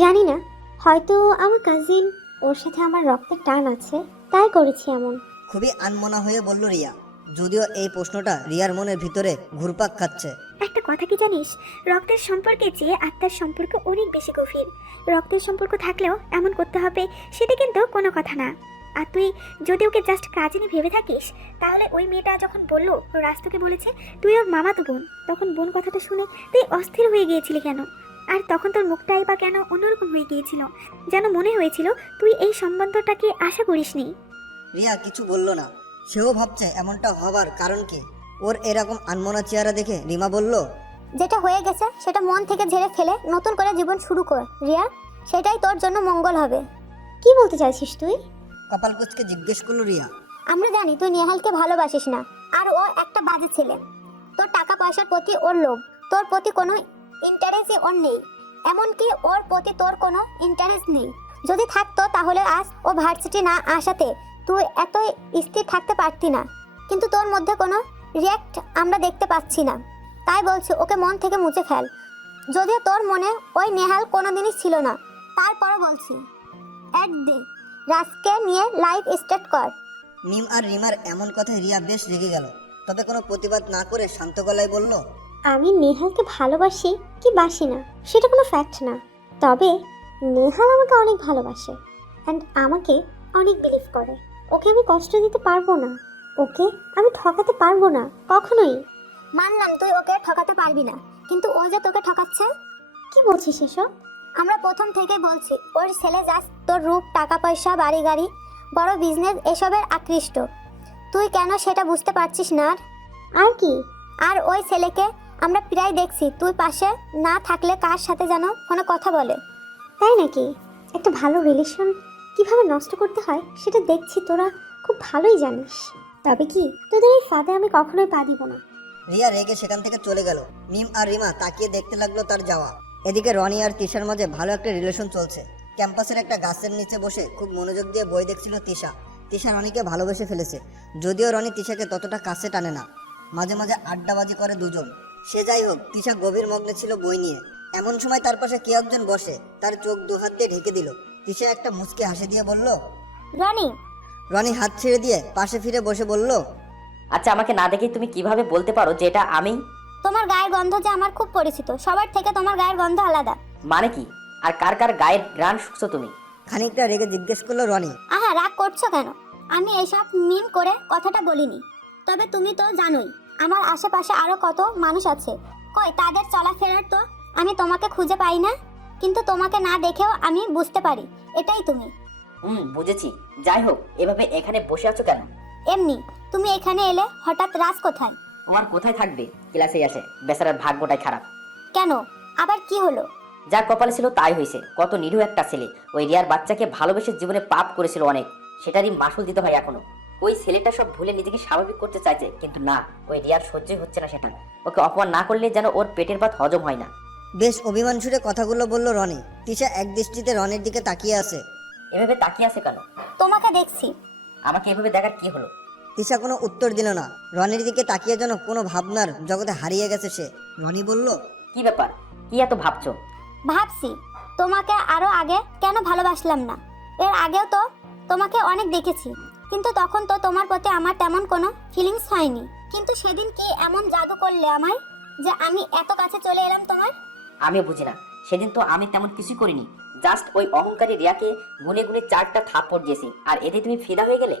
জানি না, হয়তো আমার কাজিন, ওর সাথে আমার রক্তের টান আছে, তাই করেছি এমন। খুবই আনমনা হয়ে বলল রিয়া। যদিও এই প্রশ্নটা রিয়ার মনের ভিতরে ঘুরপাক খাচ্ছে। একটা কথা কি জানিস, রক্তের সম্পর্কে চেয়ে আত্মার সম্পর্ক অনেক বেশি গভীর। রক্তের সম্পর্ক থাকলেও এমন করতে হবে সেটা কিন্তু কোনো কথা না। আর তুই যদি ওকে জাস্ট কাজিনই ভেবে থাকিস, তাহলে ওই মেয়েটা যখন বললো রাজ তোকে বলেছে তুই ওর মামাতো বোন, তখন বোন কথাটা শুনে তুই অস্থির হয়ে গিয়েছিলি কেন? আর তখন তোর মুখটাই বা কেন অন্যরকম হয়ে গিয়েছিল, যেন মনে হয়েছিল তুই এই সম্বন্ধটাকে আশা করিসনি। রিয়া কিছু বলল না। সেও ভাবছে এমনটা হবার কারণ কি। ওর এরকম আনমনা চেহারা দেখে রিমা বলল, যেটা হয়ে গেছে সেটা মন থেকে ঝেড়ে ফেলে নতুন করে জীবন শুরু কর রিয়া, সেটাই তোর জন্য মঙ্গল হবে। কি বলতে চাইছিস তুই? কপাল কুচকে জিজ্ঞেস করলো রিয়া। আমরা জানি তুই নেহালকে ভালোবাসিস না, আর ও একটা বাজে ছেলে। তোর টাকা পয়সার প্রতি ওর লোভ, তোর প্রতি কোনো ইন্টারেস্টই ওর নেই। এমনকি ওর প্রতি তোর কোনো ইন্টারেস্ট নেই। যদি থাকতো তাহলে আজ ও ভার্সিটি না আসাতে তুই এত স্থির থাকতে পারতি না। কিন্তু তোর মধ্যে কোনো রিয়াক্ট আমরা দেখতে পাচ্ছি না, তাই বলছি ওকে মন থেকে মুছে ফেল। যদিও তোর মনে ওই নেহাল কোনোদিনই ছিল না, তারপরও বলছি এক দে, রাজকে নিয়ে লাইফ স্টার্ট কর। মিম আর রিমার এমন কথায় রিয়া বেশ রেগে গেল। তবে কোনো প্রতিবাদ না করে শান্ত গলায় বলল, আমি নেহালকে ভালোবাসি কি বাসি না সেটা কোনো ফ্যাক্ট না, তবে নেহাল আমাকে অনেক ভালোবাসে অ্যান্ড আমাকে অনেক বিলিভ করে। ওকে আমি কষ্ট দিতে পারবো না, ওকে আমি ঠকাতে পারবো না কখনোই। মানলাম তুই ওকে ঠকাতে পারবি না, কিন্তু ও যে তোকে ঠকাচ্ছে। কি বলছিস এসব? আমরা প্রথম থেকেই বলছি ওর ছেলে জাস্ট তোর রূপ, টাকা পয়সা, বাড়ি গাড়ি, বড় বিজনেস এসবের আকৃষ্ট। তুই কেন সেটা বুঝতে পারছিস না? আর কি? আর ওই ছেলেকে আমরা প্রায় দেখছি তুই পাশে না থাকলে কার সাথে যেন ফোনে কথা বলে। তাই নাকি? একটা ভালো রিলেশন কিভাবে নষ্ট করতে হয় সেটা দেখছি, তোরা খুব ভালোই জানিস। তবে কি, তোদের এই ফাঁদে আমি কখনোই পা দিব না। রিয়া রেগে সেখান থেকে চলে গেল। মিম আর রিমা তাকিয়ে দেখতে লাগলো তার যাওয়া। এদিকে রনি আর তিশার মাঝে ভালো একটা রিলেশন চলছে। ক্যাম্পাসের একটা গাছের নিচে বসে খুব মনোযোগ দিয়ে বই দেখছিল তিশা। তিশা রনিকে ভালোবেসে ফেলেছে, যদিও রনি তিশাকে ততটা কাছে টানে না। মাঝে মাঝে আড্ডাবাজি করে দুজন। সে যাই হোক, তিশা গভীর মগ্নে ছিল বই নিয়ে। এমন সময় তার পাশে কে একজন বসে, তার চোখ দুহাত দিয়ে ঢেকে দিল। তিশা একটা মুচকি হাসি দিয়ে বলল, রনি। রনি হাত ছেড়ে দিয়ে পাশে ফিরে বসে বলল, আচ্ছা, আমাকে না দেখে তুমি কিভাবে বলতে পারো যে এটা আমি? তোমার গায়ের গন্ধ যে আমার খুব পরিচিত, সবার থেকে তোমার গায়ের গন্ধ আলাদা। মানে কি? আর কার কার গায়ের গ্রান শুকছো তুমি? খানিকটা রেগে জিজ্ঞেস করলো রনি। আহা, রাগ করছো কেন? আমি এইসব মিন করে কথাটা বলিনি। তবে তুমি তো জানোই আমার আশেপাশে আরো কত মানুষ আছে। কই তাদের চলাফেরার তো আমি তোমাকে খুঁজে পাই না, কিন্তু তোমাকে না দেখেও আমি বুঝতে পারি এটাই তুমি। বুঝেছি। যাই হোক, এভাবে এখানে বসে আছো কেন? এমনি। তুমি এখানে এলে হঠাৎ? রাজ কোথায়? ও আর কোথায় থাকবে, ক্লাসেই আছে। বেচারার ভাগ্যটাই খারাপ। কেন, আবার কি হলো? যা কপালে ছিল তাই হয়েছে। কত নিরীহ একটা ছেলে ওই রিয়ার বাচ্চাকে ভালোবেসে জীবনে পাপ করেছিল অনেক, সেটারই মাসুল দিতে হয় এখনো। ওই ছেলেটা সব ভুলে নিজেকে স্বাভাবিক করতে চাইছে, কিন্তু না, ওই রিয়ার সহ্যই হচ্ছে না সেটা। ওকে অপমান না করলে যেন ওর পেটের ভাত হজম হয় না। বেশ অভিমান সুরে কথাগুলো বলল রনি। তিশা এক দৃষ্টিতে রনির দিকে তাকিয়ে আছে। এভাবে তাকিয়ে আছে কেন? তোমাকে দেখছি। আমাকে এভাবে দেখার কি হলো? তিশা কোনো উত্তর দিল না। রনির দিকে তাকিয়ে যেন কোনো ভাবনার জগতে হারিয়ে গেছে সে। রনি বলল, কি ব্যাপার? কি এত ভাবছো? ভাবছি তোমাকে আরো আগে কেন ভালোবাসলাম না। এর আগেও তো তোমাকে অনেক দেখেছি, কিন্তু তখন তো তোমার প্রতি আমার তেমন কোনো ফিলিংস হয়নি। কিন্তু সেদিন কি এমন জাদু করলে আমায় যে আমি এত কাছে চলে এলাম তোমার? আমি বুঝি না। সেদিন তো আমি তেমন কিছু করিনি, জাস্ট ওই অহংকারী রিয়াকে গুনে গুনে 4টা থাপ্পড় দিয়েছি, আর এতে তুমি ফিদা হয়ে গেলে।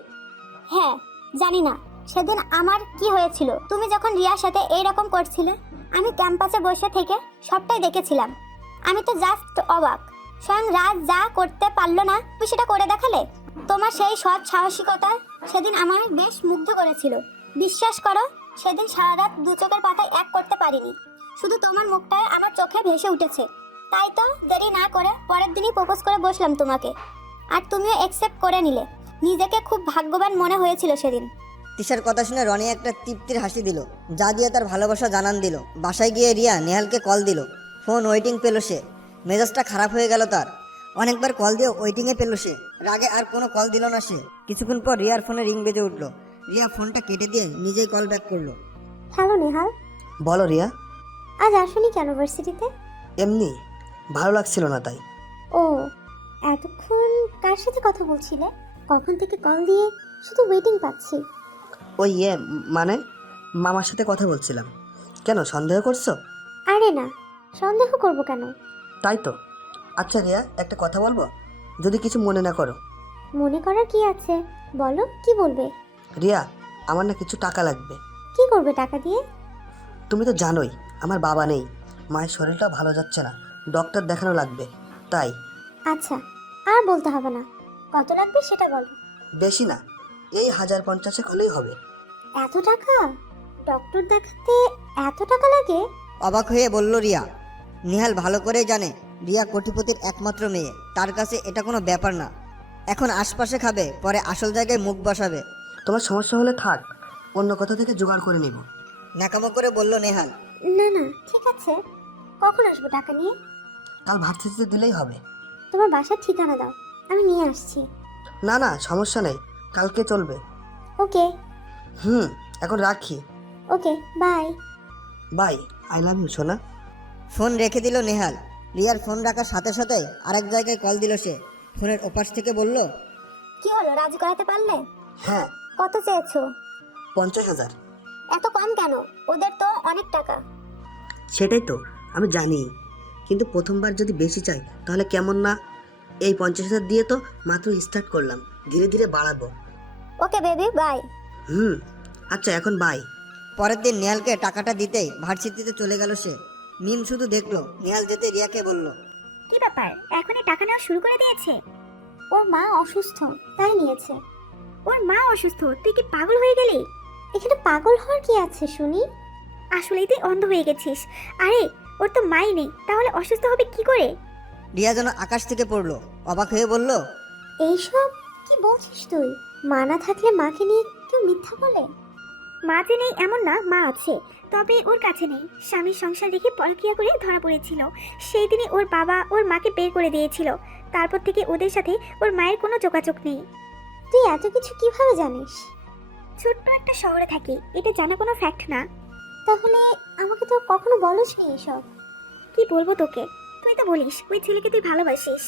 হ্যাঁ, জানি না সেদিন আমার কি হয়েছিল। তুমি যখন রিয়ার সাথে এইরকম করছিলে, আমি ক্যাম্পাসে বসে থেকে সবটাই দেখেছিলাম। আমি তো জাস্ট অবাক। স্বয়ং রাজ যা করতে পারলো না, তুমি সেটা করে দেখালে। তোমার সেই সৎ সাহসিকতা সেদিন আমার বেশ মুগ্ধ করেছিল। বিশ্বাস করো, সেদিন সারা রাত দু চোখের পাতায় এক করতে পারিনি। শুধু তোমার মুখটায় আমার চোখে ভেসে উঠেছে। তাই তো দেরি না করে পরের দিনই প্রপোজ করে বসলাম তোমাকে, আর তুমিও অ্যাকসেপ্ট করে নিলে। নিজেকে খুব ভাগ্যবান মনে হয়েছিল সেদিন। তিশার কথা শুনে রনি একটা তৃপ্তির হাসি দিল, যা দিয়ে তার ভালোবাসা জানান দিল। বাসায় গিয়ে রিয়া নেহালকে কল দিল। ফোন ওয়েটিং পেল সে। মেজাজটা খারাপ হয়ে গেল তার। অনেকবার কল দিয়ে ওয়েটিংয়ে পেল সে। রাগে আর কোনো কল দিল না সে। কিছুক্ষণ পর রিয়ার ফোনে রিং বেজে উঠল। রিয়া ফোনটা কেটে দিয়ে নিজেই কল ব্যাক করলো। হ্যালো নেহাল, বলো রিয়া। আজ আসোনি কেন ভার্সিটিতে? এমনি ভালো লাগছিল না তাই। ও, এতক্ষণ কার সাথে কথা বলছিলে? কখন থেকে কল দিয়ে শুধু ওয়েটিং পাচ্ছি। ওই মানে মামার সাথে কথা বলছিলাম। কেন, সন্দেহ করছো? আরে না, সন্দেহ করব কেন? তাই তো। আচ্ছা রিয়া, একটা কথা বলবো, যদি কিছু মনে না করো। মনে করার কি আছে, বলো কি বলবে। রিয়া, আমার না কিছু টাকা লাগবে। কি করবে টাকা দিয়ে? তুমি তো জানোই আমার বাবা নেই, মায়ের শরীরটাও ভালো যাচ্ছে না, ডক্টর দেখানো লাগবে তাই। আচ্ছা, আর বলতে হবে না, কত লাগবে সেটা বলো। বেশি না, এই 1050 হলেই হবে। এত টাকা? ডক্টর দেখাতে এত টাকা লাগে? অবাক হয়ে বলল রিয়া। নেহাল ভালো করেই জানে রিয়া কোটিপতির একমাত্র মেয়ে। তার কাছে এটা কোনো ব্যাপার না। এখন আশপাশে খাবে, পরে আসল জায়গায় মুখ বসাবে। তোমার সমস্যা হলে থাক, অন্য কথা থেকে জোগাড় করে নিব। ন্যাকামো করে বলল নেহাল। না না, ঠিক আছে। কখন আসবো টাকা নিয়ে? কাল ভার্সিটিতে দিলেই হবে। তোমার বাসার ঠিকানা দাও, আমি নিয়ে আসছি। না না, সমস্যা নেই, কালকে চলবে। ওকে। এখন রাখি। Okay, bye. Bye, I love you সোনা। ফোন রেখে দিল নেহাল। রিয়ার ফোন রাখার সাথে সাথে আরেক জায়গায় কল দিল সে। ফোনের ওপাশ থেকে বলল, কি হলো, রাজি করাতে পারলে? হ্যাঁ। কত চেয়েছো? 50,000। এত কম কেন? ওদের তো অনেক টাকা। সেটাই তো আমি জানি, কিন্তু প্রথমবার যদি বেশি চাই তাহলে কেমন না। এই 50,000 দিয়ে তো মাত্র স্টার্ট করলাম, ধীরে ধীরে বাড়াবো। Okay baby, bye. আচ্ছা, এখন বাই। পরের দিন নেহালকে টাকাটা দিতেই ভার্সিটিতে চলে গেল সে। মিম শুধু দেখলো, নেহাল যেতে রিয়াকে বলল, কি ব্যাপার, এখনই টাকা নেওয়া শুরু করে দিয়েছে? ওর মা অসুস্থ, তাই নিয়েছে। ওর মা অসুস্থ, তুই কি পাগল হয়ে গেলি? এখানে পাগল হওয়ার কি আছে শুনি? আসলেই তুই অন্ধ হয়ে গেছিস। আরে ওর তো মাই নেই, তাহলে অসুস্থ হবে কি করে? রিয়া যেন আকাশ থেকে পড়লো, অবাক হয়ে বলল, এইসব কি বলছিস তুই? মা না থাকলে মাকে নিয়ে কেউ মিথ্যা বলে? মা যে নেই এমন না, মা আছে, তবে ওর কাছে নেই। স্বামীর সংসার রেখে পরকীয়া করে ধরা পড়েছিল। সেই দিনই ওর বাবা ওর মাকে বের করে দিয়েছিল। তারপর থেকে ওদের সাথে ওর মায়ের কোনো যোগাযোগ নেই। তুই এত কিছু কিভাবে জানিস? ছোট্ট একটা শহরে থাকি, এটা জানা কোনো ফ্যাক্ট না। তাহলে আমাকে তো কখনো বলিসনি এসব। কি বলবো তোকে? তুই তো বলিস ওই ছেলেকে তুই ভালোবাসিস,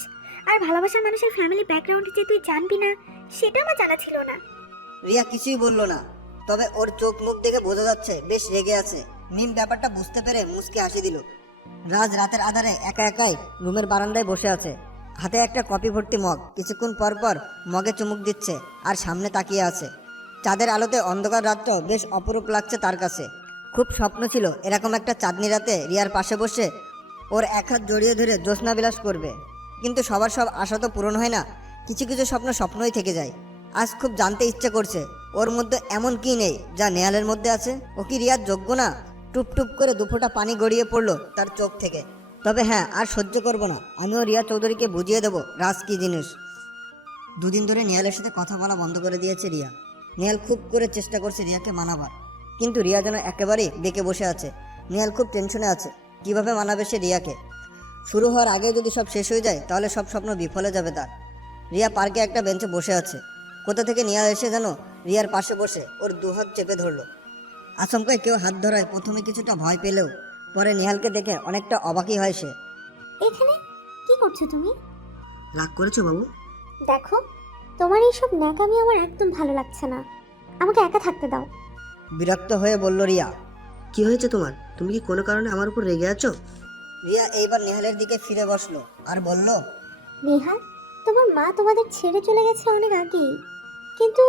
আর ভালোবাসার মানুষের ফ্যামিলি ব্যাকগ্রাউন্ড যে তুই জানবি না সেটা আমার জানা ছিল না। রিয়া কিছুই বলল না, তবে ওর চোখ মুখ দেখে বোঝা যাচ্ছে বেশ রেগে আছে। মিম ব্যাপারটা বুঝতে পেরে মুচকে হাসি দিল। রাজ রাতের আধারে একা একাই রুমের বারান্দায় বসে আছে, হাতে একটা কপি ভর্তি মগ। কিছুক্ষণ পর পর মগে চুমুক দিচ্ছে আর সামনে তাকিয়ে আছে। চাঁদের আলোতে অন্ধকার রাতটা বেশ অপরূপ লাগছে তার কাছে। খুব স্বপ্ন ছিল এরকম একটা চাঁদনি রাতে রিয়ার পাশে বসে ওর এক হাত জড়িয়ে ধরে জ্যোৎস্না বিলাস করবে। কিন্তু সবার সব আশা তো পূরণ হয় না, কিছু কিছু স্বপ্ন স্বপ্নই থেকে যায়। আজ খুব জানতে ইচ্ছে করছে ওর মধ্যে এমন কি নেই যা নেহালের মধ্যে আছে। ও কি রিয়ার যোগ্য না? টুপ টুপ করে দুফোঁটা পানি গড়িয়ে পড়লো তার চোখ থেকে। তবে হ্যাঁ, আর সহ্য করব না, আমিও রিয়া চৌধুরীকে বুঝিয়ে দেবো রাজ কি জিনিস। দুদিন ধরে নেহালের সাথে কথা বলা বন্ধ করে দিয়েছে রিয়া। নেহাল খুব করে চেষ্টা করছে রিয়াকে মানাবার, কিন্তু রিয়া যেন একেবারেই বেঁকে বসে আছে। নেহাল খুব টেনশনে আছে, কিভাবে মানাবে সে রিয়াকে। শুরু হওয়ার আগে যদি সব শেষ হয়ে যায় তাহলে সব স্বপ্ন বিফলে যাবে তার। রিয়া পার্কে একটা বেঞ্চে বসে আছে, কোথা থেকে নেহাল এসে যেন রিয়ার পাশে বসে ওর দুহাত চেপে ধরলো। আচমকায় কেউ হাত ধরায় প্রথমে কিছুটা ভয় পেলেও পরে নেহালকে দেখে অনেকটা অবাকই হয় সে। এখানে কি করছো তুমি? রাগ করেছো বাবু? দেখো, তোমার এইসব ন্যাকামি আমার একদম ভালো লাগছে না। আমাকে একা থাকতে দাও। বিরক্ত হয়ে বলল রিয়া। কি হয়েছে তোমার? তুমি কি কোনো কারণে আমার উপর রেগে আছো? রিয়া এইবার নেহালের দিকে ফিরে বসলো আর বলল, নেহাল, তোমার মা তোমাদের ছেড়ে চলে গেছে অনেক আগেই, কিন্তু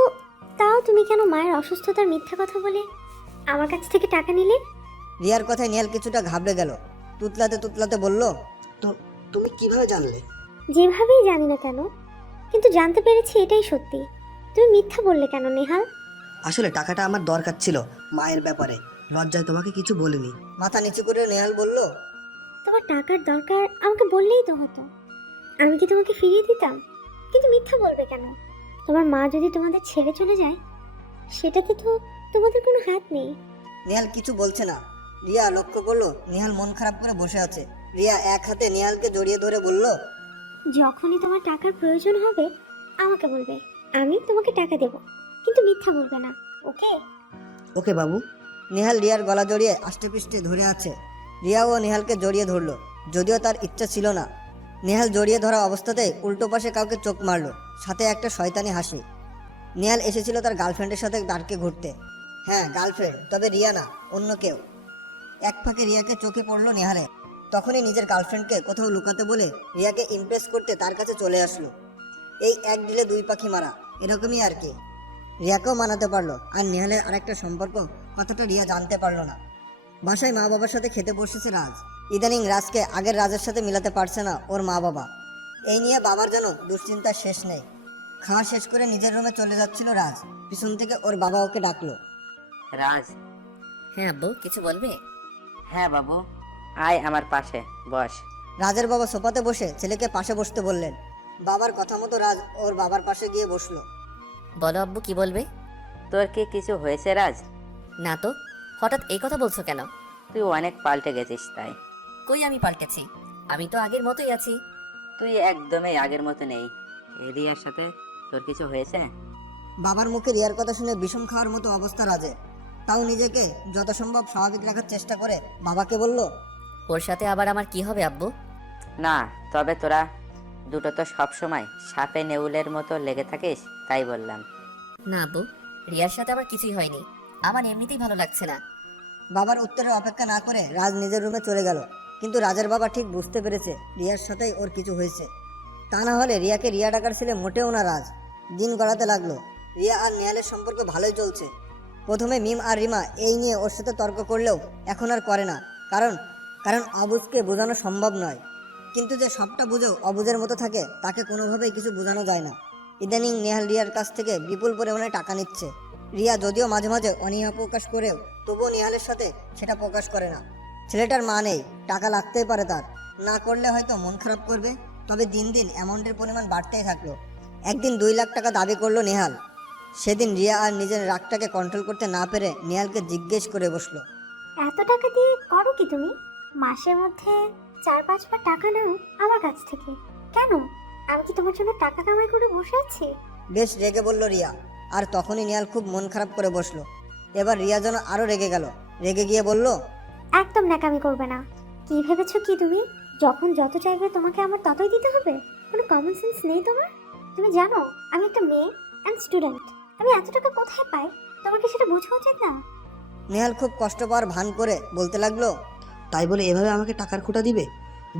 তাও তুমি কেন মায়ের অসুস্থতার মিথ্যা কথা বলে আমার কাছ থেকে টাকা নিলে? রিয়ার কথায় নেহাল কিছুটা ঘাবড়ে গেল। তুতলাতে তুতলাতে বলল, তো তুমি কিভাবে জানলে? যেভাবেই জানি না কেন, কিন্তু জানতে পেরেছি এটাই সত্যি। তুমি মিথ্যা বললে কেন নেহাল? আসলে টাকাটা আমার দরকার ছিল মায়ের ব্যাপারে, লজ্জায় তোমাকে কিছু বলিনি। মাথা নিচু করে নেহাল বলল, তোমার টাকার দরকার আমাকে বললেই তো হতো, আমি কি তোমাকে ফিরিয়ে দিতাম? কিন্তু মিথ্যা বলবে কেন? তোমার মা যদি তোমাদের ছেড়ে চলে যায় সেটাতে তো তোমাদের কোনো হাত নেই। নেহাল কিছু বলছে না। রিয়া লক্ষ্য করলো নেহাল মন খারাপ করে বসে আছে। রিয়া এক হাতে নেহালকে জড়িয়ে ধরে বলল, যখনই তোমার টাকার প্রয়োজন হবে আমাকে বলবে, আমি তোমাকে টাকা দেব, কিন্তু মিথ্যা বলবে না, ওকে? ওকে বাবু। নেহাল রিয়ার গলা জড়িয়ে আষ্টেপৃষ্টে ধরে আছে। রিয়াও নেহালকে জড়িয়ে ধরলো, যদিও তার ইচ্ছা ছিল না। নেহাল জড়িয়ে ধরা অবস্থাতেই উল্টো পাশে কাউকে চোখ মারলো, সাথে একটা শয়তানি হাসি। নেহাল এসেছিল তার গার্লফ্রেন্ডের সাথে পার্কে ঘুরতে। হ্যাঁ, গার্লফ্রেন্ড, তবে রিয়া না, অন্য কেউ। এক ফাঁকে রিয়াকে চোখে পড়লো নেহালে। তখনই নিজের গার্লফ্রেন্ডকে কোথাও লুকাতে বলে রিয়াকে ইমপ্রেস করতে তার কাছে চলে আসলো। এই এক দিলে দুই পাখি মারা, এরকমই আর কি। রিয়াকেও মানাতে পারলো, আর নেহালের আরেকটা সম্পর্ক কতটা রিয়া জানতে পারলো না। বাসায় মা বাবার সাথে খেতে বসেছে রাজ। ইদানিং রাজকে আগের রাজের সাথে মিলাতে পারছে না ওর মা বাবা। এই নিয়ে বাবার যেন দুশ্চিন্তার শেষ নেই। খাওয়া শেষ করে নিজের রুমে চলে যাচ্ছিল রাজ, পিছন থেকে ওর বাবা ওকে ডাকলো। রাজ। হ্যাঁ আব্বু, কিছু বলবে? হ্যাঁ বাবু, আয় আমার পাশে বস। রাজের বাবা সোফাতে বসে ছেলেকে পাশে বসতে বললেন। বাবার কথা মতো রাজ ওর বাবার পাশে গিয়ে বসলো। বলো আব্বু, কি বলবে? তোর কি কিছু হয়েছে রাজ? না তো, হঠাৎ এই কথা বলছো কেন? তুই অনেক পাল্টে গেছিস তাই। কই আমি পাল্টেছি? আমি তো আগের মতোই আছি। তুই একদমই আগের মতো নেই। রিয়ার সাথে তোর কিছু হয়েছে? বাবার মুখে রিয়ার কথা শুনে বিষম খাওয়ার মতো অবস্থা রাজের। তাও নিজেকে যত সম্ভব স্বাভাবিক রাখার চেষ্টা করে বাবাকে বলল, ওর সাথে আবার আমার কি হবে আব্বু? না, তবে তোরা দুটো তো সবসময় সাপে নেউলের মতো লেগে থাকিস, তাই বললাম। না আব্বু, রিয়ার সাথে আমার কিছুই হয়নি, আমার এমনিতেই ভালো লাগছে না। বাবার উত্তরের অপেক্ষা না করে রাজ নিজের রুমে চলে গেল। কিন্তু রাজের বাবা ঠিক বুঝতে পেরেছে রিয়ার সাথেই ওর কিছু হয়েছে। তা না হলে রিয়াকে রিয়া ডাকার ছেলে মোটেও না রাজ। দিন গড়াতে লাগলো। রিয়া আর নেহালের সম্পর্ক ভালোই চলছে। প্রথমে মিম আর রিমা এই নিয়ে ওর সাথে তর্ক করলেও এখন আর করে না, কারণ কারণ অবুজকে বোঝানো সম্ভব নয়। কিন্তু যে সবটা বুঝেও অবুজের মতো থাকে তাকে কোনোভাবেই কিছু বোঝানো যায় না। ইদানিং নেহাল রিয়ার কাছ থেকে বিপুল পরিমাণে টাকা নিচ্ছে। রিয়া যদিও মাঝে মাঝে অনীহা প্রকাশ করেও তবুও নেহালের সাথে সেটা প্রকাশ করে না। ছেলেটার মা নেই, টাকা লাগতেই পারে তার, না করলে হয়তো মন খারাপ করবে। তবে দিন দিন অ্যামাউন্টের পরিমাণ বাড়তেই থাকলো। একদিন 2 লাখ টাকা দাবি করলো নেহাল। সেদিন রিয়া আর নিজের রাগটাকে কন্ট্রোল করতে না পেরে নেহালকে জিজ্ঞেস করে বসলো, এত টাকা দিয়ে করো কি তুমি? মাসের মধ্যে 4-5 বার টাকা নাও আমার কাছ থেকে, কেন? আমি কি তোমার জন্য টাকা কামাই করে বসে আছি? বেশ রেগে বলল রিয়া। আর তখনই নেহাল খুব মন খারাপ করে বসলো। এবার রিয়া যেন আরো রেগে গেল। রেগে গিয়ে বলল, একদম ন্যাকামি করবে না। কি ভেবেছো কি তুমি, যখন যত চাইবে তোমাকে আমার ততই দিতে হবে? কোনো কমন সেন্স নেই তোমার? তুমি জানো আমি একটা মেয়ে অ্যান্ড স্টুডেন্ট, আমি এত টাকা কোথায় পাই? তোমার কি সেটা বোঝা উচিত না? নেহাল খুব কষ্ট পাওয়ার ভান করে বলতে লাগলো, তাই বলে এভাবে আমাকে টাকার খোঁটা দিবে?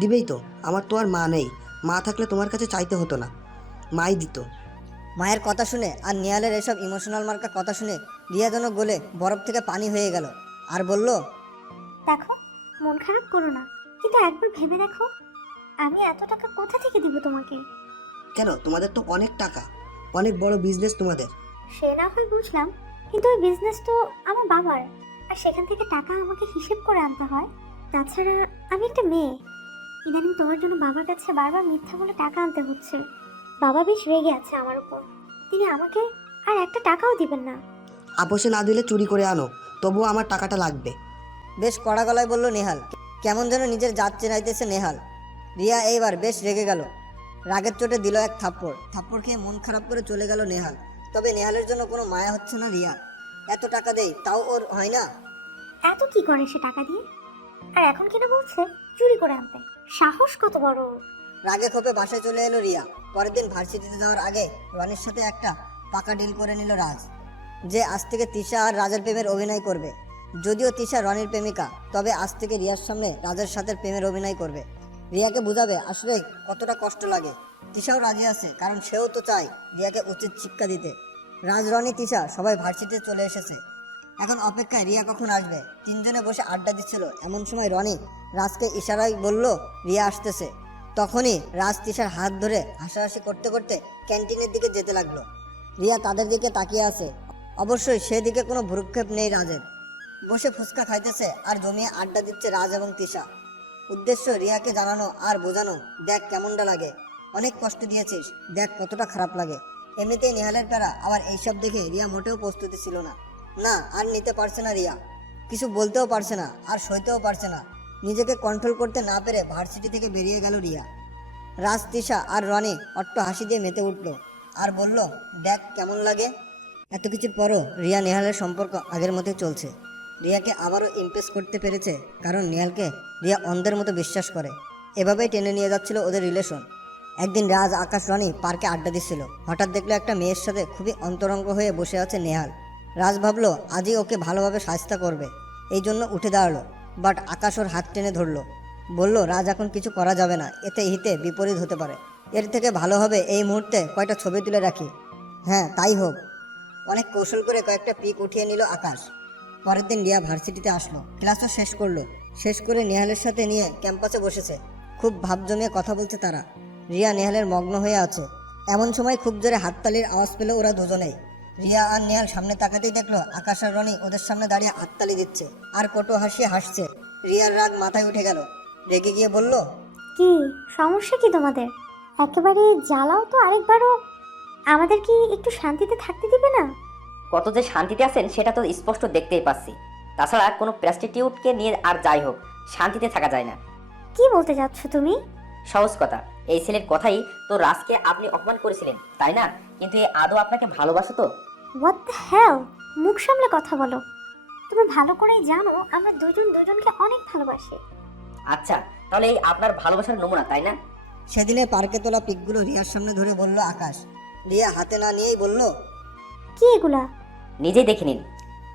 দিবেই তো। আমার তো আর মা নেই, মা থাকলে তোমার কাছে চাইতে হতো না, মাই দিত। মায়ের কথা শুনে আর নেহালের এসব ইমোশনাল মার্কা কথা শুনে রিয়া যেন গলে বরফ থেকে পানি হয়ে গেল। আর বলল, দেখো, মন খারাপ করো না, কিন্তু একবার ভেবে দেখো আমি এত টাকা কোথা থেকে দিব তোমাকে? কেন, তোমাদের তো অনেক টাকা, অনেক বড় বিজনেস তোমাদের। সে না হয় বুঝলাম, কিন্তু ওই বিজনেস তো আমার বাবার, আর সেখান থেকে টাকা আমাকে হিসেব করে আনতে হয়। তাছাড়া আমি একটা মেয়ে, ইদানিং তোমার জন্য বাবার কাছে বারবার মিথ্যা বলে টাকা আনতে হচ্ছে। বাবা বেশ রেগে আছে আমার উপর, তিনি আমাকে আর একটা টাকাও দিবেন না। আপোষে না দিলে চুরি করে আনো, তবুও আমার টাকাটা লাগবে। বেশ কড়া গলায় বলল নেহাল। কেমন যেন নিজের জাত চেনাইতেছে নেহাল। রিয়া এইবার বেশ রেগে গেল। রাগের চোটে দিল এক থাপ্পড়। থাপ্পড় খেয়ে মন খারাপ করে চলে গেল নেহাল। তবে নেহালের জন্য কোনো মায়া হচ্ছে না রিয়া। এত টাকা দেই তাও ওর হয় না। এত কি করে সে টাকা দিয়ে? আর এখন কিনা বলছে চুরি করে আনতে। সাহস কত বড়! রাগে ক্ষোভে বাসায় চলে এলো রিয়া। পরের দিন ভার্সিটিতে যাওয়ার আগে রনির সাথে একটা পাকা ডিল করে নিল রাজ, যে আজ থেকে তিশা আর রাজের প্রেমের অভিনয় করবে। যদিও তিশা রনির প্রেমিকা, তবে আজ থেকে রিয়ার সামনে রাজের সাথে প্রেমের অভিনয় করবে। রিয়াকে বোঝাবে আসলে কতটা কষ্ট লাগে। তিশাও রাজি আছে, কারণ সেও তো চায় রিয়াকে উচিত শিক্ষা দিতে। রাজ, রনি, তিশা সবাই ভার্সিটিতে চলে এসেছে। এখন অপেক্ষায় রিয়া কখন আসবে। তিনজনে বসে আড্ডা দিচ্ছিল। এমন সময় রনি রাজকে ইশারায় বলল রিয়া আসতেছে। তখনই রাজ তিশার হাত ধরে হাসাহাসি করতে করতে ক্যান্টিনের দিকে যেতে লাগলো। রিয়া তাদের দিকে তাকিয়ে আছে। অবশ্যই সেদিকে কোনো ভ্রুক্ষেপ নেই রাজের। বসে ফুচকা খাইতেছে আর জমিয়ে আড্ডা দিচ্ছে রাজ এবং তিশা। উদ্দেশ্য রিয়াকে জানানো আর বোঝানো, দেখ কেমনটা লাগে, অনেক কষ্ট দিয়েছিস, দেখ কতটা খারাপ লাগে। এমনিতেই নেহালের প্যারা, আবার এইসব দেখে রিয়া মোটেও প্রস্তুতি ছিল না। না, আর নিতে পারছে না রিয়া। কিছু বলতেও পারছে না, আর সইতেও পারছে না। নিজেকে কন্ট্রোল করতে না পেরে ভার্সিটি থেকে বেরিয়ে গেল রিয়া। রাজ, তিশা আর রনি অট্ট হাসি দিয়ে মেতে উঠল আর বলল, দেখ কেমন লাগে। এত কিছুর পরও রিয়া নেহালের সম্পর্ক আগের মতোই চলছে। রিয়াকে আবারও ইমপ্রেস করতে পেরেছে, কারণ নেহালকে রিয়া অন্ধের মতো বিশ্বাস করে। এভাবেই টেনে নিয়ে যাচ্ছিল ওদের রিলেশন। একদিন রাজ, আকাশ, রনি পার্কে আড্ডা দিচ্ছিল। হঠাৎ দেখলো একটা মেয়ের সাথে খুবই অন্তরঙ্গ হয়ে বসে আছে নেহাল। রাজ ভাবলো আজই ওকে ভালোভাবে শাস্তা করবে, এই জন্য উঠে দাঁড়ালো। বাট আকাশ ওর হাত টেনে ধরলো। বলল, রাজ এখন কিছু করা যাবে না, এতে হিতে বিপরীত হতে পারে। এর থেকে ভালো হবে এই মুহূর্তে কয়টা ছবি তুলে রাখি। হ্যাঁ, তাই হোক। অনেক কৌশল করে কয়েকটা পিক উঠিয়ে নিল আকাশ। পরের দিন রিয়া ভার্সিটিতে আসলো। ক্লাসও শেষ করলো। শেষ করে নেহালের সাথে নিয়ে ক্যাম্পাসে বসেছে। খুব ভাব জমিয়ে কথা বলছে তারা। রিয়া নেহালের মগ্ন হয়ে আছে। এমন সময় খুব জোরে হাততালির আওয়াজ পেল ওরা দুজনেই। রিয়া আর নেহাল সামনে তাকাতেই দেখলো আকাশ আর রনি ওদের সামনে দাঁড়িয়ে হাততালি দিচ্ছে আর কটু হাসিয়ে হাসছে। রিয়ার রাগ মাথায় উঠে গেল। রেগে গিয়ে বলল, কি সমস্যা কি তোমাদের? একেবারে জ্বালাও তো আরেকবারও। আমাদের কি একটু শান্তিতে থাকতে দিবে না? কত যে শান্তিতে আছেন সেটা তো স্পষ্ট দেখতেই পাচ্ছি। তাছাড়া কোনো প্রস্টিটিউটকে নিয়ে আর যাই হোক, শান্তিতে থাকা যায় না। কি বলতে যাচ্ছ তুমি? সহজ কথা, এই ছেলের কথাই তো রাজকে আপনি অপমান করেছিলেন, তাই না? কিন্তু এ আদৌ আপনাকে ভালোবাসো তো? What the hell! মুখ সামলে কথা বলো। তুমি ভালো করেই জানো আমরা দুজন দুজনকে অনেক ভালোবাসি। আচ্ছা, তাহলে এই আপনার ভালোবাসার নমুনা, তাই না? সেদিনে পার্কে তোলা পিকগুলো রিয়ার সামনে ধরে বলল আকাশ। রিয়া হাতে না নিয়েই বলল, কি এগুলা? নিজেই দেখে নিন।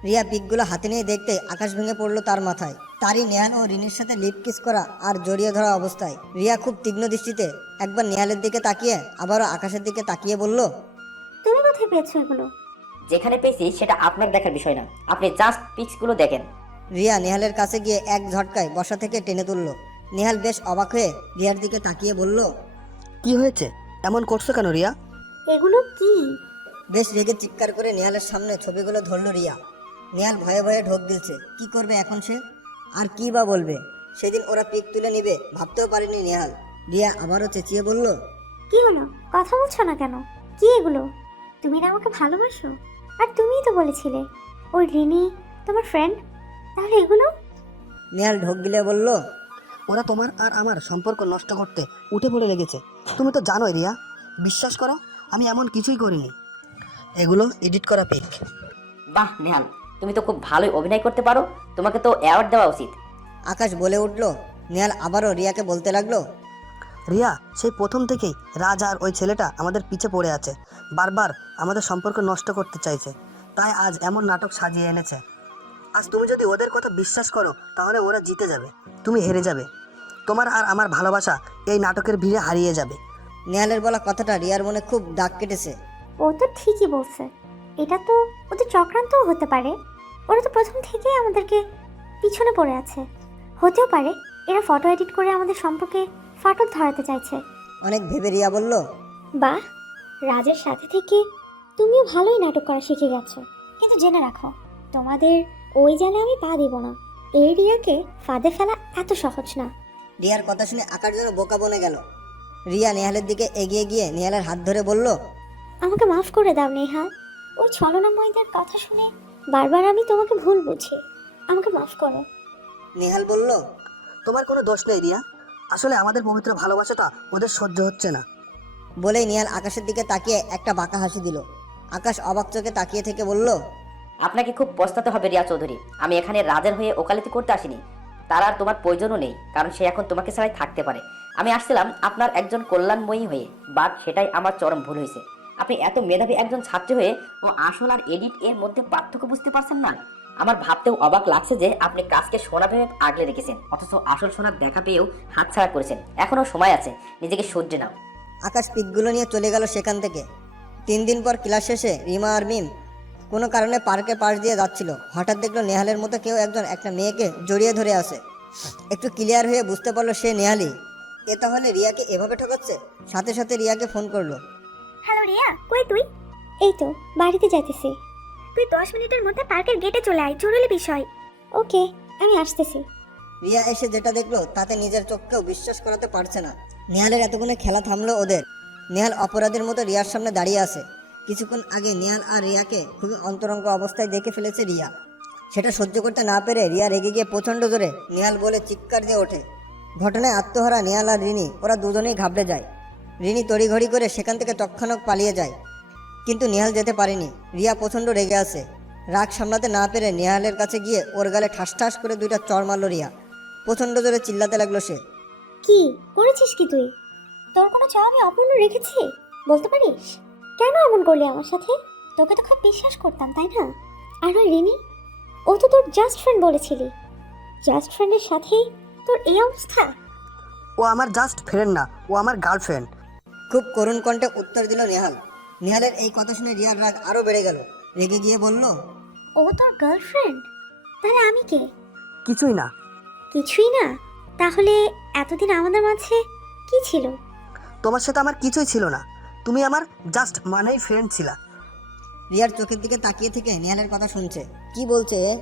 রিয়া পিকগুলো হাতে নিয়ে দেখতে আকাশ ভেঙে পড়লো তার মাথায়। তারই নেহাল ও রিনির সাথে লিপ কিস করা আর জড়িয়ে ধরা অবস্থায়। রিয়া খুব তীক্ষ্ণ দৃষ্টিতে একবার নেহালের দিকে তাকিয়ে আবারও আকাশের দিকে তাকিয়ে বলল, তুমি কোথায় পেয়েছো এগুলো? যেখানে পেয়েছি সেটা আপনার দেখার বিষয় না, আপনি জাস্ট পিক্সগুলো দেখেন। রিয়া নেহালের কাছে গিয়ে এক ঝটকায় বসা থেকে টেনে তুলল। নেহাল বেশ অবাক হয়ে রিয়ার দিকে তাকিয়ে বলল, কি হয়েছে? এমন করছো কেন রিয়া? এগুলো কি? বেশ রেগে চিৎকার করে নেহালের সামনে ছবিগুলো ধরল রিয়া। নেহাল ভয়ে ভয়ে ঢোক গিলছে। কি করবে এখন সে? আর কি বা বলবে? সেদিন ওরা পিক তুলে নিবে ভাবতেও পারেনি নেহাল। রিয়া আবারও চেঁচিয়ে বলল, কি হলো? কথা বলছো না কেন? কি এগুলো? তুমি না আমাকে ভালোবাসো? আর তুমিই তো বলেছিলে ওই রিনি তোমার ফ্রেন্ড, তাহলে এগুলো? নেহাল ঢোক গিলে বলল, ওরা তোমার আর আমার সম্পর্ক নষ্ট করতে উঠে পড়ে লেগেছে। তুমি তো জানোই রিয়া, বিশ্বাস করো আমি এমন কিছুই করিনি। এগুলো এডিট করা পিক। বাহ নেহাল, তুমি তো খুব ভালোই অভিনয় করতে পারো, তোমাকে তো অ্যাওয়ার্ড দেওয়া উচিত। আকাশ বলে উঠল। নেহাল আবারও রিয়াকে বলতে লাগলো, রিয়া, সেই প্রথম থেকেই রাজ আর ওই ছেলেটা আমাদের পিছে পড়ে আছে, বারবার আমাদের সম্পর্ক নষ্ট করতে চাইছে, তাই আজ এমন নাটক সাজিয়ে এনেছে। আজ তুমি যদি ওদের কথা বিশ্বাস করো তাহলে ওরা জিতে যাবে, তুমি হেরে যাবে। তোমার আর আমার ভালোবাসা এই নাটকের ভিড়ে হারিয়ে যাবে। নেহালের বলা কথাটা রিয়ার মনে খুব দাগ কেটেছে। ও তো ঠিকই বলছে, এটা তো ওদের চক্রান্তও হতে পারে। ওরা তো প্রথম থেকেই আমাদেরকে পিছনে পড়ে আছে। হতেও পারে এরা ফটো এডিট করে আমাদের সম্পর্কে ফাটল ধরাতে চাইছে। অনেক ভেবে রিয়া বলল, বাহ, রাজের সাথে থেকে তুমিও ভালোই নাটক করা শিখে গেছো। কিন্তু জেনে রাখো, তোমাদের ওই জালে আমি পা দিব না। এই রিয়াকে ফাঁদে ফেলা এত সহজ না। রিয়ার কথা শুনে আকাশ যেন বোকা বনে গেল। রিয়া নেহালের দিকে এগিয়ে গিয়ে নেহালের হাত ধরে বলল, আমাকে মাফ করে দাও নেহা। ওই ছলনাময়ীদের কথা শুনে বারবার আমি তোমাকে ভুল বুঝি। আমাকে মাফ করো। নেহাল বলল, তোমার কোনো দোষ নেই রিয়া, আসলে আমাদের পবিত্র ভালোবাসাটা ওদের সহ্য হচ্ছে না। বলেই নেহাল আকাশের দিকে তাকিয়ে একটা বাঁকা হাসি দিল। আকাশ অবাক চোখে তাকিয়ে থেকে বলল, আপনাকে খুব পস্তাতে হবে রিয়া চৌধুরী, আমি এখানে রাজের হয়ে ওকালতি করতে আসিনি, তার আর তোমার প্রয়োজনও নেই, কারণ সে এখন তোমাকে ছাড়াই থাকতে পারে। আমি আসছিলাম আপনার একজন কল্যাণময়ী হয়ে, বাট সেটাই আমার চরম ভুল হয়েছে। আপনি এত মেধাবী একজন ছাত্রী হয়ে ও আসল আর এডিট এর মধ্যে পার্থক্য বুঝতে পারছেন না। আমার ভাবতেও অবাক লাগছে যে আপনি কাজকে সোনা ভেবে আগলে রেখেছেন, অথচ আসল সোনার দেখা পেয়েও হাতছাড়া করেছেন। এখনো সময় আছে, নিজেকে সহ্য নাও। আকাশ পিকগুলো নিয়ে চলে গেল সেখান থেকে। 3 দিন পর ক্লাস শেষে রিমা আর মিম কোনো কারণে পার্কে পাশ দিয়ে যাচ্ছিল। হঠাৎ দেখলো নেহালের মতো কেউ একজন একটা মেয়েকে জড়িয়ে ধরে আসে। একটু ক্লিয়ার হয়ে বুঝতে পারলো সে নেহালি। এ তাহলে রিয়াকে এভাবে ঠকাচ্ছে। সাথে সাথে রিয়াকে ফোন করলো। হ্যালো রিয়া, কই তুই? এই তো বাড়িতে যাইতেছি। তুই 10 মিনিটের মধ্যে পার্কের গেটে চলে আয়, জরুরি বিষয়। ওকে, আমি আসতেছি। রিয়া এসে যেটা দেখলো তাতে নিজের চোখকেও বিশ্বাস করাতে পারছে না। নেহালের এতক্ষণে খেলা থামলো ওদের। নেহাল অপরাধের মতো রিয়ার সামনে দাঁড়িয়ে আছে। কিছুক্ষণ আগে নেহাল আর রিয়াকে খুবই অন্তরঙ্গ অবস্থায় দেখে ফেলেছে রিয়া। সেটা সহ্য করতে না পেরে রিয়া রেগে গিয়ে প্রচণ্ড জোরে নেহাল বলে চিৎকার দিয়ে ওঠে। ঘটনায় আত্মহারা নেহাল আর রিনি ওরা দুজনেই ঘাবড়ে যায়। রিনি তড়িঘড়ি করে সেখান থেকে তৎক্ষণাৎ পালিয়ে যায়, কিন্তু নেহাল যেতে পারেনি। রিয়া প্রচণ্ড রেগে আছে। রাগ সামলাতে না পেরে নেহালের কাছে গিয়ে ওর গালে ঠাস ঠাস করে 2টা চড় মারল রিয়া। প্রচণ্ড জোরে চিল্লাতে লাগলো সে। কি করেছিস কি তুই? তোর কোনো চাওয়া আমি অপূর্ণ রেখেছি? বলতে পারিস কেন এমন করলি আমার সাথে? তোকে তো খুব বিশ্বাস করতাম, তাই না? আর ওই রিনি, ও তো তোর জাস্ট ফ্রেন্ড বলেছিলি। জাস্ট ফ্রেন্ডের সাথেই তোর এই অবস্থা? ও আমার জাস্ট ফ্রেন্ড না, ও আমার গার্লফ্রেন্ড। খুব করুণ কণ্ঠে উত্তর দিল নেহাল। নেহালের এই কথা শুনে রিয়ার রাগ আরও বেড়ে গেল। রেগে গিয়ে বলল, ও তোর গার্লফ্রেন্ড? তাহলে আমি কে? কিছুই না। কিছুই না? তাহলে এতদিন আমাদের মাঝে কি ছিল? তোমার সাথে আমার কিছুই ছিল না, তুমি আমার জাস্ট মানেই ফ্রেন্ড ছিলা। রিয়ার চোখের দিকে তাকিয়ে থেকে নেহালের কথা শুনছে। কি বলছে এ?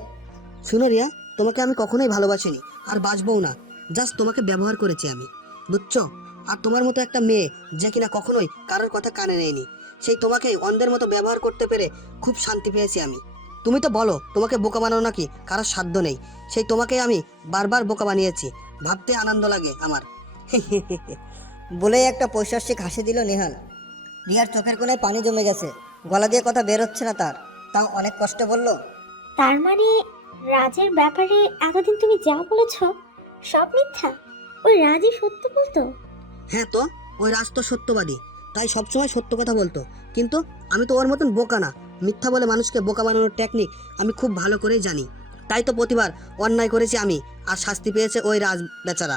শুনো রিয়া, তোমাকে আমি কখনোই ভালোবাসিনি আর বাসবও না, জাস্ট তোমাকে ব্যবহার করেছি আমি, বুঝছো? আর তোমার মতো একটা মেয়ে যে কিনা কখনোই কারোর কথা কানে নেয়নি, সেই তোমাকেই অন্ধের মতো ব্যবহার করতে পেরে খুব শান্তি পেয়েছি আমি। তুমি তো বলো তোমাকে বোকা বানানো নাকি কারোর সাধ্য নেই, সেই তোমাকেই আমি বারবার বোকা বানিয়েছি, ভাবতে আনন্দ লাগে আমার। বলেই একটা পৈশাসিক হাসি দিল নেহাল। রিয়ার চোখের কোণায় পানি জমে গেছে। গলা দিয়ে কথা বের হচ্ছে না তার, তাও অনেক কষ্টে বলল, তার মানে রাজের ব্যাপারে এতদিন তুমি যা বলেছ সব মিথ্যা? ওই রাজই সত্য বলতো? হ্যাঁ তো, ওই রাজ তো সত্যবাদী, তাই সবসময় সত্য কথা বলতো। কিন্তু আমি তো ওর মতন বোকা না, মিথ্যা বলে মানুষকে বোকা বানানোর টেকনিক আমি খুব ভালো করেই জানি। তাই তো প্রতিবার অন্যায় করেছি আমি, আর শাস্তি পেয়েছে ওই রাজ বেচারা।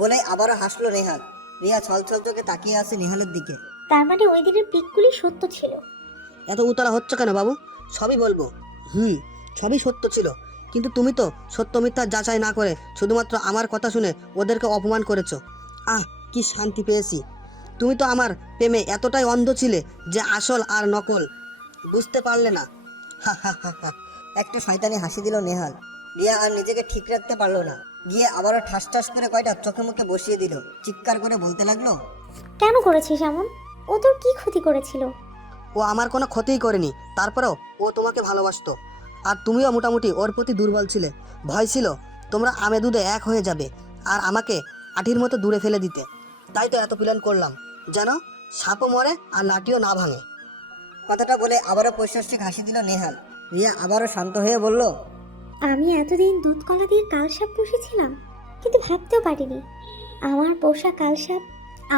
বলে আবারও হাসলো নেহাল। রিয়া ছলছল চোখে তাকিয়ে আছে নেহালের দিকে। তার মানে ওই দিনের পিকগুলি সত্য ছিল? এত উতলা হচ্ছে কেন বাবু? সবই বলবো। সবই সত্য ছিল, কিন্তু তুমি তো সত্য মিথ্যা যাচাই না করে শুধুমাত্র আমার কথা শুনে ওদেরকে অপমান করেছো। কি শান্তি পেয়েছি। তুমি তো আমার প্রেমে এতটাই অন্ধ ছিলে যে আসল আর নকল বুঝতে পারলে না। একটা শয়তানি হাসি দিল নেহাল। রিয়া আর নিজেকে ঠিক রাখতে পারলো না, গিয়ে আবারও ঠাস ঠাস করে কয়টা চোখে মুখে বসিয়ে দিল। চিৎকার করে বলতে লাগলো, কেন করেছিস এমন? ও তোর কি ক্ষতি করেছিল? ও আমার কোনো ক্ষতিই করেনি, তারপরেও ও তোমাকে ভালোবাসতো। আর তুমিও মোটামুটি ওর প্রতি দুর্বল ছিলে। ভয় ছিল তোমরা আমে দুধে এক হয়ে যাবে আর আমাকে আঠির মতো দূরে ফেলে দিতে। তাই তো এত প্ল্যান করলাম, যেন সাপও মরে আর লাঠিও না ভাঙে। কথাটা বলে আবারও পৈশাচিক হাসি দিল নেহাল। রিয়া আবারও শান্ত হয়ে বলল, আমি এতদিন দুধ কলা দিয়ে কালসাপ পুষেছিলাম, কিন্তু ভাবতেও পারিনি আমার পোষা কালসাপ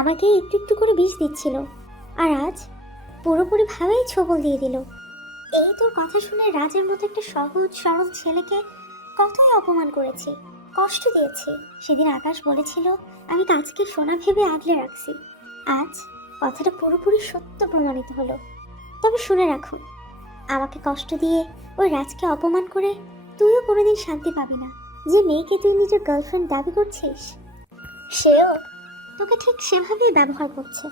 আমাকে একটু একটু করে বিষ দিচ্ছিল, আর আজ পুরোপুরি ভাবেই ছবল দিয়ে দিল। এই তোর কথা শুনে রাজের মতো একটা সহজ সরল ছেলেকে কতই অপমান করেছি, কষ্ট দিয়েছি। সেদিন আকাশ বলেছিল আমি কাজকে সোনা ভেবে আগলে রাখছি, আজ কথাটা পুরোপুরি সত্য প্রমাণিত হলো। তবে শুনে রাখুন, আমাকে কষ্ট দিয়ে ওই রাজকে অপমান করে তুইও কোনোদিন শান্তি পাবি না। যে মেয়েকে তুই নিজের গার্লফ্রেন্ড দাবি করছিস, সেও তোকে ঠিক সেভাবেই ব্যবহার করছে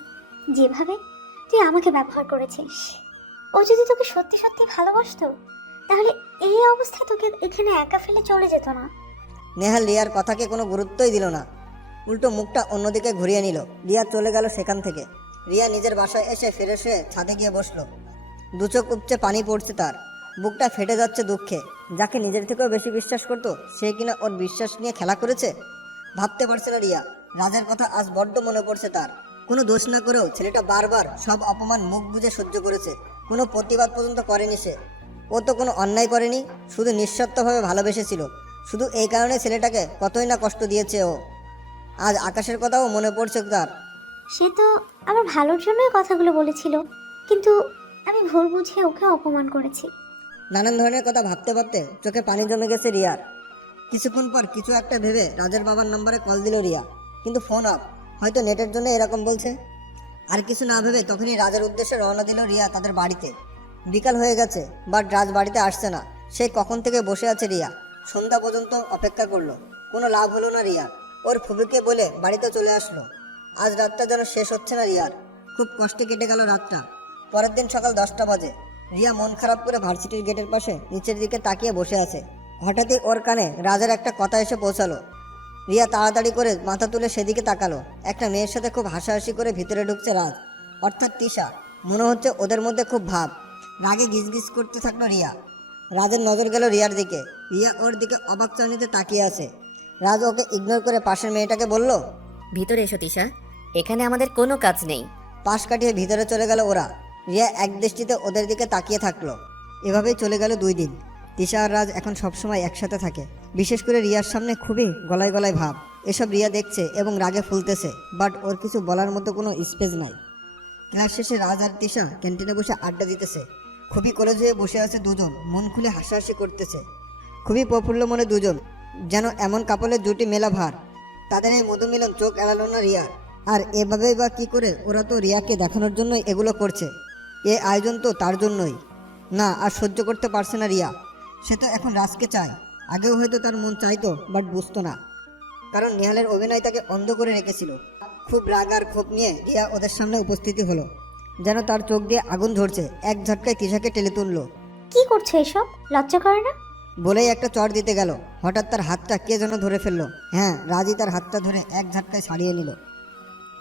যেভাবে তুই আমাকে ব্যবহার করেছিস। ও যদি তোকে সত্যি সত্যি ভালোবাসতো, তাহলে এই অবস্থায় তোকে এখানে একা ফেলে চলে যেত না। নেহাল রিয়ার কথাকে কোনো গুরুত্বই দিল না, উল্টো মুখটা অন্যদিকে ঘুরিয়ে নিল। রিয়া চলে গেল সেখান থেকে। রিয়া নিজের বাসায় এসে ফ্রেশ হয়ে ছাদে গিয়ে বসলো। দু চোখ উপচে পানি পড়ছে তার, বুকটা ফেটে যাচ্ছে দুঃখে। যাকে নিজের থেকেও বেশি বিশ্বাস করতো, সে কিনা ওর বিশ্বাস নিয়ে খেলা করেছে। ভাবতে পারছে না রিয়া, রাজের কথা আজ বড্ড মনে পড়ছে তার। কোনো দোষ না করেও ছেলেটা বারবার সব অপমান মুখ বুজে সহ্য করেছে, কোনো প্রতিবাদ পর্যন্ত করেনি সে। ও তো কোনো অন্যায় করেনি, শুধু নিঃস্বার্থভাবে ভালোবেসেছিল। শুধু এই কারণে ছেলেটাকে কতই না কষ্ট দিয়েছে ও। আজ আকাশের কথাও মনে পড়ছে তার। সে তো আমার ভালোর জন্যই কথাগুলো বলেছিল, কিন্তু আমি ভুল বুঝে ওকে অপমান করেছি। নানান ধরনের কথা ভাবতে ভাবতে চোখে পানি জমে গেছে রিয়ার। কিছুক্ষণ পর কিছু একটা ভেবে রাজের বাবার নম্বরে কল দিল রিয়া, কিন্তু ফোন অফ। হয়তো নেটের জন্য এরকম বলছে। আর কিছু না ভেবে তখনই রাজের উদ্দেশ্যে রওনা দিল রিয়া তাদের বাড়িতে। বিকাল হয়ে গেছে, বাট রাজ বাড়িতে আসছে না। সে কখন থেকে বসে আছে রিয়া, সন্ধ্যা পর্যন্ত অপেক্ষা করলো, কোনো লাভ হলো না রিয়ার। ওর ফুফুকে বলে বাড়িতে চলে আসলো। আজ রাতটা যেন শেষ হচ্ছে না রিয়ার। খুব কষ্টে কেটে গেল রাতটা। পরের দিন সকাল 10টা বাজে। রিয়া মন খারাপ করে ভার্সিটির গেটের পাশে নিচের দিকে তাকিয়ে বসে আছে। হঠাৎই ওর কানে রাজের একটা কথা এসে পৌঁছালো। রিয়া তাড়াতাড়ি করে মাথা তুলে সেদিকে তাকালো। একটা মেয়ের সাথে খুব হাসাহাসি করে ভিতরে ঢুকছে রাজ, অর্থাৎ তিশা। মনে হচ্ছে ওদের মধ্যে খুব ভাব। রাগে গিজগিজ করতে থাকলো রিয়া। রাজের নজর গেল রিয়ার দিকে। রিয়া ওর দিকে অবাক চানিতে তাকিয়ে আছে। রাজ ওকে ইগনোর করে পাশের মেয়েটাকে বলল, ভিতরে এসো তিশা, এখানে আমাদের কোনো কাজ নেই। পাশ কাটিয়ে ভিতরে চলে গেল ওরা। রিয়া এক দৃষ্টিতে ওদের দিকে তাকিয়ে থাকলো। এভাবেই চলে গেল 2 দিন। তিশা আর রাজ এখন সবসময় একসাথে থাকে। বিশেষ করে রিয়ার সামনে খুবই গলায় গলায় ভাব। এসব রিয়া দেখছে এবং রাগে ফুলতেছে, বাট ওর কিছু বলার মতো কোনো স্পেস নাই। ক্লাস শেষে রাজ আর তিশা ক্যান্টিনে বসে আড্ডা দিতেছে। খুবই কলেজ হয়ে বসে আছে দুজন, মন খুলে হাসাহাসি করতেছে। খুবই প্রফুল্ল মনে দুজন, যেন এমন কাপলের জুটি মেলা ভার। তাদের এই মধুমিলন চোখ এড়ালো না রিয়ার। আর এভাবেই বা কী করে? ওরা তো রিয়াকে দেখানোর জন্যই এগুলো করছে। এ আয়োজন তো তার জন্যই। না, আর সহ্য করতে পারছে না রিয়া। সে তো এখন রাজকে চায়। আগেও হয়তো তার মন চাইতো, বাট বুঝতো না, কারণ নেহালের অভিনয় তাকে অন্ধ করে রেখেছিল। খুব রাগ আর ক্ষোভ নিয়ে রিয়া ওদের সামনে উপস্থিতি হলো, যেন তার চোখ দিয়ে আগুন ঝরছে। এক ঝটকায় তিশাকে টেনে তুললো। কি করছো এসব? লজ্জা করে না? বলেই একটা চড় দিতে গেল, হঠাৎ তার হাতটা কে যেন ধরে ফেললো। হ্যাঁ, রাজই তার হাতটা ধরে এক ঝটকায় ছাড়িয়ে নিল।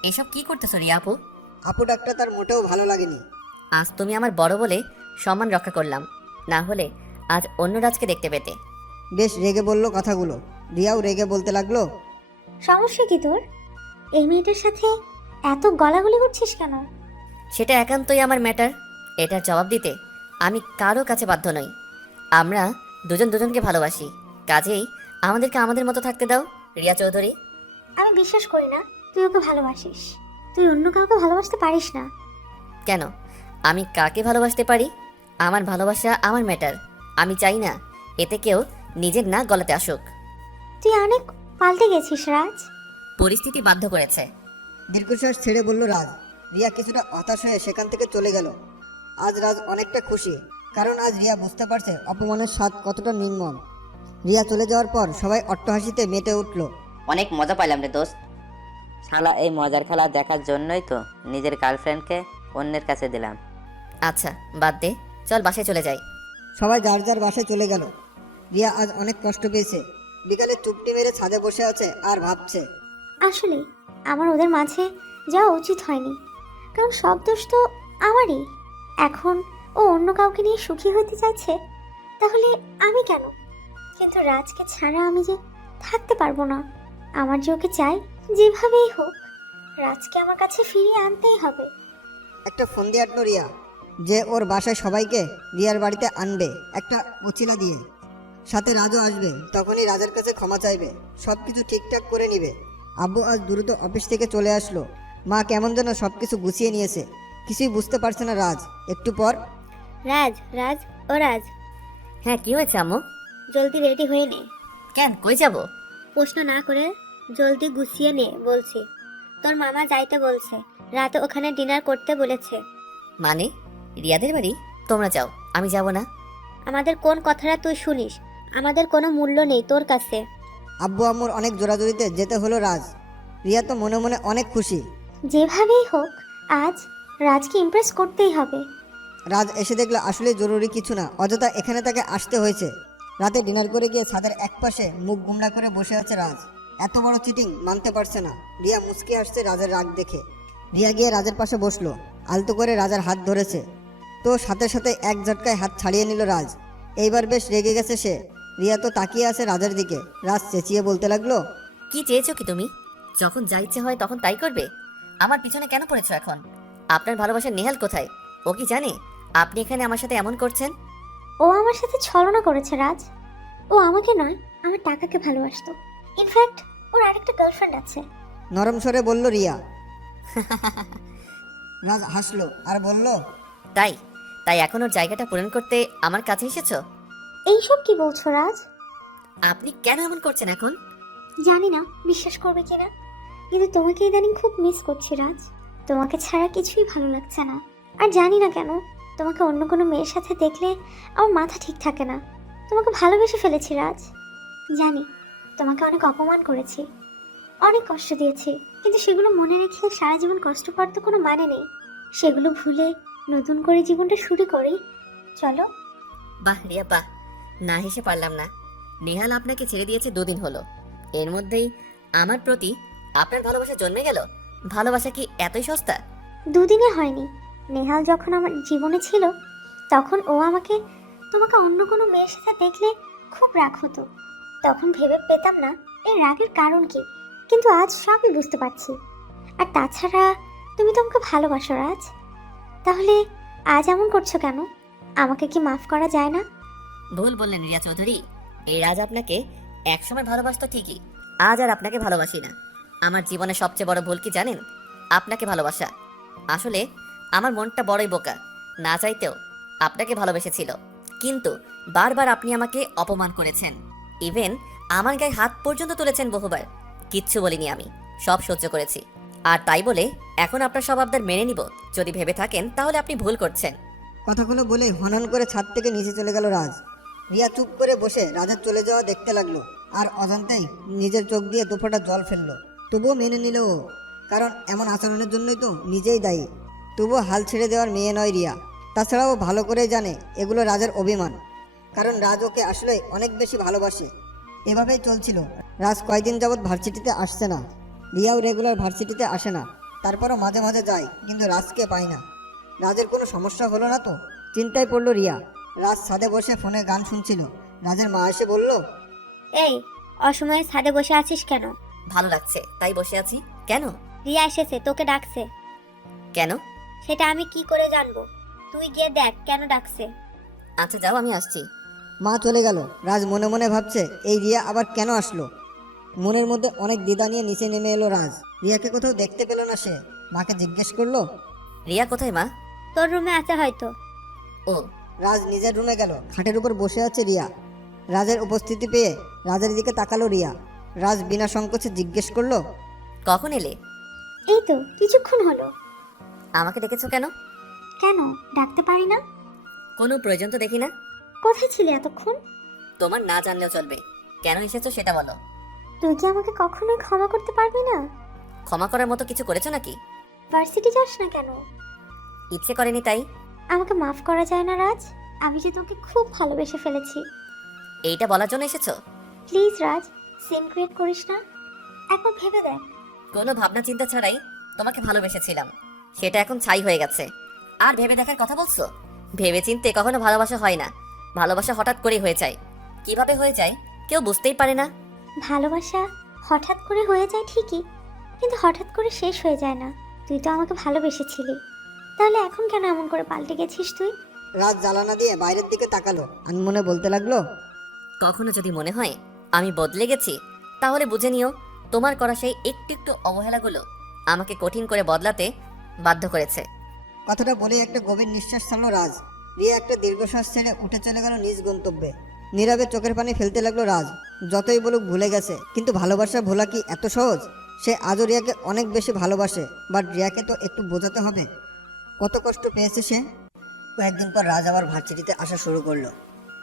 এসব কি করতেছো রিয়া আপু? আপু ডাকটা তার মোটেও ভালো লাগেনি। আজ তুমি আমার বড় বলে সম্মান রক্ষা করলাম, না হলে আজ অন্য রাজকে দেখতে পেতে। বেশ রেগে বলল কথাগুলো। রিয়াও রেগে বলতে লাগলো, সমস্যা কি তোর? এই মেয়েটার সাথে এত গলাগলি করছিস কেন? সেটা একান্তই আমার ম্যাটার। এটার জবাব দিতে আমি কারো কাছে বাধ্য নই। আমরা দুজন দুজনকে ভালোবাসি, কাজেই আমাদেরকে আমাদের মতো থাকতে দাও রিয়া চৌধুরী। আমি বিশ্বাস করি না তুই ওকে ভালোবাসিস। তুই অন্য কাউকে ভালোবাসতে পারিস না। কেন? আমি কাকে ভালোবাসতে পারি? আমার ভালোবাসা আমার ম্যাটার। আমি চাই না এতে কেউ নিজের না গলাতে আসুক। তুই অনেক পাল্টে গেছিস রাজ। পরিস্থিতি বাধ্য করেছে। দীর্ঘশ্বাস ছেড়ে বলল রাজ। রিয়া কিছুটা হতাশ হয়ে সেখান থেকে চলে গেল। আজ রাজ অনেকটা খুশি, কারণ আজ রিয়া বুঝতে পারছে অপমানের স্বাদ কতটা নির্মম। রিয়া চলে যাওয়ার পর সবাই অট্টহাসিতে মেতে উঠল। অনেক মজা পাইলাম রে দোস্ত। শালা এই মজার খেলা দেখার জন্যই তো নিজের গার্লফ্রেন্ডকে অন্যের কাছে দিলাম। আচ্ছা বাদ দে, চল বাসায় চলে যাই। সবাই যার যার বাসায় চলে গেল। রিয়া আজ অনেক কষ্ট পেয়েছে। বিকালে চুপটি মেরে ছাদে বসে আছে আর ভাবছে। আসলে আমার ওদের মাঝে যাওয়া উচিত হয়নি, কারণ সব দোষ তো আমারই। এখন ও অন্য কাউকে নিয়ে সুখী হতে চাইছে, তাহলে আমি কেন? কিন্তু রাজকে ছাড়া আমি যে থাকতে পারবো না। আমার যে ওকে চাই, যেভাবেই হোক রাজকে আমার কাছে ফিরিয়ে আনতেই হবে। একটা ফোন দিয়ে আটলো রিয়া যে ওর বাসায় সবাইকে রিয়ার বাড়িতে আনবে একটা উচিলা দিয়ে, সাথে রাজও আসবে। তখনই রাজের কাছে ক্ষমা চাইবে, সব কিছু ঠিকঠাক করে নিবে। আব্বু আজ দ্রুত অফিস থেকে চলে আসলো। মা কেমন যেন সব কিছু গুছিয়ে নিয়েছে, কিছুই বুঝতে পারছে না রাজ। একটু পর, রাজ, রাজ, ও রাজ, হ্যাঁ কি হয়েছে আম্মু? জলদি রেডি হয়ে নে। কেন, কই যাব? প্রশ্ন না করে জলদি গুছিয়ে নে বলছি। তোর মামা যাইতে বলছে, রাতে ওখানে ডিনার করতে বলেছে। মানে রিয়াদের বাড়ি? তোমরা যাও, আমি যাব না। আমাদের কোন কথাটা তুই শুনিস? আমাদের কোনো মূল্য নেই তোর কাছে। আব্বু আম্মুর অনেক জোরাজুরিতে যেতে হলো রাজ। রিয়া তো মনে মনে অনেক খুশি। যেভাবেই হোক আজ রাজকে ইমপ্রেস করতেই হবে। রাজ এসে দেখলো আসলে জরুরি কিছু না, অযথা এখানে তাকে আসতে হয়েছে। রাতে ডিনার করে গিয়ে ছাদের একপাশে মুখ গুমরা করে বসে আছে রাজ। এত বড় চিটিং মানতে পারছে না। রিয়া মুচকি আসছে রাজের রাগ দেখে। রিয়া গিয়ে রাজের পাশে বসলো, আলতো করে রাজার হাত ধরেছে। তো সাথে সাথে এক ঝটকায় হাত ছাড়িয়ে নিল রাজ। এইবার বেশ রেগে গেছে সে। রিয়া তো তাকিয়ে আছে রাজের দিকে। রাজ চেঁচিয়ে বলতে লাগলো, কি চেয়েছো কি তুমি? যখন যা ইচ্ছে হয় তখন তাই করবে? আমার পিছনে কেন পড়েছো এখন? আপনার ভালোবাসার নেহাল কোথায়? ও কি জানে আপনি এখানে আমার সাথে এমন করছেন? ও আমার সাথে ছলনা করেছে রাজ। ও আমাকে নয়, আমার টাকাকে ভালোবাসতো। ইনফ্যাক্ট ওর আরেকটা গার্লফ্রেন্ড আছে। নরম স্বরে বলল রিয়া। রাজ হাসলো আর বলল, তাই তাই এখন ওর জায়গাটা পূরণ করতে আমার কাছে এসেছো? এইসব কি বলছো রাজ? আপনি কেন এমন করছেন এখন? জানি না বিশ্বাস করবে কিনা, কিন্তু তোমাকে ইদানিং খুব মিস করছি রাজ। তোমাকে ছাড়া কিছুই ভালো লাগছে না। আর জানি না কেন, তোমাকে অন্য কোনো মেয়ের সাথে দেখলে আমার মাথা ঠিক থাকে না। তোমাকে ভালোবেসে ফেলেছি রাজ। জানি তোমাকে অনেক অপমান করেছি, অনেক কষ্ট দিয়েছি, কিন্তু সেগুলো মনে রেখে সারা জীবন কষ্ট পাওয়ার তো কোনো মানে নেই। সেগুলো ভুলে নতুন করে জীবনটা শুরু করি, চলো। বাহ রিয়া বাহ, না হেসে পারলাম না। নেহাল আপনাকে ছেড়ে দিয়েছে 2 দিন হলো, এর মধ্যেই আমার প্রতি আপনার ভালোবাসা জন্মে গেল। ভালোবাসা কি এতই সস্তা? 2 দিনে হয়নি। নেহাল যখন আমার জীবনে ছিল তখন ও তোমাকে অন্য কোনো মেয়ের সাথে দেখলে খুব রাগ হতো। তখন ভেবে পেতাম না এই রাগের কারণ কি, কিন্তু আজ সবই বুঝতে পারছি। আর তাছাড়া তুমি তো আমাকে ভালোবাসো রাজ, তাহলে আজ এমন করছো কেন? আমাকে কি মাফ করা যায় না? ভুল বললেন রিয়া চৌধুরী। এই রাজ আপনাকে একসময় ভালোবাসতো ঠিকই, আজ আর আপনাকে ভালোবাসি না। আমার জীবনে সবচেয়ে বড় ভুল কি জানেন? আপনাকে ভালোবাসা। আসলে আমার মনটা বড়ই বোকা, না চাইতেও আপনাকে ভালোবেসেছিল। কিন্তু বারবার আপনি আমাকে অপমান করেছেন, ইভেন আমার গায়ে হাত পর্যন্ত তুলেছেন বহুবার। কিচ্ছু বলিনি আমি, সব সহ্য করেছি। আর তাই বলে এখন আপনার সব আবদার মেনে নিব যদি ভেবে থাকেন তাহলে আপনি ভুল করছেন। কথাগুলো বলে হনন করে ছাদ থেকে নিচে চলে গেল রাজ। রিয়া চুপ করে বসে রাজের চলে যাওয়া দেখতে লাগলো, আর অজান্তেই নিজের চোখ দিয়ে দুফোঁটা জল ফেললো। তবুও মেনে নিল ও, কারণ এমন আচরণের জন্যই তো নিজেই দায়ী। তবুও হাল ছেড়ে দেওয়ার মেয়ে নয় রিয়া। তাছাড়াও ভালো করে জানে এগুলো রাজের অভিমান, কারণ রাজ ওকে আসলে অনেক বেশি ভালোবাসে। এভাবেই চলছিল। রাজ কয়েকদিন যাবৎ ভার্সিটিতে আসছে না। রিয়াও রেগুলার ভার্সিটিতে আসে না, তারপরও মাঝে মাঝে যায়, কিন্তু রাজকে পায় না। রাজের কোনো সমস্যা হলো না তো? চিন্তায় পড়লো রিয়া। রাজ ছাদে বসে ফোনে গান শুনছিল। রাজের মা এসে বলল, এই অসময়ে ছাদে বসে আছিস কেন? ভালো লাগছে তাই বসে আছি। কেন? রিয়া এসেছে, তোকে ডাকছে। কেন? সেটা আমি কি করে জানবো? তুই গিয়ে দেখ কেন ডাকছে। আচ্ছা যাও, আমি আসছি। মা চলে গেল। রাজ মনে মনে ভাবছে এই রিয়া আবার কেন আসলো। মনের মধ্যে অনেক দ্বিধা নিয়ে নিচে নেমে এলো রাজ। রিয়াকে কোথাও দেখতে পেল না সে। মাকে জিজ্ঞেস করলো, রিয়া কোথায় মা? তোর রুমে আছে হয়তো। ও। রাজ নিজের রুমে গেল। খাটের উপর বসে আছে রিয়া। রাজের উপস্থিতি পেয়ে রাজের দিকে তাকালো রিয়া। রাজ বিনা সংকোচে জিজ্ঞেস করলো, কখন এলে? এই তো কিছুক্ষণ হলো। আমাকে ডেকেছো কেন? কেন ডাকতে পারি না? কোনো প্রয়োজন তো দেখি না। কোথায় ছিলে এতক্ষণ? তোমার না জানলেও চলবে, কেন এসেছো সেটা বলো। তুই কি আমাকে কখনোই ক্ষমা করতে পারবি না? ক্ষমা করার মতো কিছু করেছো নাকি? ভার্সিটি যাস না কেন? ইচ্ছে করেনি তাই। আমাকে মাফ করা যায় না রাজ? আমি যে তোকে খুব ভালোবেসে ফেলেছি। এইটা বলার জন্য এসেছো? প্লিজ রাজ, সিন ক্রিয়েট করিস না। একবার ভেবে দেখ। কোনো ভাবনা চিন্তা ছাড়াই তোমাকে ভালোবেসেছিলাম, সেটা এখন ছাই হয়ে গেছে। আর ভেবে দেখার কথা বলছো? ভেবে চিনতে কখনো ভালোবাসা হয় না, ভালোবাসা হঠাৎ করেই হয়ে যায়। কিভাবে হয়ে যায় কেউ বুঝতেই পারে না। ভালোবাসা হঠাৎ করে হয়ে যায় ঠিকই, কিন্তু হঠাৎ করে শেষ হয়ে যায় না। তুই তো আমাকে ভালোবেসেছিলি, তাহলে এখন কেন এমন করে পাল্টে গেছিস তুই? রাজ জ্বালানা দিয়ে বাইরের দিকে তাকালো, আনমনে বলতে লাগলো, কখনো যদি মনে হয় আমি বদলে গেছি, তাহলে বুঝে নিও তোমার করা সেই একটু একটু অবহেলাগুলো আমাকে কঠিন করে বদলাতে বাধ্য করেছে। কথাটা বলে একটা গভীর নিঃশ্বাস ছাড়লো রাজ। রিয়া একটা দীর্ঘশ্বাস ছেড়ে উঠে চলে গেল নিজ গন্তব্যে। নীরবে চোখের পানি ফেলতে লাগলো রাজ। যতই বলুক ভুলে গেছে, কিন্তু ভালোবাসা ভোলা কি এত সহজ? সে আজও রিয়াকে অনেক বেশি ভালোবাসে, বাট রিয়াকে তো একটু বোঝাতে হবে কত কষ্ট পেয়েছে সে। কয়েকদিন পর রাজ আবার ভার্সিটিতে আসা শুরু করলো।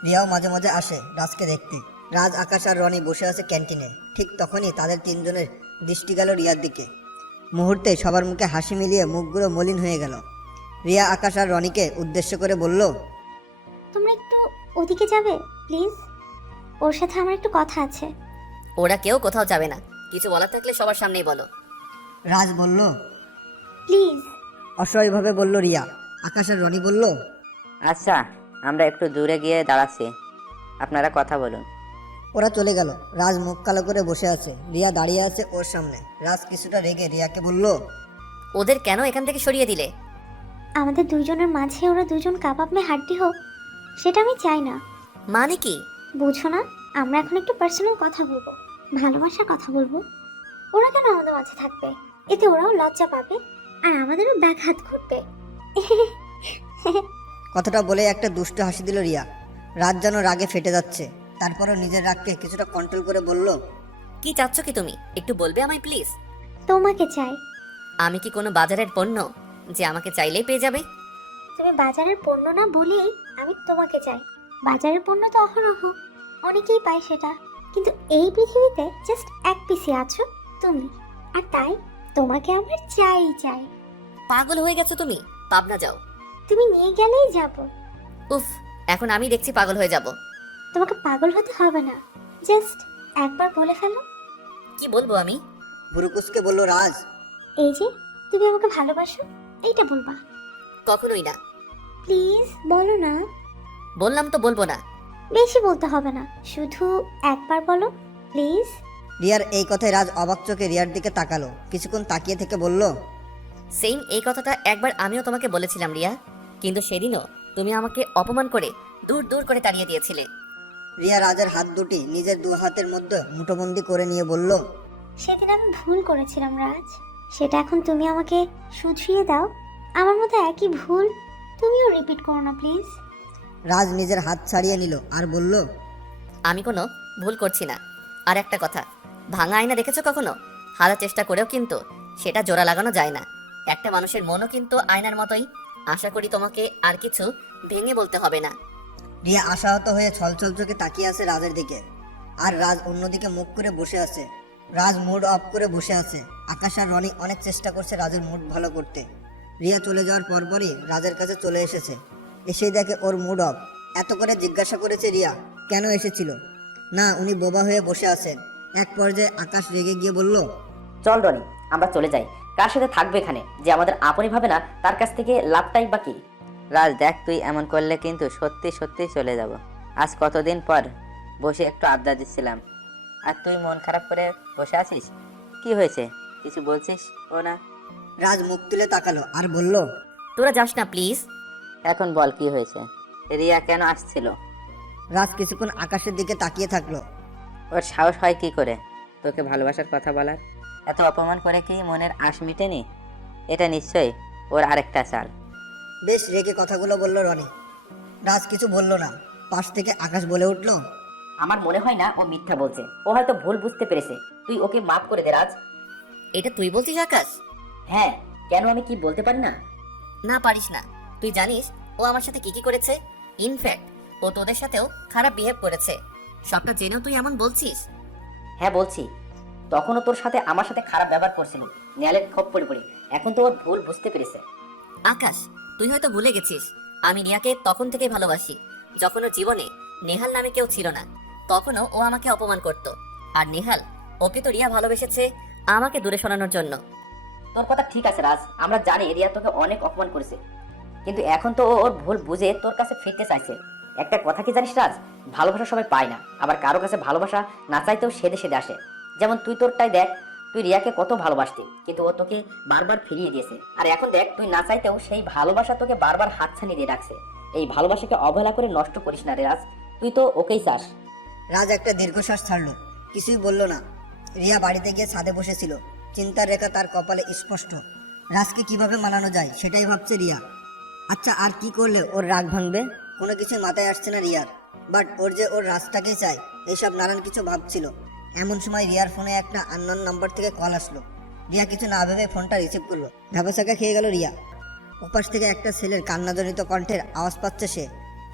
রিয়াও মাঝে মাঝে আসে রাজকে দেখতে। রাজ, আকাশ আর রনি বসে আছে ক্যান্টিনে। ঠিক তখনই তাদের তিনজনের দৃষ্টি গেল রিয়ার দিকে। মুহূর্তে সবার মুখে হাসি মিলিয়ে মুখগুলো মলিন হয়ে গেল। রিয়া আকাশ আর রনিকে উদ্দেশ্য করে বলল, তোমরা একটু ওদিকে যাবে প্লিজ? ওর সাথে আমার একটু কথা আছে। ওরা কেউ কোথাও যাবে না, কিছু বলার থাকলে সবার সামনেই বলো। রাজ বলল। প্লিজ। অসহায়ভাবে বলল রিয়া। আকাশ আর রনি বলল, আচ্ছা, আমরা একটু দূরে গিয়ে দাঁড়াচ্ছি, আপনারা কথা বলুন। ওরা চলে গেল। রাজ মুখ কালো করে বসে আছে, রিয়া দাঁড়িয়ে আছে ওর সামনে। রাজ কিছুটা রেগে রিয়াকে বলল, ওদের কেন এখান থেকে সরিয়ে দিলে? আমাদের দুজনের মাঝে ওরা দুজন কাবাব মে হাড্ডি হোক, সেটা আমি চাই না। মানে কি? বুঝো না? আমরা এখন একটু পার্সোনাল কথা বলবো, ভালোবাসার কথা বলবো। ওরা কেন আমাদের মাঝে থাকবে? এতে ওরাও লজ্জা পাবে আর আমাদেরও ব্যাঘাত ঘটবে। কথাটা বলে একটা দুষ্ট হাসি দিল রিয়া। রাজ যেন রাগে ফেটে যাচ্ছে, তারপরও নিজের রাগকে কিছুটা কন্ট্রোল করে বলল, কি চাচ্ছ কি তুমি? একটু বলবে আমায় প্লিজ? তোমাকে চাই। আমি কি কোনো বাজারের পণ্য যে আমাকে চাইলেই পেয়ে যাবে? তুমি বাজারের পণ্য না বলেই আমি তোমাকে চাই। বাজারের পণ্য তো অহরহ, অনেকেই পায় সেটা, কিন্তু এই পৃথিবীতে জাস্ট এক পিসি আছো তুমি, আর তাই তোমাকে আমার চাই চাই। পাগল হয়ে গেছো তুমি, পাবনা যাও। তুমি নিয়ে গেলেই যাব। উফ, এখন আমি দেখছি পাগল হয়ে যাব। তোমাকে পাগল হতে হবে না, জাস্ট একবার বলে ফেলো। কি বলবো আমি? বুরুকুসকে বলল রাজ। এই যে তুমি আমাকে ভালোবাসো, এইটা বলবা। কখনোই না। প্লিজ বলো না। বললাম তো বলবো না। বেশি বলতে হবে না, শুধু একবার বলো প্লিজ। রিয়ার এই কথায় রাজ অবাক চোখে রিয়ার দিকে তাকালো। কিছুক্ষণ তাকিয়ে থেকে বলল, সেম এই কথাটা একবার আমিও তোমাকে বলেছিলাম রিয়া, কিন্তু সেদিনও তুমি আমাকে অপমান করে দূর দূর করে তাড়িয়ে দিয়েছিলে। রিয়া রাজের হাত দুটি নিজের দু হাতের মধ্যে মুঠোবন্দি করে নিয়ে বলল, সেদিন আমি ভুল করেছিলাম রাজ, সেটা এখন তুমি আমাকে শুধরিয়ে দাও। আমার মতো একই ভুল তুমিও রিপিট করো না প্লিজ। রাজ নিজের হাত ছাড়িয়ে নিল আর বলল, আমি কোনো ভুল করছি না। আর একটা কথা, ভাঙা আয়না দেখেছো কখনো? হাজার চেষ্টা করেও কিন্তু সেটা জোড়া লাগানো যায় না। একটা মানুষের মনও কিন্তু আয়নার মতোই। আশা করি তোমাকে আর কিছু ভেঙে বলতে হবে না। রিয়া আশাহত হয়ে ছলছল চোখে তাকিয়ে আছে রাজের দিকে, আর রাজ অন্যদিকে মুখ করে বসে আছে। রাজ মুড অফ করে বসে আছে। আকাশ আর রনি অনেক চেষ্টা করছে রাজের মুড ভালো করতে। রিয়া চলে যাওয়ার পরপরই রাজের কাছে চলে এসেছে। এসেই দেখে ওর মুড অফ। এত করে জিজ্ঞাসা করেছে রিয়া কেন এসেছিল, না উনি বোবা হয়ে বসে আছেন। এক পর্যায়ে আকাশ রেগে গিয়ে বলল, চল রনি, আমরা চলে যাই। কার সাথে থাকবে এখানে? যে আমাদের আপনই ভাবে না, তার কাছ থেকে লাভটাই বা কি? রাজ দেখ, তুই এমন করলে কিন্তু সত্যি সত্যি চলে যাব। আজ কতদিন পর বসে একটু আড্ডা দিচ্ছিলাম, আর তুই মন খারাপ করে বসে আছিস। কি হয়েছে, কিছু বলছিস ও না? রাজ মুখ তুলে তাকালো আর বলল, তোরা যাস না প্লিজ। এখন বল কি হয়েছে? রিয়া কেন আসছিল? রাজ কিছুক্ষণ আকাশের দিকে তাকিয়ে থাকলো। ওর সাহস হয় কি করে তোকে ভালোবাসার কথা বলার? এত অপমান করে কি মনের আশ মিটেনি? এটা নিশ্চয়ই ওর আরেকটা চাল। বেশ রেগে কথাগুলো বলল রনি। রাজ কিছু বলল না। পাশ থেকে আকাশ বলে উঠল, আমার মনে হয় না ও মিথ্যা বলছে, ও হয়তো ভুল বুঝতে পেরেছে। তুই ওকে মাফ করে দে রাজ। এটা তুই বলছিস আকাশ? হ্যাঁ, কেন আমি কি বলতে পারি না? না পারিস না, তুই জানিস ও আমার সাথে কি কি করেছে? ইনফ্যাক্ট ও তোদের সাথেও খারাপ বিহেভ করেছে। সবটা জেনেও তুই এমন বলছিস? হ্যাঁ বলছি, তখনও তোর সাথে আমার সাথে খারাপ ব্যবহার করছিল নেহালের খপ পড়ে পড়ে। এখন তো ওর ভুল বুঝতে পেরেছে। আকাশ, তুই হয়তো ভুলে গেছিস আমি রিয়াকে তখন থেকেই ভালোবাসি, যখন ওর জীবনে নেহাল নামে কেউ ছিল না। তখনও ও আমাকে অপমান করত। আর নেহাল, ওকে তো রিয়া ভালোবেসেছে আমাকে দূরে সরানোর জন্য। তোর কথা ঠিক আছে রাজ, আমরা জানি রিয়া তোকে অনেক অপমান করেছে, কিন্তু এখন তো ও ওর ভুল বুঝে তোর কাছে ফিরতে চাইছে। একটা কথা কি জানিস রাজ, ভালোবাসা সবাই পায় না, আবার কারো কাছে ভালোবাসা না চাইতেও সেদে সেদে আসে। যেমন তুই তোরটাই দেখ, তুই রিয়াকে কত ভালোবাসতি, কিন্তু ও তোকে বারবার ফিরিয়ে দিয়েছে। আর এখন দেখ, তুই না চাইতেও সেই ভালোবাসা তোকে বারবার হাতছানি দিয়ে রাখছে। এই ভালোবাসাকে অবহেলা করে নষ্ট করিস না রে রাজ, তুই তো ওকেই চাস। রাজ একটা দীর্ঘশ্বাস ছাড়লো, কিছুই বলল না। রিয়া বাড়িতে গিয়ে ছাদে বসেছিল, চিন্তার রেখা তার কপালে স্পষ্ট। রাজকে কিভাবে মানানো যায় সেটাই ভাবছে রিয়া। আচ্ছা, আর কি করলে ওর রাগ ভাঙবে? কোনো কিছু মাথায় আসছে না রিয়ার। বাট ওর যে ওর রাজটাকেই চায়, এইসব নানান কিছু ভাবছিল। এমন সময় রিয়ার ফোনে একটা আননোন নাম্বার থেকে কল আসলো। রিয়া কিছু না ভেবে ফোনটা রিসিভ করলো। ধাপাচাকা খেয়ে গেল রিয়া। ওপাশ থেকে একটা ছেলের কান্নাজনিত কণ্ঠের আওয়াজ পাচ্ছে সে।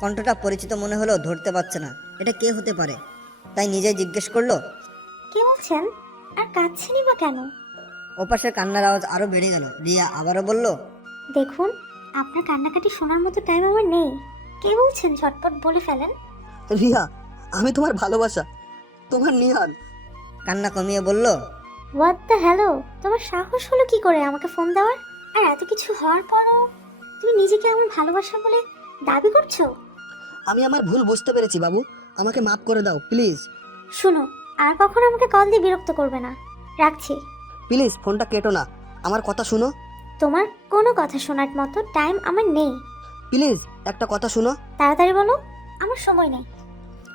কণ্ঠটা পরিচিত মনে হলেও ধরতে পারছে না এটা কে হতে পারে। তাই নিজেই জিজ্ঞেস করলো, কে বলছেন? আর কাঁদছেনই বা কেন? ওপাশের কান্নার আওয়াজ আরো বেড়ে গেল। রিয়া আবারও বলল, দেখুন, আপনার কান্নাকাটি শোনার মতো টাইম আমার নেই। কে বলছেন ঝটপট বলে ফেলেন। রিয়া, আমি তোমার ভালোবাসা, তোমার নিহান। কান্না কমিয়ে বলল, হোয়াট দ্য হ্যালো, তোমার সাহস হলো কি করে আমাকে ফোন দেওয়ার? আর এত কিছু হওয়ার পরও তুমি নিজেকে আমার ভালোবাসা বলে দাবি করছো? আমি আমার ভুল বুঝতে পেরেছি বাবু, আমাকে মাফ করে দাও প্লিজ। শুনো, আর কখনো আমাকে কল দিয়ে বিরক্ত করবে না। রাখছি। প্লিজ ফোনটা কেটো না, আমার কথা শুনো। তোমার কোনো কথা শোনার মতো টাইম আমার নেই। প্লিজ একটা কথা শুনো। তাড়াতাড়ি বলো, আমার সময় নেই।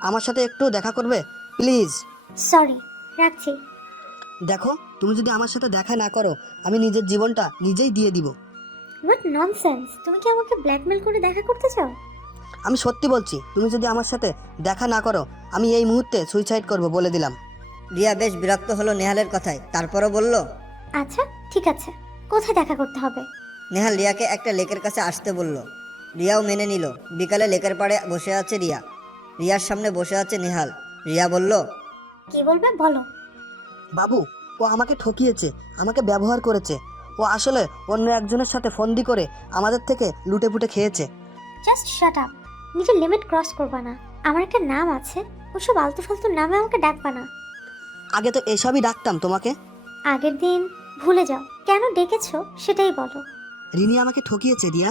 আমার সাথে একটু দেখা করবে প্লিজ? সরি, রাখছি। দেখো, তুমি যদি আমার সাথে দেখা না করো, আমি নিজের জীবনটা নিজেই দিয়ে দিব। হোয়াট ননসেন্স, তুমি কি আমাকে ব্ল্যাকমেল করে দেখা করতে চাও? আমি সত্যি বলছি, তুমি যদি আমার সাথে দেখা না করো, আমি এই মুহূর্তে সুইসাইড করব বলে দিলাম। রিয়া বেশ বিরক্ত হলো নেহালের কথায়, তারপরও বলল, আচ্ছা ঠিক আছে, কোথায় দেখা করতে হবে? নেহাল রিয়াকে একটা লেকের কাছে আসতে বলল। রিয়াও মেনে নিল। বিকালে লেকের পাড়ে বসে আছে রিয়া, রিয়ার সামনে বসে আছে নেহাল। রিয়া বলল, কি বলবে বলো। বাবু, ও আমাকে ঠকিয়েছে, আমাকে ব্যবহার করেছে। ও আসলে অন্য একজনের সাথে ফন্দি করে আমাদের থেকে লুটে পুটে খেয়েছে। জাস্ট শাট আপ, নিজের লিমিট ক্রস করবা না। আমার একটা নাম আছে, ওসব আলতু ফালতু নামে আমাকে ডাকবা না। আগে তো এসবই ডাকতাম তোমাকে। আগের দিন ভুলে যাও, কেন ডেকেছো সেটাই বলো। রিনি আমাকে ঠকিয়েছে রিয়া,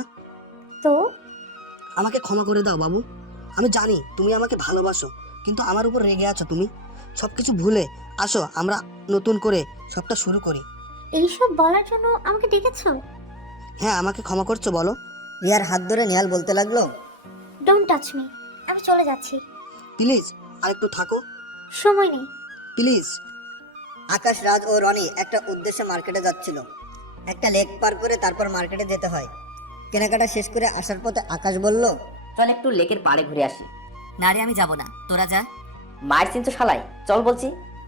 তো আমাকে ক্ষমা করে দাও বাবু। আমি জানি তুমি আমাকে ভালোবাসো, কিন্তু আমার উপর রেগে আছো তুমি। সব কিছু ভুলে আসো, আমরা নতুন করে সবটা শুরু করি। এইসব বলার জন্য আমাকে ডেকেছো? হ্যাঁ, আমাকে ক্ষমা করছো বলো। রিয়ার হাত ধরে নেহাল বলতে লাগলো, ডোন্ট টাচ মি, আমি চলে যাচ্ছি। প্লিজ আর একটু থাকো সময় নেই। প্লিজ। আকাশ, রাজ ও রনি একটা উদ্দেশ্যে মার্কেটে যাচ্ছিল। একটা লেক পার করে তারপর মার্কেটে যেতে হয়। কেনাকাটা শেষ করে আসার পথে আকাশ বলল, চল একটু লেকের পাড়ে ঘুরে আসি। না রে, আমি যাব না, তোরা যা। মায়ের চিন্তু শালাই, চল বলছি।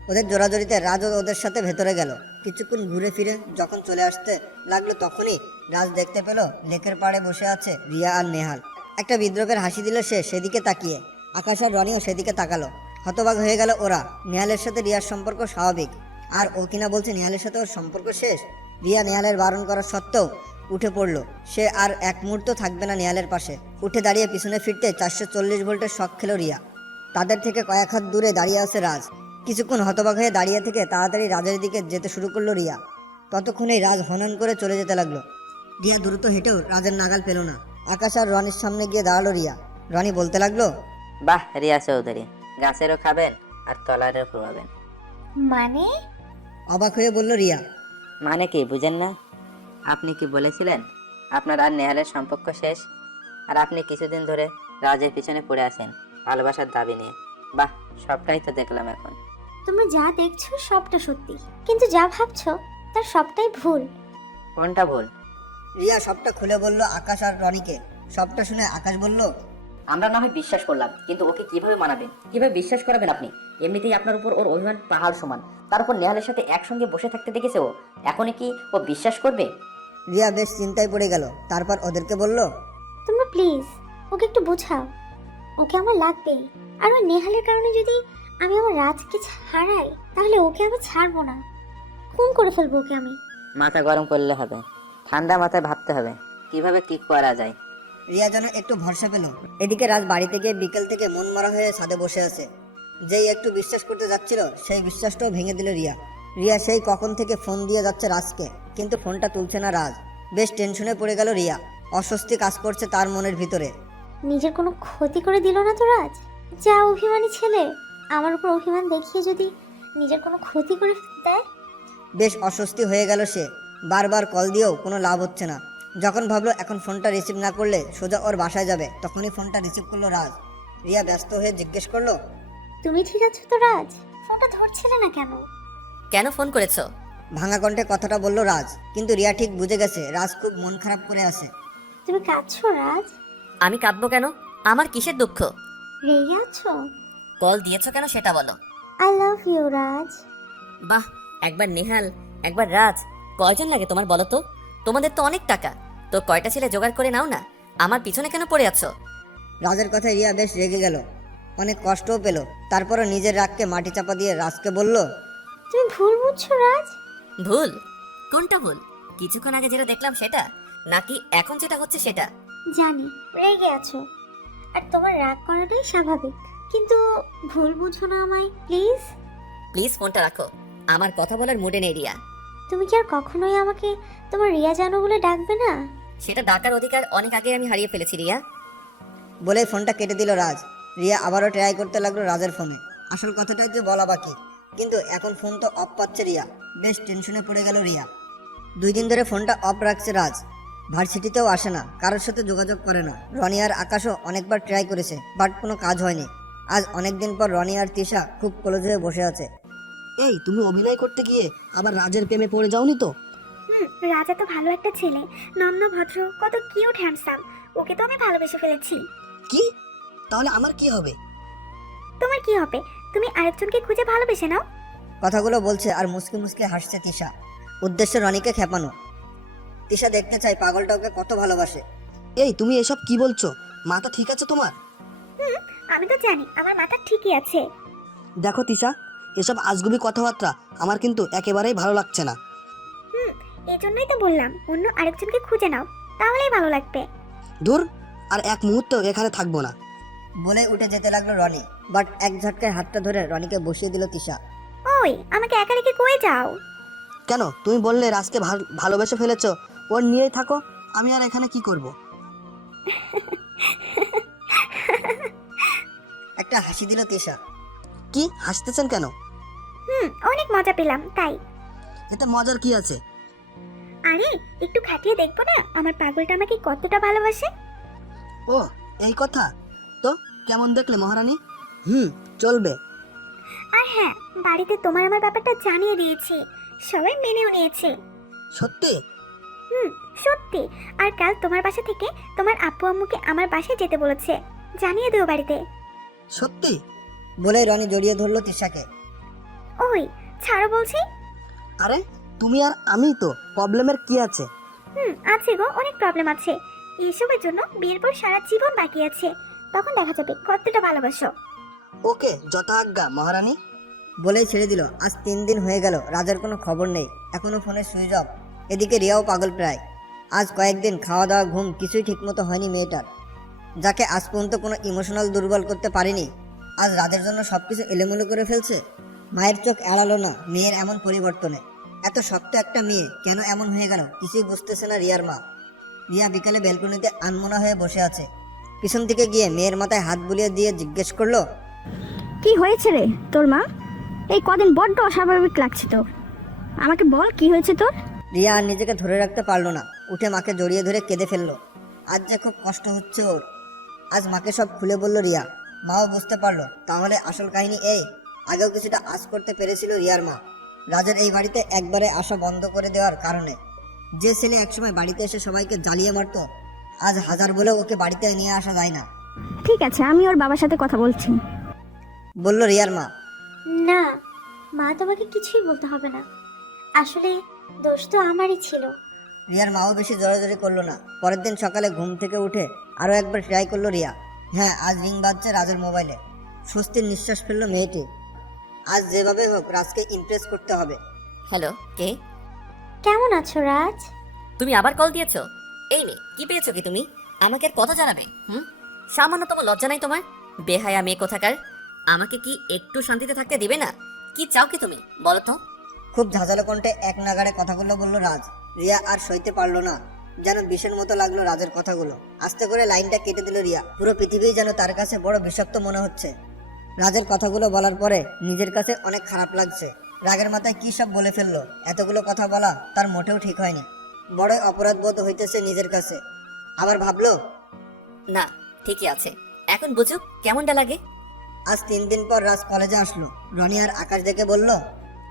ওদের জোরাজোরিতে রাজ ওদের সাথে ভেতরে গেল। কিছুক্ষণ ঘুরে ফিরে যখন চলে আসতে লাগলো, তখনই রাজ দেখতে পেল লেকের পাড়ে বসে আছে রিয়া আর নেহাল। একটা বিদ্রোহের হাসি দিল সে সেদিকে তাকিয়ে। আকাশ আর রনিও সেদিকে তাকালো। হতবাক হয়ে গেল ওরা। নেহালের সাথে রিয়ার সম্পর্ক স্বাভাবিক, আর ও কিনা বলছে নেহালের সাথে ওর সম্পর্ক শেষ। রিয়া নেহালের বারণ করা সত্ত্বেও উঠে পড়লো। সে আর এক মুহূর্ত থাকবে না নেহালের পাশে। উঠে দাঁড়িয়ে পিছনে ফিরতে 440 ভোল্টের শক খেলো রিয়া। তাদের থেকে কয়েক হাত দূরে দাঁড়িয়ে আছে রাজ। কিছুক্ষণ হতবাক হয়ে দাঁড়িয়ে থেকে তাড়াতাড়ি রাজের দিকে যেতে শুরু করলো রিয়া। ততক্ষণেই রাজ হনন করে চলে যেতে লাগলো। রিয়া দ্রুত হেঁটেও রাজের নাগাল পেল না। আকাশ আর রনির সামনে গিয়ে দাঁড়ালো রিয়া। রনি বলতে লাগলো, বাহ রিয়া চৌধুরী, গাছেরও খাবেন আর তলারেও ঘুমাবেন। মানে? অবাক হয়ে বলল রিয়া। মানে কি বুঝেন না? আপনি কি বলেছিলেন আপনার আর নেহালের সম্পর্ক শেষ, আর আপনি কিছুদিন ধরে রাজের পিছনে পড়ে আছেন ভালোবাসার দাবি নিয়ে। বাহ, সবটাই তো দেখলাম এখন। তুমি যা দেখছো সবটা সত্যি, কিন্তু যা ভাবছো তার সবটাই ভুল। কোনটা ভুল? রিয়া সবটা খুলে বলল আকাশ আর রনিকে। সবটা শুনে আকাশ বলল, আমরা না হয় বিশ্বাস করলাম, কিন্তু ওকে কিভাবে মানাবেন, কিভাবে বিশ্বাস করাবেন আপনি? এমনিতেই আপনার উপর ওর অভিমান পাহাড় সমান, তার উপর নেহালের সাথে একসঙ্গে বসে থাকতে দেখেছে ও, এখনই কি ও বিশ্বাস করবে? রিয়া বেশ চিন্তায় পড়ে গেল। তারপর ওদেরকে বলল, তোমরা প্লিজ ওকে একটু বোঝাও, ওকে আমার লাগবেই। আর ওই নেহালের কারণে যদি আমি আমার রাজকে হারাই তাহলে ওকে আমি ছাড়বো না, খুন করে ফেলবো ওকে আমি। মাথা গরম করলে হবে, ঠান্ডা মাথায় ভাবতে হবে কিভাবে কি করা যায়। রিয়া যেন একটু ভরসা পেল। এদিকে রাজ বাড়িতে গিয়ে বিকেল থেকে মন মরা হয়ে ছাদে বসে আছে। যেই একটু বিশ্বাস করতে যাচ্ছিল সেই বিশ্বাসটাও ভেঙে দিল রিয়া। রিয়া সেই কখন থেকে ফোন দিয়ে যাচ্ছে রাজকে, কিন্তু ফোনটা তুলছে না রাজ। বেশ টেনশনে পড়ে গেল রিয়া। অস্বস্তি কাজ করছে তার মনের ভিতরে। নিজের কোনো ক্ষতি করে দিল না তো রাজ? যা অভিমানী ছেলে, আমার উপর অভিমান দেখিয়ে যদি নিজের কোনো ক্ষতি করে দেয়। বেশ অস্বস্তি হয়ে গেল সে। বারবার কল দিয়েও কোনো লাভ হচ্ছে না। যখন ভাবলো এখন ফোনটা রিসিভ না করলে সোজা ওর বাসায় যাবে, তখনই ফোনটা রিসিভ করলো রাজ। রিয়া ব্যস্ত হয়ে জিজ্ঞেস করলো, তুমি ঠিক আছো তো রাজ? ফোনটা ধরছিলে না কেন? কেন ফোন করেছো? ভাঙা কণ্ঠে কথাটা বলল রাজ। কিন্তু রিয়া ঠিক বুঝে গেছে রাজ খুব মন খারাপ করে আছে। তুমি কাঁদছো রাজ? আমি কাঁদবো কেন? আমার কিসের দুঃখ? রেগে আছো? কল দিয়েছো কেন সেটা বলো। আই লাভ ইউ রাজ। বাহ, একবার নেহাল একবার রাজ, কয়জন লাগে তোমার বলো তো? তোমাদের তো অনেক টাকা, তো কয়টা ছেলে জোগাড় করে নাও না। আমার পিছনে কেন পড়ে আছো? রাজের কথায় রিয়া বেশ রেগে গেল, অনেক কষ্টও পেল। তারপরও নিজের রাগকে মাটি চাপা দিয়ে রাজকে বলল, তুমি ভুল বুঝছো রাজ। ভুল? কোনটা ভুল? কিছুক্ষণ আগে যেটা দেখলাম সেটা, নাকি এখন যেটা হচ্ছে সেটা? জানি রেগে আছো, আর তোমার রাগ করাটাই স্বাভাবিক, কিন্তু ভুল বুঝো না আমায় প্লিজ। প্লিজ ফোনটা রাখো, আমার কথা বলার মুডে নেই রিয়া। তুমি কি আর কখনোই আমাকে তোমার রিয়া জানো বলে ডাকবে না? সেটা ডাকার অধিকার অনেক আগে আমি হারিয়ে ফেলেছি রিয়া। বলে ফোনটা কেটে দিল রাজ। রিয়া আবারও ট্রাই করতে লাগলো রাজের ফোনে। আসল কথাটা যে বলা বাকি, কিন্তু এখন ফোন তো অফ পাচ্ছে রিয়া। বেশ টেনশনে পড়ে গেল রিয়া। 2 দিন ধরে ফোনটা অফ রাখছে রাজ। ভার্সিটিতেও আসে না, কারোর সাথে যোগাযোগ করে না। রনি আর আকাশও অনেকবার ট্রাই করেছে, বাট কোনো কাজ হয়নি। আজ অনেকদিন পর রনি আর তিশা খুব ক্লোজ হয়ে বসে আছে। এই তুমি অভিনয় করতে গিয়ে আবার রাজের প্রেমে পড়ে যাওনি তো? রাজা তো ভালো একটা ছেলে, নম্র ভদ্র, কত কিউট হ্যান্ডসাম। ওকে তো আমি ভালোবেসে ফেলেছি। কি? তাহলে আমার কি হবে? তোমার কি হবে? তুমি আরেকজনকে খুঁজে ভালোবেসে নাও। কথাগুলো বলছে আর মুসকি মুসকি হাসছে তিশা। উদ্দেশ্য রনিকে খেপানো। তিশা দেখতে চায় পাগলটা ওকে কত ভালোবাসে। এই তুমি এসব কি বলছো? মাথা ঠিক আছে তোমার? আমি তো জানি আমার মাথা ঠিকই আছে। দেখো তিশা, এসব আজগুবি কথাবার্তা আমার কিন্তু একেবারেই ভালো লাগছে না। এই জন্যই তো বললাম অন্য আরেকজনকে খুঁজে নাও, তাহলেই ভালো লাগবে। দূর, আর এক মুহূর্ত এখানে থাকবো না। বলে উঠে যেতে লাগলো রনি, বাট এক ঝটকায় হাতটা ধরে রনিকে বসিয়ে দিল তিশা। ওই আমাকে একা রেখে কই যাও? কেন? তুমি বললে রাজকে ভালোবেসে ফেলেছো, ওর নিয়েই থাকো। আমি আর এখানে কি করব? একটা হাসি দিল তিশা। কি হাসতেছেন কেন? অনেক মজা পেলাম তাই। এতে মজার কি আছে? আরে একটু খাটিয়ে দেখবো না আমার পাগলটা আমাকে কতটা ভালোবাসে। ও এই কথা? তো কেমন দেখলে মহারানী? চলবে। আর হ্যাঁ, বাড়িতে তোমার আমার ব্যাপারটা জানিয়ে দিয়েছি, সবাই মেনেও নিয়েছে। সত্যি? সত্যি। আর কাল তোমার বাসা থেকে তোমার আব্বু আম্মুকে আমার বাসায় যেতে বলেছে, জানিয়ে দিও বাড়িতে। সত্যি? বলে রনি জড়িয়ে ধরলো তিশাকে। ওই ছাড়ো বলছি। আরে তুমি আর আমি তো, প্রবলেমের কি আছে? আছে গো, অনেক প্রবলেম আছে। এসবের জন্য বিয়ের পর সারা জীবন বাকি আছে, তখন দেখা যাবে কতটা ভালোবাসো। ওকে, যথা আজ্ঞা মহারানী। বলেই ছেড়ে দিল। আজ 3 দিন হয়ে গেল, রাজার কোনো খবর নেই, এখনো ফোনে সুইচ অফ। এদিকে রিয়াও পাগল প্রায়। আজ কয়েকদিন খাওয়া দাওয়া ঘুম কিছুই ঠিকমতো হয়নি মেয়েটার, যাকে আজ পর্যন্ত কোনো ইমোশনাল দুর্বল করতে পারেনি। আজ রাজের জন্য সবকিছু এলোমেলো করে ফেলছে। মায়ের চোখ এড়ালো না মেয়ের এমন পরিবর্তনে। এত শক্ত একটা মেয়ে কেন এমন হয়ে গেল কিছুই বুঝতেছে না রিয়ার মা। রিয়া বিকালে ব্যালকনিতে আনমনা হয়ে বসে আছে। পিছন থেকে গিয়ে মেয়ের মাথায় হাত বুলিয়ে দিয়ে জিজ্ঞেস করলো, কি হয়েছে রে তোর মা? এই কদিন বড্ড অস্বাভাবিক লাগছে তো, আমাকে বল কি হয়েছে তোর? রিয়া আর নিজেকে ধরে রাখতে পারলো না, উঠে মাকে জড়িয়ে ধরে কেঁদে ফেললো। আজ যে খুব কষ্ট হচ্ছে ওর। আজ মাকে সব খুলে বলল রিয়া। মাও বুঝতে পারলো তাহলে আসল কাহিনী এই। আগেও কিছুটা আজ করতে পেরেছিল রিয়ার মা রাজের এই বাড়িতে একবারে আসা বন্ধ করে দেওয়ার কারণে। যে ছেলে একসময় বাড়িতে এসে সবাইকে জ্বালিয়ে মারতো, আজ হাজার বলেও ওকে বাড়িতে নিয়ে আসা যায় না। ঠিক আছে, আমি ওর বাবার সাথে কথা বলছি। বলল রিয়ার মা। না মা, তোমাকে কিছুই বলতে হবে না, আসলে দোষ তো আমারই ছিল। রিয়ার মাও বেশি জড়াজড়ি করলো না। পরের দিন সকালে ঘুম থেকে উঠে আরও একবার ট্রাই করলো রিয়া। হ্যাঁ, আজ রিং বাজছে রাজের মোবাইলে। স্বস্তির নিঃশ্বাস ফেললো মেয়েটি। আজ যেভাবে হোক রাজকে ইমপ্রেস করতে হবে। হ্যালো, কে? কেমন আছো রাজ? তুমি আবার কল দিয়েছো? এই মেয়ে, কি পেয়েছো কি তুমি? আমাকে আর কথা জানাবে? সামান্যতম লজ্জা নাই তোমার? বেহায়া মেয়ে কোথাকার। আমাকে কি একটু শান্তিতে থাকতে দিবে না? কি চাও কি তুমি, বলো তো? খুব ঝাঁঝালো কণ্ঠে এক নাগাড়ে কথাগুলো বলল রাজ। রিয়া আর সইতে পারলো না, যেন বিষের মতো লাগলো রাজের কথাগুলো। আস্তে করে লাইনটা কেটে দিল রিয়া। পুরো পৃথিবী যেন তার কাছে বড় বিষাক্ত মনে হচ্ছে। রাজের কথাগুলো বলার পরে নিজের কাছে অনেক খারাপ লাগছে। রাগের মাথায় কি সব বলে ফেললো। এতগুলো কথা বলা তার মোটেও ঠিক হয়নি। বড় অপরাধ বোধ হইতেছে নিজের কাছে। আবার ভাবলো, না, ঠিকই আছে। এখন বুঝুক কেমনটা লাগে। আজ 3 দিন পর রাজ কলেজে আসলো। রনি আর আকাশ দেখে বলল,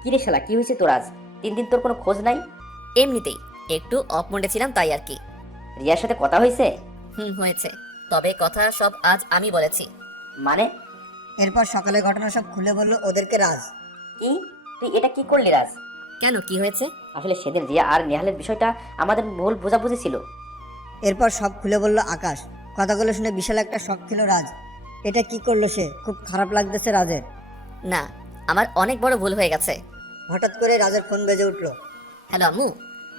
কি রে শালা, কি হয়েছে তোর আজ? 3 দিন তোর কোনো খোঁজ নাই? এমনিতেই একটু অফ মোডে ছিলাম, তাই আর কি। রিয়ার সাথে কথা হয়েছে? হয়েছে। তবে কথা সব আজ আমি বলেছি। মানে? এরপর সকালে ঘটনা সব খুলে বলল ওদেরকে রাজ। কি? তুই এটা কি করলি রাজ? কেন, কি হয়েছে? আসলে সেদিন রিয়া আর নেহালের বিষয়টা আমাদের ভুল বোঝাবুঝি ছিল। এরপর সব খুলে বলল আকাশ। কথাগুলো শুনে বিশাল একটা শক খেল রাজ। এটা কি করলো সে? খুব খারাপ লাগতেছে রাজের। না, আমার অনেক বড় ভুল হয়ে গেছে। হঠাৎ করে রাজের ফোন বেজে উঠলো। হ্যালো আম্মু।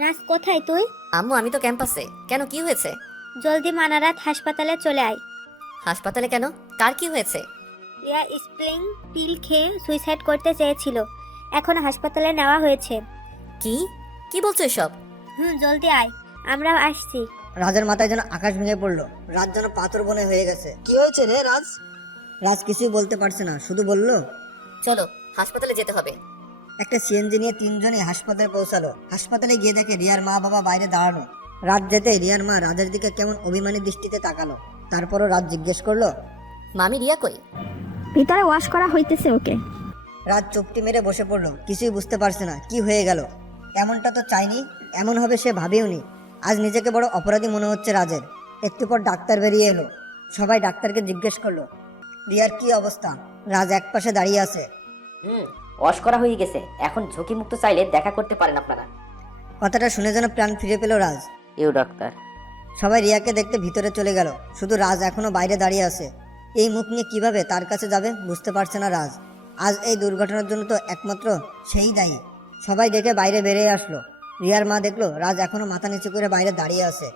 রাজ কোথায় তুই? আম্মু, আমি তো ক্যাম্পাসে। কেন, কি হয়েছে? জলদি মানারাত হাসপাতালে চলে আয়। হাসপাতালে কেন? কার কি হয়েছে? রিয়া স্প্লিং পিল খেয়ে সুইসাইড করতে চেয়েছিল, এখন হাসপাতালে নেওয়া হয়েছে। কি কি বলছো এসব? জলদি আয়, আমরা আসছি। রাজের মাথায় যেন আকাশ ভেঙে পড়লো। রাজ যেন পাথর বনে হয়ে গেছে। কি হয়েছে রে রাজ? রাজ কিছুই বলতে পারছে না, শুধু বলল, চলো হাসপাতালে যেতে হবে। একটা সিএনজি নিয়ে 3 জনই হাসপাতালে পৌঁছালো। হাসপাতালে গিয়ে দেখে রিয়ার মা বাবা বাইরে দাঁড়ানো। রাত যেতে রিয়ার মা রাজের দিকে কেমন অভিমানী দৃষ্টিতে তাকালো। তারপরও রাজ জিজ্ঞেস করলো, মামি, রিয়া কই? ভিতরে ওয়াশ করা হইতেছে ওকে। রাজ চুপটি মেরে বসে পড়লো। কিছুই বুঝতে পারছে না কি হয়ে গেল। এমনটা তো চাইনি, এমন হবে সে ভাবেওনি। আজ নিজেকে বড় অপরাধী মনে হচ্ছে রাজের। একটু পর ডাক্তার বেরিয়ে এলো। সবাই ডাক্তারকে জিজ্ঞেস করলো, রিয়ার কি অবস্থা? রাজ একপাশে দাঁড়িয়ে আছে। ওয়াশ করা হয়ে গেছে, এখন ঝুঁকি মুক্ত চাইলে দেখা করতে পারেন আপনারা। কথাটা শুনে যেন প্রাণ ফিরে পেল রাজ। You doctor. সবাই রিয়াকে দেখতে ভিতরে চলে গেল। শুধু রাজ এখনো বাইরে দাঁড়িয়ে আছে। এই মুখ নিয়ে কিভাবে তার কাছে যাবে বুঝতে পারছে না রাজ। আজ এই দুর্ঘটনার জন্য তো একমাত্র সেই দায়ী। সবাই দেখে বাইরে বেরিয়ে আসলো। রিয়ার মা দেখলো রাজ এখনো মাথা নিচু করে বাইরে দাঁড়িয়ে আছে।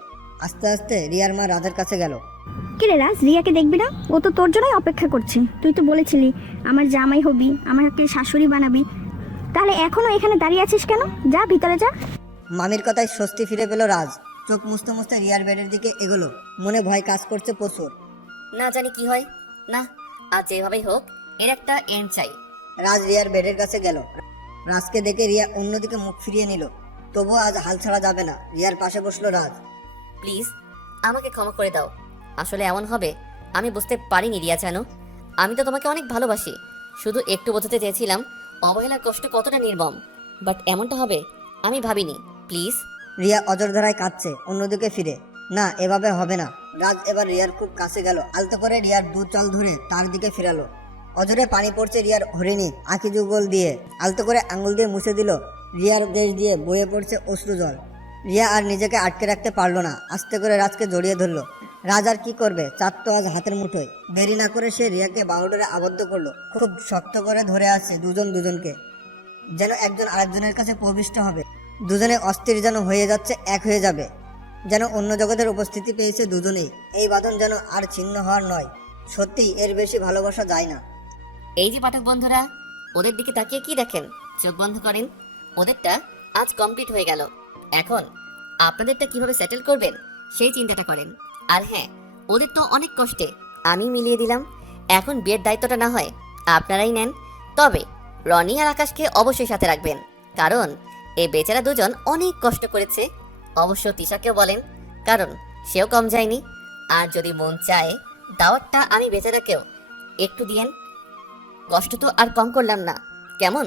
আস্তে আস্তে রিয়ার মা রাজের কাছে গেল। কি রে রাজ, রিয়াকে দেখবি না? ও তো তোর জন্যই অপেক্ষা করছে। তুই তো বলেছিলি আমার জামাই হবি, আমাকে শাশুড়ি বানাবি। তাহলে এখনো এখানে দাঁড়িয়ে আছিস কেন? যা ভিতরে যা। মামির কথায় স্বস্তি ফিরে পেল রাজ। চোখ মুছতে মুছতে রিয়ার বেডের দিকে এগোলো। মনে ভয় কাজ করছে প্রচুর। না জানি কি হয়। না, আজ যেভাবেই হোক এর একটা এন্ড চাই। রাজ রিয়ার বেডের কাছে গেল। রাজকে দেখে রিয়া অন্যদিকে মুখ ফিরিয়ে নিল। তবুও আজ হাল ছাড়া যাবে না। রিয়ার পাশে বসলো রাজ। প্লিজ আমাকে ক্ষমা করে দাও। আসলে এমন হবে আমি বুঝতে পারিনি রিয়া, জানো আমি তো তোমাকে অনেক ভালোবাসি। শুধু একটু বোঝাতে চেয়েছিলাম অবহেলার কষ্ট কতটা নির্মম, বাট এমনটা হবে আমি ভাবিনি। প্লিজ। রিয়া অজরধারায় কাঁদছে অন্যদিকে ফিরে। না, এভাবে হবে না। রাজ এবার রিয়ার খুব কাছে গেল। আলতো করে রিয়ার দু চল ধরে তার দিকে ফেরালো। অজরে পানি পড়ছে রিয়ার হরিণী আঁকি যুগল দিয়ে। আলতো করে আঙ্গুল দিয়ে মুছে দিল। রিয়ার দেশ দিয়ে বয়ে পড়ছে অশ্রু জল। রিয়া আর নিজেকে আটকে রাখতে পারলো না। আস্তে করে রাজকে জড়িয়ে ধরলো। রাজ আর কি করবে, চাঁদ তো আজ হাতের মুঠোয়। দেরি না করে সে রিয়াকে বাহুডোরে আবদ্ধ করলো। খুব শক্ত করে ধরে আছে দুজন দুজনকে, যেন একজন আরেকজনের কাছে প্রবিষ্ট হবে। দুজনে অস্থির যেন হয়ে যাচ্ছে, এক হয়ে যাবে। যেন অন্য জগতের উপস্থিতি পেয়েছে দুজনেই। এই বাঁধন যেন আর ছিন্ন হওয়ার নয়। সত্যি এর বেশি ভালোবাসা যায় না। এই যে পাঠক বন্ধুরা, ওদের দিকে তাকিয়ে কি দেখেন? চোখ বন্ধ করেন। ওদেরটা আজ কমপ্লিট হয়ে গেল। এখন আপনাদেরটা কিভাবে সেটেল করবেন সেই চিন্তাটা করেন। আর হ্যাঁ, ওদের তো অনেক কষ্টে আমি মিলিয়ে দিলাম। এখন বিয়ের দায়িত্বটা না হয় আপনারাই নেন। তবে রনি আর আকাশকে অবশ্যই সাথে রাখবেন, কারণ এই বেচারা দুজন অনেক কষ্ট করেছে। অবশ্য তিশাকেও বলেন, কারণ সেও কম যায়নি। আর যদি মন চায় দাওয়াতটা আমি বেচারাকেও একটু দিয়েন। কষ্ট তো আর কম করলাম না, কেমন?